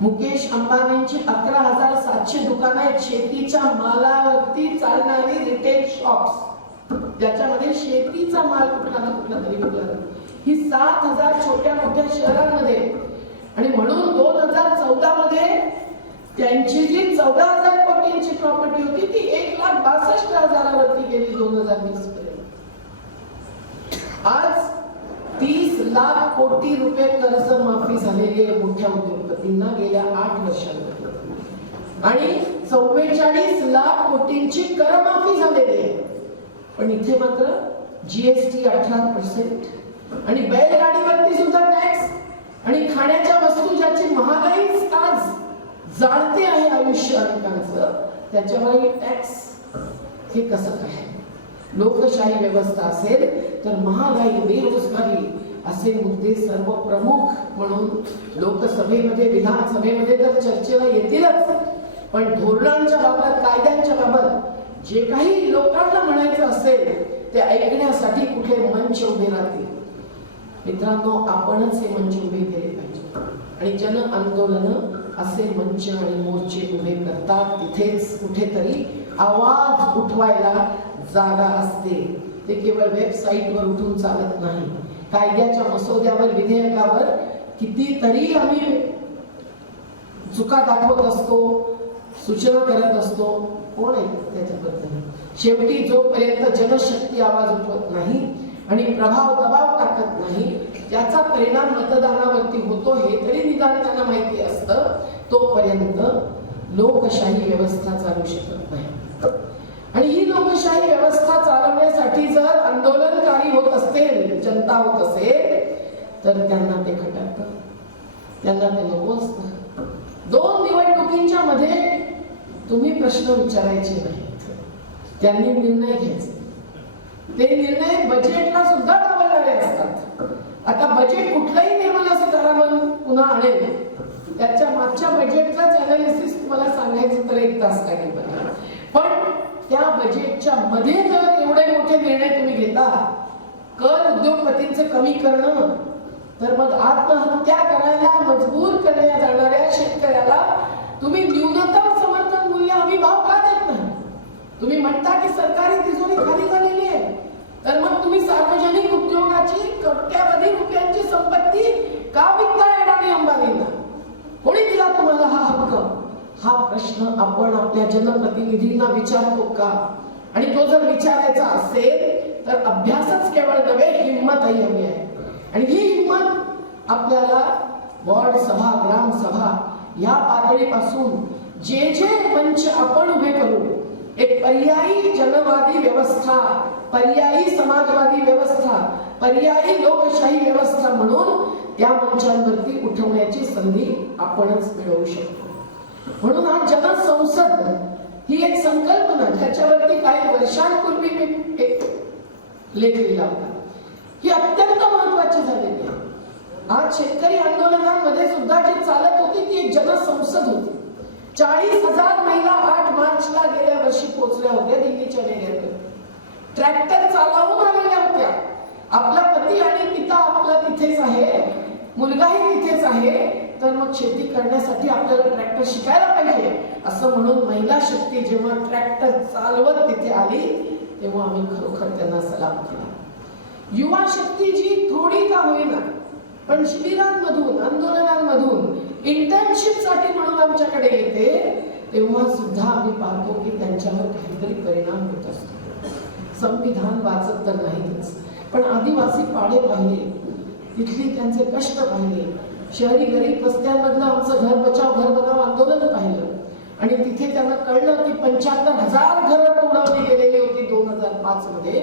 मुकेश अंबानींची 11,700 दुकानं आहेत शेतीच्या मालावरती चालणारी रिटेल शॉप्स, ज्याच्यामध्ये शेतीचा माल कुठला ना कुठला तरी विकला जातो. ही 7,000 छोट्या मोठ्या शहरांमध्ये. आणि म्हणून 2014 मध्ये त्यांची जी 14,000 कोटींची प्रॉपर्टी होती ती 1,62,000 वरती गेली 2020 पर्यंत. आज 30 लाख कोटी रुपये कर्ज माफी झालेली आहे मोठ्या उद्योगपतींना गेल्या 8 वर्षांमध्ये आणि 44 लाख कोटींची करमाफी झालेली आहे. पण इथे मात्र जीएसटी 18% आणि बैलगाडीवरती सुद्धा टॅक्स आणि खाण्याच्या वस्तू ज्याची महागाई आज जाणते आहे आयुष्य अनेकांचं त्याच्यावर टॅक्स. हे कसं काय? लोकशाही व्यवस्था असेल तर महागाई, बेरोजगारी असे मुद्दे सर्व प्रमुख म्हणून लोकसभेमध्ये, विधानसभेमध्ये तर चर्चेला येतीलच. पण धोरणांच्या बाबत, कायद्यांच्या बाबत जे काही लोकांना म्हणायचं असेल ते ऐकण्यासाठी कुठे मंच उभे राहतील. मित्रांनो, आपणच हे मंच उभे केले पाहिजे आणि जन आंदोलन असे मंच आणि मोर्चे उभे करतात. तिथेच कुठेतरी आवाज उठवायला जागा असते. ते केवळ वेबसाईटवर उठून चालत नाही. कायद्याच्या मसुद्यावर, विधेयकावर कितीतरी आम्ही चुका दाखवत असतो, सूचना करत असतो. कोण आहे त्याच्याबद्दल? शेवटी जोपर्यंत जनशक्ती आवाज उठवत नाही आणि प्रभाव दबाव टाकत नाही त्याचा परिणाम मतदानावरती होतो हे तरी निदान त्यांना माहिती असतं, तोपर्यंत लोकशाही व्यवस्था चालू शकत नाही. आणि ही लोकशाही व्यवस्था चालवण्यासाठी जर आंदोलनकारी होत असेल, जनता होत असेल तर त्यांना ते खटकतं, त्यांना ते नको असतं. 2 निवडणुकींच्या मध्ये तुम्ही प्रश्न विचारायचे नाहीत, त्यांनी निर्णय घ्यायचे. ते निर्णय बजेटला सुद्धा डावलणारे असतात. आता बजेट कुठलाही निर्मला सीतारामन पुन्हा आणेल त्याच्या मागच्या बजेटचाच अनालिसिस तुम्हाला सांगायचं तर 1 तास लागेल मला. पण त्या बजेटच्या मध्ये जर एवढे मोठे निर्णय तुम्ही घेता, कर उद्योगपतींचं कमी करणं, तर मग आत्महत्या करायला मजबूर करण्यात जाणाऱ्या शेतकऱ्याला तुम्ही न्यूनतम समर्थन मूल्य हमी भाव का देत नाही? तुम्ही म्हणता की सरकारी तिजोरी खाली झालेली आहे, तर मग तुम्ही सार्वजनिक उद्योगाची कोट्यावधी रुपयांची संपत्ती का विकताय अडाणी अंबानींना? कोणी दिला तुम्हाला हा हक्क? हा प्रश्न आपण आपल्या जनप्रतिनिधींना विचारतो का? आणि तो जर विचारायचा असेल तर अभ्यासच केवळ नव्हे, हिंमतही हवी आहे. आणि ही हिंमत आपल्याला वॉर्ड सभा, ग्रामसभा या पातळीपासून जे जे मंच आपण उभे करू, एक पर्यायी जनवादी व्यवस्था, पर्यायी समाजवादी व्यवस्था, पर्यायी लोकशाही व्यवस्था म्हणून त्या मंचांवरती उठवण्याची संधी आपणच मिळवू शकतो. म्हणून हा जनसंसद ही एक संकल्पना, ज्याच्यावरती काही वर्षांपूर्वी मी एक लेख लिहिला होता, ही अत्यंत महत्वाची झालेली आहे. आज शेतकरी आंदोलनांमध्ये सुद्धा जी चालत होती ती एक जनसंसद होती. 40,000 महिला 8 मार्चला गेल्या वर्षी पोहोचल्या होत्या दिल्लीच्या वेढ्यावर. ट्रॅक्टर चालवून आलेल्या होत्या. आपला पती आणि पिता आपला तिथेच आहे, मुलगाही तिथेच आहे, तर मग शेती करण्यासाठी आपल्याला ट्रॅक्टर शिकायला पाहिजे असं म्हणून महिला शक्ती जेव्हा ट्रॅक्टर चालवत तिथे आली तेव्हा आम्ही खरोखर त्यांना सलाम केला. युवा शक्ती जी थोडी का होईना पण शिबिरांमधून, आंदोलनांमधून, इंटर्नशिप साठी म्हणून आमच्याकडे येते, तेव्हा सुद्धा आम्ही पाहतो की त्यांच्यावर काहीतरी परिणाम होत असतो. संविधान वाचत तर नाहीच, पण आदिवासी पाडे पाहिले, तिथली त्यांचे कष्ट पाहिले, शहरी गरीब वस्त्यांमधलं आमचं घर बचाव घर बनाव आंदोलन पाहिलं आणि तिथे त्यांना कळलं की 75,000 घरं उडवली गेलेली होती 2005 मध्ये.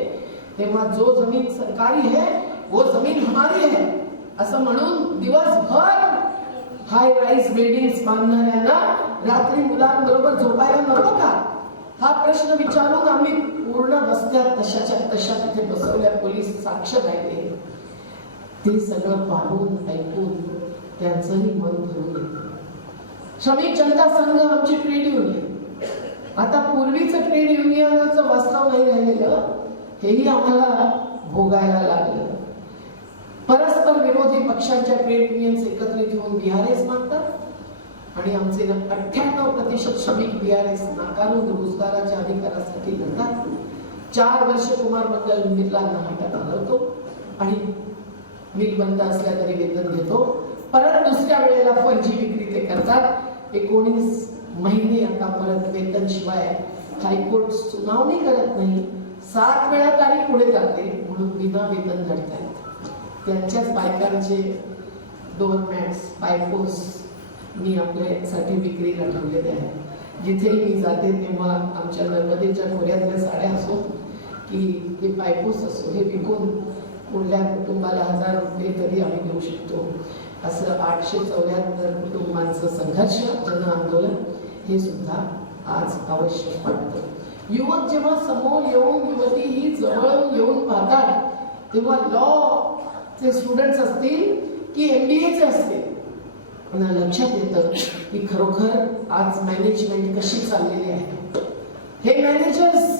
तेव्हा जो जमीन सरकारी है वो जमीन हमारी है असं म्हणून दिवसभर हाय राईज बिल्डिंग बांधणाऱ्यांना रात्री मुलांबरोबर झोपायला नको का? हा प्रश्न विचारून आम्ही पूर्ण रस्त्यात तशाच्या तशा तिथे बसवल्या, पोलीस साक्ष राहिले. ते सगळं पाहून ऐकून त्यांचंही मन भरून येतं. श्रमिक जनता संघ आमची ट्रेड युनियन, आता पूर्वीचं ट्रेड युनियनचं वास्तव नाही राहिलेलं, हेही आम्हाला भोगायला लागलं. परस्पर विरोधी पक्षांच्या ट्रेड युनियन्स एकत्रित होऊन BRS मागतात आणि आमचे 98% श्रमिक BRS नाकारून रोजगाराच्या अधिकारासाठी लढतात. 4 वर्ष कुमार मंडल मिलांना हातात हलवतो आणि मिल बंद असल्या तरी वेतन घेतो. परत दुसऱ्या वेळेला फर्जी विक्री ते करतात. 19 महिने आता परत वेतन शिवाय हायकोर्ट सुनावणी करत नाही. 7 वेळा तारीख पुढे जाते म्हणून बिना वेतन लढतायत. त्यांच्याच बायकांचे डोअरमॅट्स, पायपोस मी आपल्यासाठी विक्रीला ठेवलेले आहेत. जिथेही मी जाते तेव्हा आमच्या नर्मदेच्या खोऱ्यातल्या साड्या असो की ते पायपोस असो, हे विकून कुठल्या कुटुंबाला 1000 रुपये तरी आम्ही देऊ शकतो. असं 874 कुटुंबांचं संघर्ष जन आंदोलन हे सुद्धा आज आवश्यक वाटतं. युवक जेव्हा समोर येऊन, युवती ही जवळ येऊन पाहतात तेव्हा लॉचे स्टुडंट्स असतील की MBAचे असतील, त्यांना लक्षात येतं की खरोखर आज मॅनेजमेंट कशी चाललेली आहे. हे मॅनेजर्स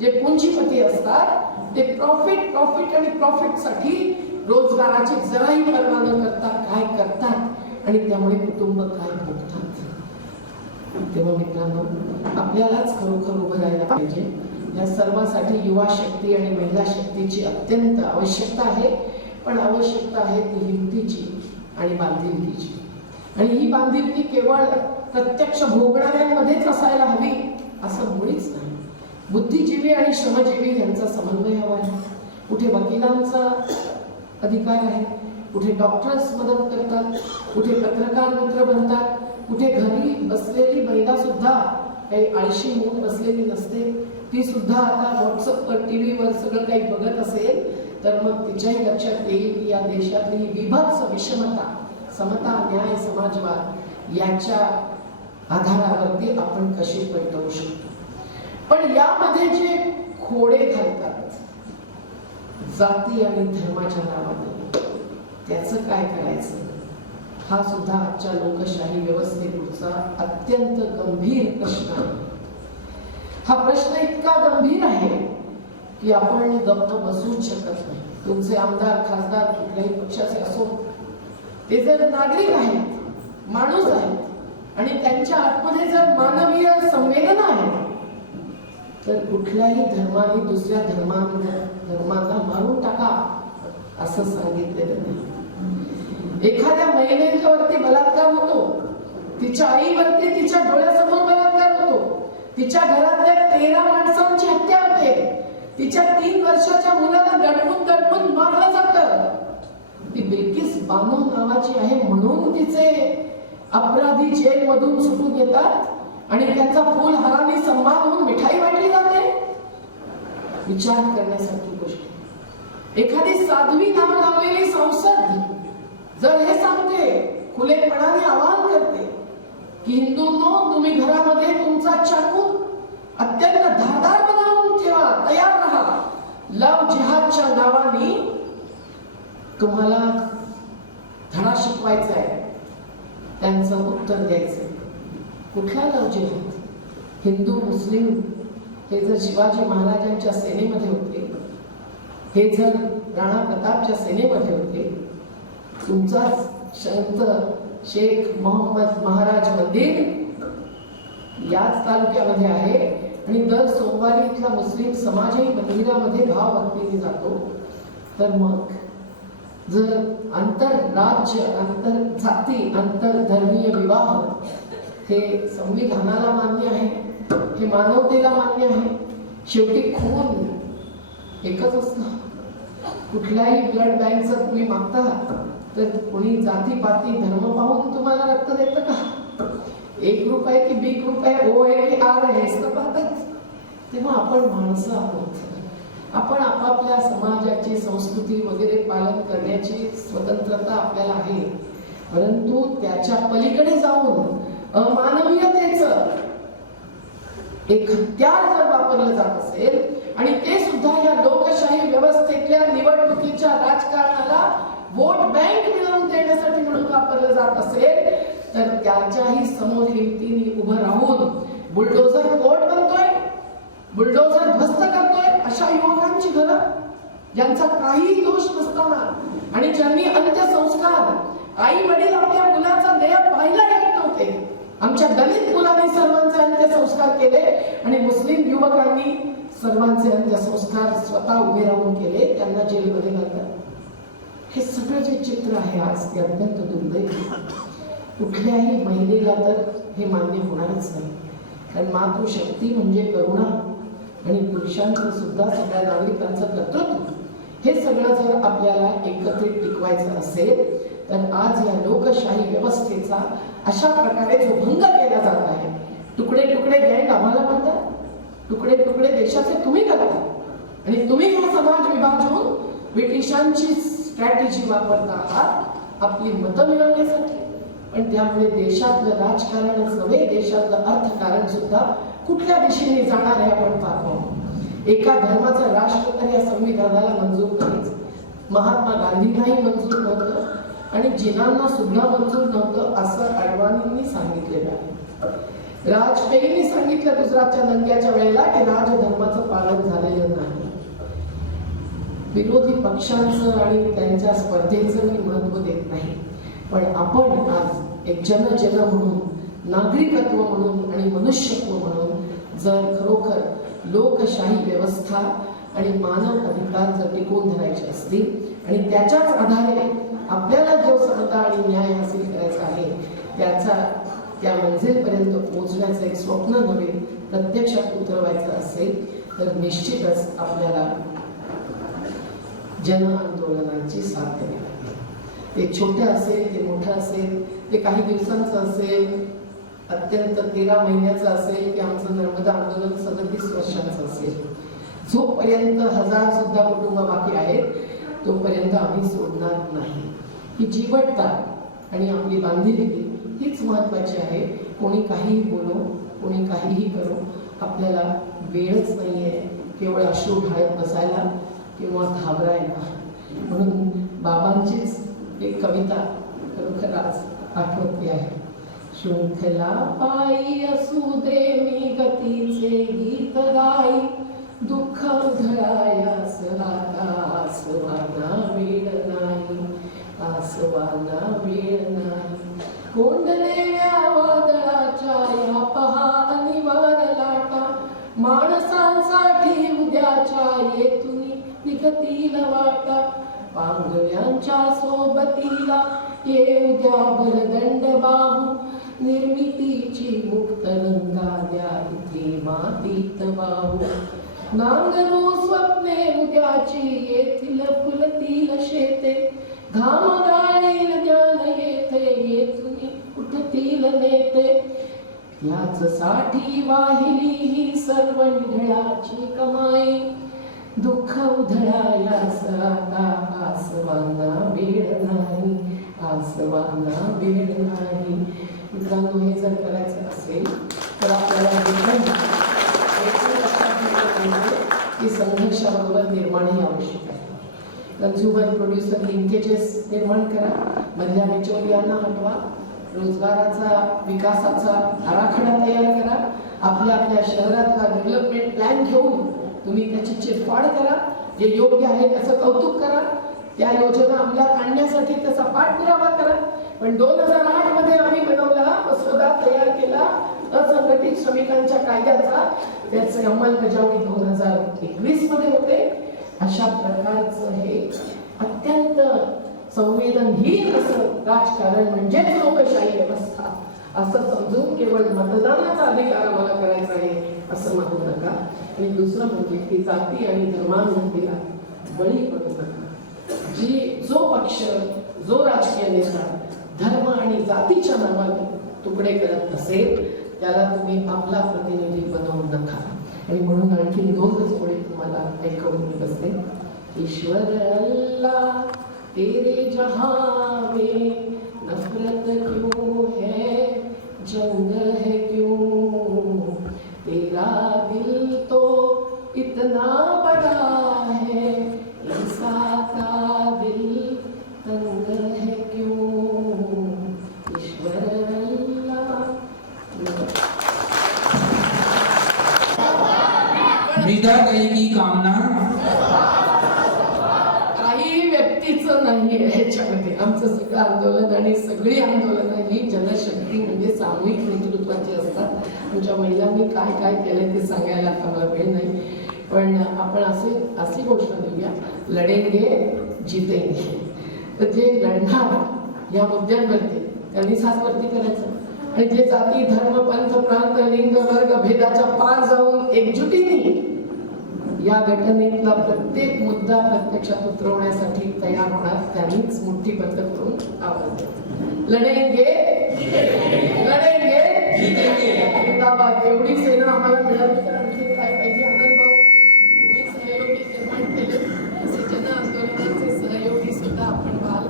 जे पुंजीपती असतात ते प्रॉफिट आणि प्रॉफिटसाठी रोजगाराची जराही पर्वा न करता काय करतात आणि त्यामुळे कुटुंब काय भोगतात. तेव्हा मित्रांनो, आपल्यालाच खरोखर उभं राहायला पाहिजे. या सर्वांसाठी युवा शक्ती आणि महिला शक्तीची अत्यंत आवश्यकता आहे. पण आवश्यकता आहे ती हिमतीची आणि बांधिलकीची. आणि ही बांधिलकी केवळ प्रत्यक्ष भोगणाऱ्यांमध्येच असायला हवी असं मुळीच नाही. बुद्धिजीवी आणि श्रमजीवी यांचा समन्वय हवा आहे. कुठे वकिलांचा अधिकार आहे, कुठे डॉक्टर्स मदत करतात, कुठे पत्रकार मित्र बनतात, कुठे घरी बसलेली महिला सुद्धा काही आळशी होऊन बसलेली नसते. ती सुद्धा आता व्हॉट्सअपवर, TV वर सगळं काही बघत असेल तर मग तिच्याही लक्षात येईल की या देशातली विभत्स विषमता, समता, न्याय, समाजवाद याच्या आधारावरती आपण कशी पेटवू शकतो. पण यामध्ये जे खोडे घालतात जाती आणि धर्माच्या नावाने, त्याचं काय करायचं हा सुद्धा आजच्या लोकशाही व्यवस्थेपुढचा अत्यंत गंभीर प्रश्न आहे. हा प्रश्न इतका गंभीर आहे की आपण गप्प बसूच शकत नाही. तुमचे आमदार, खासदार कुठल्याही पक्षाचे असो, ते जर नागरिक आहेत, माणूस आहेत आणि त्यांच्या आतमध्ये जर मानवीय संवेदना आहे तर कुठल्याही धर्माने दुसऱ्या धर्माला मारून टाका असं सांगितलेलं नाही. एखाद्या महिलेच्यावरती बलात्कार होतो, तिच्या आईवरती तिच्या डोळ्यासमोर बलात्कार होतो, तिच्या घरातल्या 13 माणसांची हत्या होते, तिच्या 3 वर्षाच्या मुलाला दडपून मारलं जातं. ती बिल्किस बानो नावाची आहे म्हणून तिचे अपराधी जेलमधून सुटून येतात आणि त्यांचा फुल हाराने सन्मान होऊन मिठाई वाटली जाते. विचार करण्यासारखी गोष्ट. एखादी साध्वी नाव लावलेली संसद जर हे सांगते, खुलेपणाने आवाहन करते की हिंदूंनो, तुम्ही घरामध्ये तुमचा चाकू अत्यंत धारदार बनवून ठेवा, तयार राहा, लव जिहादच्या नावाने तुम्हाला धडा शिकवायचा आहे, त्यांचं उत्तर द्यायचं. कुठला लव जिहाद? हिंदू मुस्लिम हे जर शिवाजी महाराजांच्या सेनेमध्ये होते, हे जर राणा प्रतापच्या सेनेमध्ये होते, तुमचाच संत शेख मोहम्मद महाराज मंदिर याच तालुक्यामध्ये आहे आणि दर सोमवारी इथला मुस्लिम समाजही मंदिरामध्ये भावभक्तीने जातो, तर मग जर आंतरराज्य, आंतरजाती, आंतरधर्मीय विवाह हे संविधानाला मान्य आहे, हे मानवतेला मान्य आहे, शेवटी खून एकच असतं. कुठल्याही ब्लड बँकचं तुम्ही मागता तर कोणी जातीपाती धर्म पाहून तुम्हाला रक्त देतं का? 1 रुपये की 20 रुपये, O आहे की R आहे हेच तर पाहतात. तेव्हा आपण माणसं आहोत. आपण आपापल्या समाजाची संस्कृती वगैरे पालन करण्याची स्वतंत्रता आपल्याला आहे. परंतु त्याच्या पलीकडे जाऊन अमानवीयतेचं एक हत्यार जर वापरलं जात असेल आणि ते सुद्धा या लोकशाही व्यवस्थेतल्या निवडणुकीच्या राजकारणाला वोट बँक मिळवून देण्यासाठी म्हणून वापरलं जात असेल तर त्याच्याही समोर हिमतीने उभं राहून बुलडोझर कोर्ट बनतोय, बुलडोझर ध्वस्त करतोय अशा युवकांची घरं ज्यांचा काही दोष नसताना आणि ज्यांनी अंत्यसंस्कार आई वडील आपल्या मुलाचा देह पाहायला येत नव्हते, आमच्या दलित मुलांनी सर्वांचे अंत्यसंस्कार केले आणि मुस्लिम युवकांनी सर्वांचे अंत्यसंस्कार स्वतः उभे राहून केले, त्यांना जेलमध्ये घालतात. हे सगळं जे चित्र आहे आज ते अत्यंत दुर्दैवी. कुठल्याही महिलेला तर हे मान्य होणारच नाही, कारण मातृशक्ती म्हणजे करुणा आणि पुरुषांचं सुद्धा सगळ्या नागरिकांचं कर्तृत्व हे सगळं जर आपल्याला एकत्रित टिकवायचं असेल तर आज या लोकशाही व्यवस्थेचा अशा प्रकारे जो भंग केला जात आहे, तुकडे तुकडे गँग आम्हाला म्हणतात, तुकडे तुकडे देशाचे तुम्ही करता आणि तुम्ही हा समाज विभाजून ब्रिटिशांची स्ट्रॅटेजी वापरता आहात आपली मतं मिळवण्यासाठी. पण त्यामुळे देशातलं राजकारणच नव्हे, देशातलं अर्थकारण सुद्धा कुठल्या दिशेने जाणार आहे आपण पाहतो. एका धर्माचं राष्ट्र तर या संविधानाला मंजूर नाहीच, महात्मा गांधींनाही मंजूर नव्हतं आणि जिनांना सुद्धा मंजूर नव्हतं असं अडवाणींनी सांगितलेलं आहे. वाजपेयींनी सांगितलं गुजरातच्या दंग्याच्या वेळेला की राजधर्माचं पालन झालेलं नाही. विरोधी पक्षांचं आणि त्यांच्या स्पर्धेचं मी महत्व देत नाही, पण आपण आज एक जन म्हणून, नागरिकत्व म्हणून आणि मनुष्यत्व म्हणून जर खरोखर लोकशाही व्यवस्था आणि मानव अधिकार जर टिकवून धरायचे असतील आणि त्याच्याच आधारे आपल्याला जो समता आणि न्याय हासिल करायचा आहे त्या मंजिलपर्यंत पोहोचण्याचं एक स्वप्न नव्हे प्रत्यक्षात उतरवायचं असेल तर निश्चितच आपल्याला जन आंदोलनाची साथ द्यावी लागेल. ते छोटं असेल, ते मोठं असेल, ते काही दिवसांचं असेल, अत्यंत 13 महिन्याचं असेल, की आमचं नर्मदा आंदोलन 37 वर्षांचं असेल. जोपर्यंत 1000 सुद्धा कुटुंब बाकी आहेत तोपर्यंत आम्ही सोडणार नाही. ही जीवटता आणि आपली बांधिलकी हीच महत्वाची आहे. कोणी काहीही बोलो, कोणी काहीही करो, आपल्याला वेळच नाहीये केवळ अश्रू ढाळत बसायला किंवा घाबरायला. म्हणून बाबांचीच एक कविता खरोखर आज आठवते आहे. शृंखला पायी असू दे मी गतीचे गीत गाई, दुःख उधळायास आता आसवाना वेळ नाही, आसवाना वेळ नाही. कोंडलेल्या वादळाच्या या पहा अनिवार्य लाटा, माणसांसाठी उद्याच्या येथून निघतील वाटा. पांगळ्यांच्या सोबतीला ये उद्या बलदंड बाहू, निर्मितीची मुक्त गंगा द्या इथे मातीत वाहू. नांगरू स्वप्ने उद्याची येथील फुलतील शेते, घाम गाळील ज्ञान येथे येथून उठतील नेते. याच साठी वाहिली ही सर्व निढळाची कमाई, दुःख उधळायास आता आसवाना वेळ नाही, आसवाना वेळ नाही. मित्रांनो, हे जर करायचं असेल तर आपल्याला की संघर्षाबरोबर निर्माणही आवश्यक आहे. कन्झ्युमर प्रोड्युसर लिंकेजेस निर्माण करा, मधल्या बिचौलियांना हटवा, रोजगाराचा विकासाचा आराखडा तयार करा, आपल्या आपल्या शहरातला डेव्हलपमेंट प्लॅन घेऊन तुम्ही त्याची चिरफाड करा, जे योग्य आहे त्याचं कौतुक करा, त्या योजना अंमलात आणण्यासाठी त्याचा पाठपुरावा करा. पण 2008 मध्ये आम्ही बनवला मसुदा तयार केला असंघटित श्रमिकांच्या कायद्याचा, त्याची अंमलबजावणी 2021 मध्ये होते. अशा प्रकारचं हे अत्यंत संवेदनहीन असं राजकारण म्हणजेच लोकशाही व्यवस्था असं समजून केवळ मतदानाचा अधिकार आम्हाला करायचा आहे असं मानू नका. आणि दुसरं म्हणजे की जाती आणि धर्मांना बळी पडू नका. जो पक्ष, जो राजकीय नेता धर्म आणि जातीच्या नावाने तुकडे करत असेल त्याला तुम्ही आपला प्रतिनिधी बनवू नका. आणि म्हणून आणखी 2 ओळी तुम्हाला ऐकवून मी बसते. ईश्वर अल्लाह तेरे जहां में नफरत हसरत क्यों है, जंग है क्यों, तेरा दिल तो इतना बड़ा है, इंसा का दिल तंग है क्यों, ईश्वर अल्लाह। विधाते की कामना काही व्यक्तीचं नाही आहे ह्याच्यामध्ये. आमचं सगळं आंदोलन आणि सगळी आंदोलनं ही जनशक्ती म्हणजे सामूहिक नेतृत्वाची असतात. आमच्या महिलांनी काय काय केलं ते सांगायला आता मला वेळ नाही, पण आपण अशी गोष्ट देऊया, लढेंगे जितेंगे. तर जे लढणार या मुद्द्यांवरती त्यांनी सासवरती करायचं, आणि जे जाती धर्म पंथ प्रांत लिंग वर्ग भेदाच्या पार जाऊन एकजुटीने या घटनेतला प्रत्येक मुद्दा प्रत्यक्षात उतरवण्यासाठी तयार होणार त्यांनीच मुठ्ठीबंद करून आवाज द्यायचा. लढेंगे लढेंगे जिंदाबाद. एवढी सेना आम्हाला मिळाली तर आणखी काय पाहिजे. आनंद भाऊ, तुम्ही सहयोगी निर्माण केले, असे जन आंदोलनाचे सहयोगी सुद्धा आपण व्हाल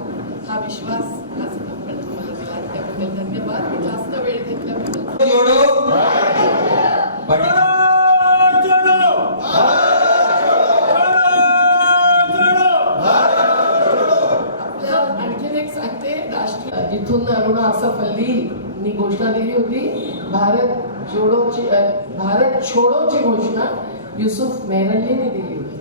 हा विश्वास आज आपण तुम्हाला दिला, त्याबद्दल धन्यवाद. मी जास्त वेळ घेतल्याबद्दल आणखीन एक सांगते. राष्ट्रीय जिथून अरुणा आसफ अल्लींनी घोषणा दिली होती, भारत छोडोची घोषणा युसुफ मेहरल्लीने दिली होती.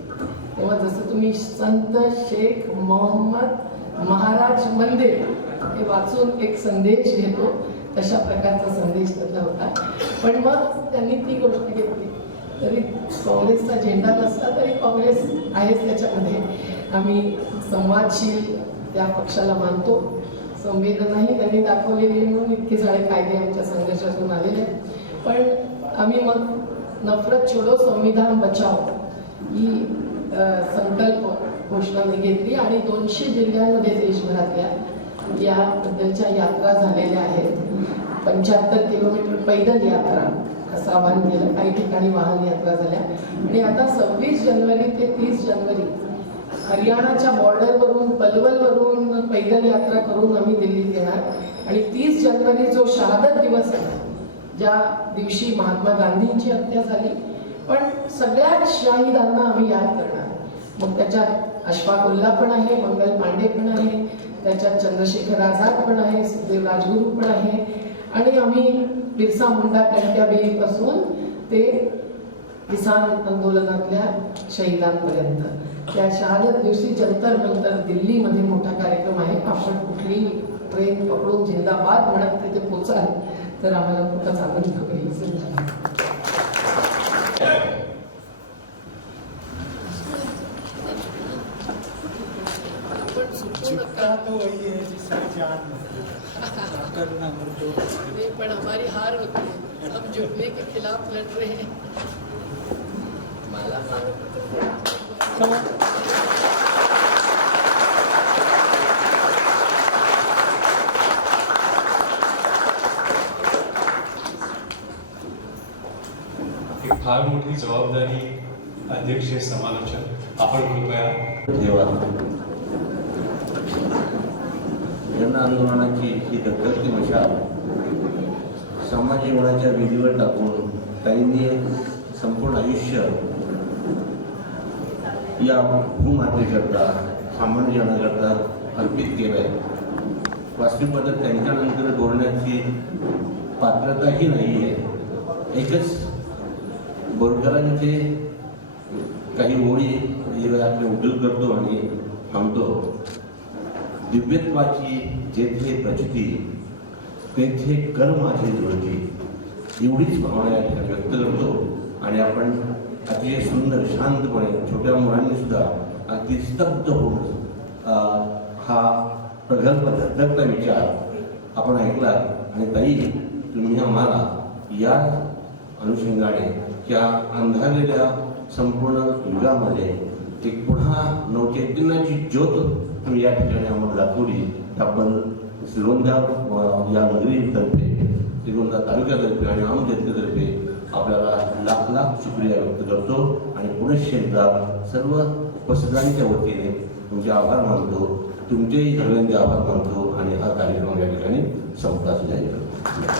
तेव्हा जसं तुम्ही संत शेख मोहम्मद महाराज मंदिर हे वाचून एक संदेश घेतो, तशा प्रकारचा संदेश त्यातला होता. पण मग त्यांनी ती गोष्ट घेतली. तरी काँग्रेसचा झेंडा नसला तरी काँग्रेस आहेच त्याच्यामध्ये. आम्ही संवादशील त्या पक्षाला मानतो. संवेदनाही त्यांनी दाखवलेली म्हणून इतके सारे कायदे आमच्या संघर्षातून आलेले आहेत. पण आम्ही मग नफरत छोडो संविधान बचाव ही संकल्प घोषणा घेतली आणि 200 जिल्ह्यांमध्ये देशभरातल्या याबद्दलच्या यात्रा झालेल्या आहेत. 75 किलोमीटर पैदल यात्रा असं आवाहन केलं. काही ठिकाणी वाहन यात्रा झाल्या. आणि आता 26 जानेवारी ते 30 जानेवारी हरियाणाच्या बॉर्डरवरून पलवलवरून पैदल यात्रा करून आम्ही दिल्लीत येणार. आणि 30 जानेवारी जो शहादत दिवस आहे, ज्या दिवशी महात्मा गांधींची हत्या झाली, पण सगळ्याच शहीदांना आम्ही याद करणार. मग त्याच्यात अशफाक उल्ला पण आहे, मंगल पांडे पण आहे, त्याच्यात चंद्रशेखर आझाद पण आहे, सुखदेव राजगुरू पण आहे, आणि आम्ही बिरसा मुंडा टंट्याबेरीपासून ते किसान आंदोलनातल्या शहीदांपर्यंत त्या शहादत दिवशी जंतर मंतर दिल्लीमध्ये मोठा कार्यक्रम आहे. आपण कुठली ट्रेन पकडून जिंदाबाद म्हणत तिथे पोचाल तर आम्हाला खूपच आनंद होईल. पण हमारी हार होती है, हम जुड़ने के खिलाफ लड़ रहे हैं. मला एक फार मोठी जबाबदारी अध्यक्ष समालोचक आपण कृपया ठेवा. जन आंदोलनाची ही धगधगती मशाल समाज जीवनाच्या विधीवर टाकून त्यांनी संपूर्ण आयुष्य या भूमातेकरता सामान्य जनाकरता अर्पित केलं आहे. वास्तविक त्यांच्यानंतर बोलण्याची पात्रताही नाही आहे. एकच बोरकरांचे काही ओळी आपले उद्योग करतो आणि थांबतो. दिव्यत्वाची जेथे प्रचिती तेथे कर माझी जुळती, एवढीच भावना या ठिकाणी व्यक्त करतो. आणि आपण अतिशय सुंदर शांतपणे छोट्या मुलांनी सुद्धा अगदी स्तब्ध होऊन हा प्रगल्भ धगधगता विचार आपण ऐकला. आणि ताई, तुम्ही आम्हाला या अनुषंगाने त्या अंधारलेल्या संपूर्ण युगामध्ये एक पुन्हा नवचैतन्याची ज्योत तुम्ही या ठिकाणी आम्हाला दाखवली. आपण श्रीगोंदा या नगरीतर्फे, श्रीगोंदा तालुक्यातर्फे आणि आमजनतेतर्फे आपल्याला लाख लाख शुक्रिया व्यक्त करतो. आणि पुनश्च एकदा सर्व उपस्थितांच्या वतीने तुमचे आभार मानतो. तुमचेही सगळ्यांचे आभार मानतो आणि हा कार्यक्रम या ठिकाणी संपला जाहीर करतो.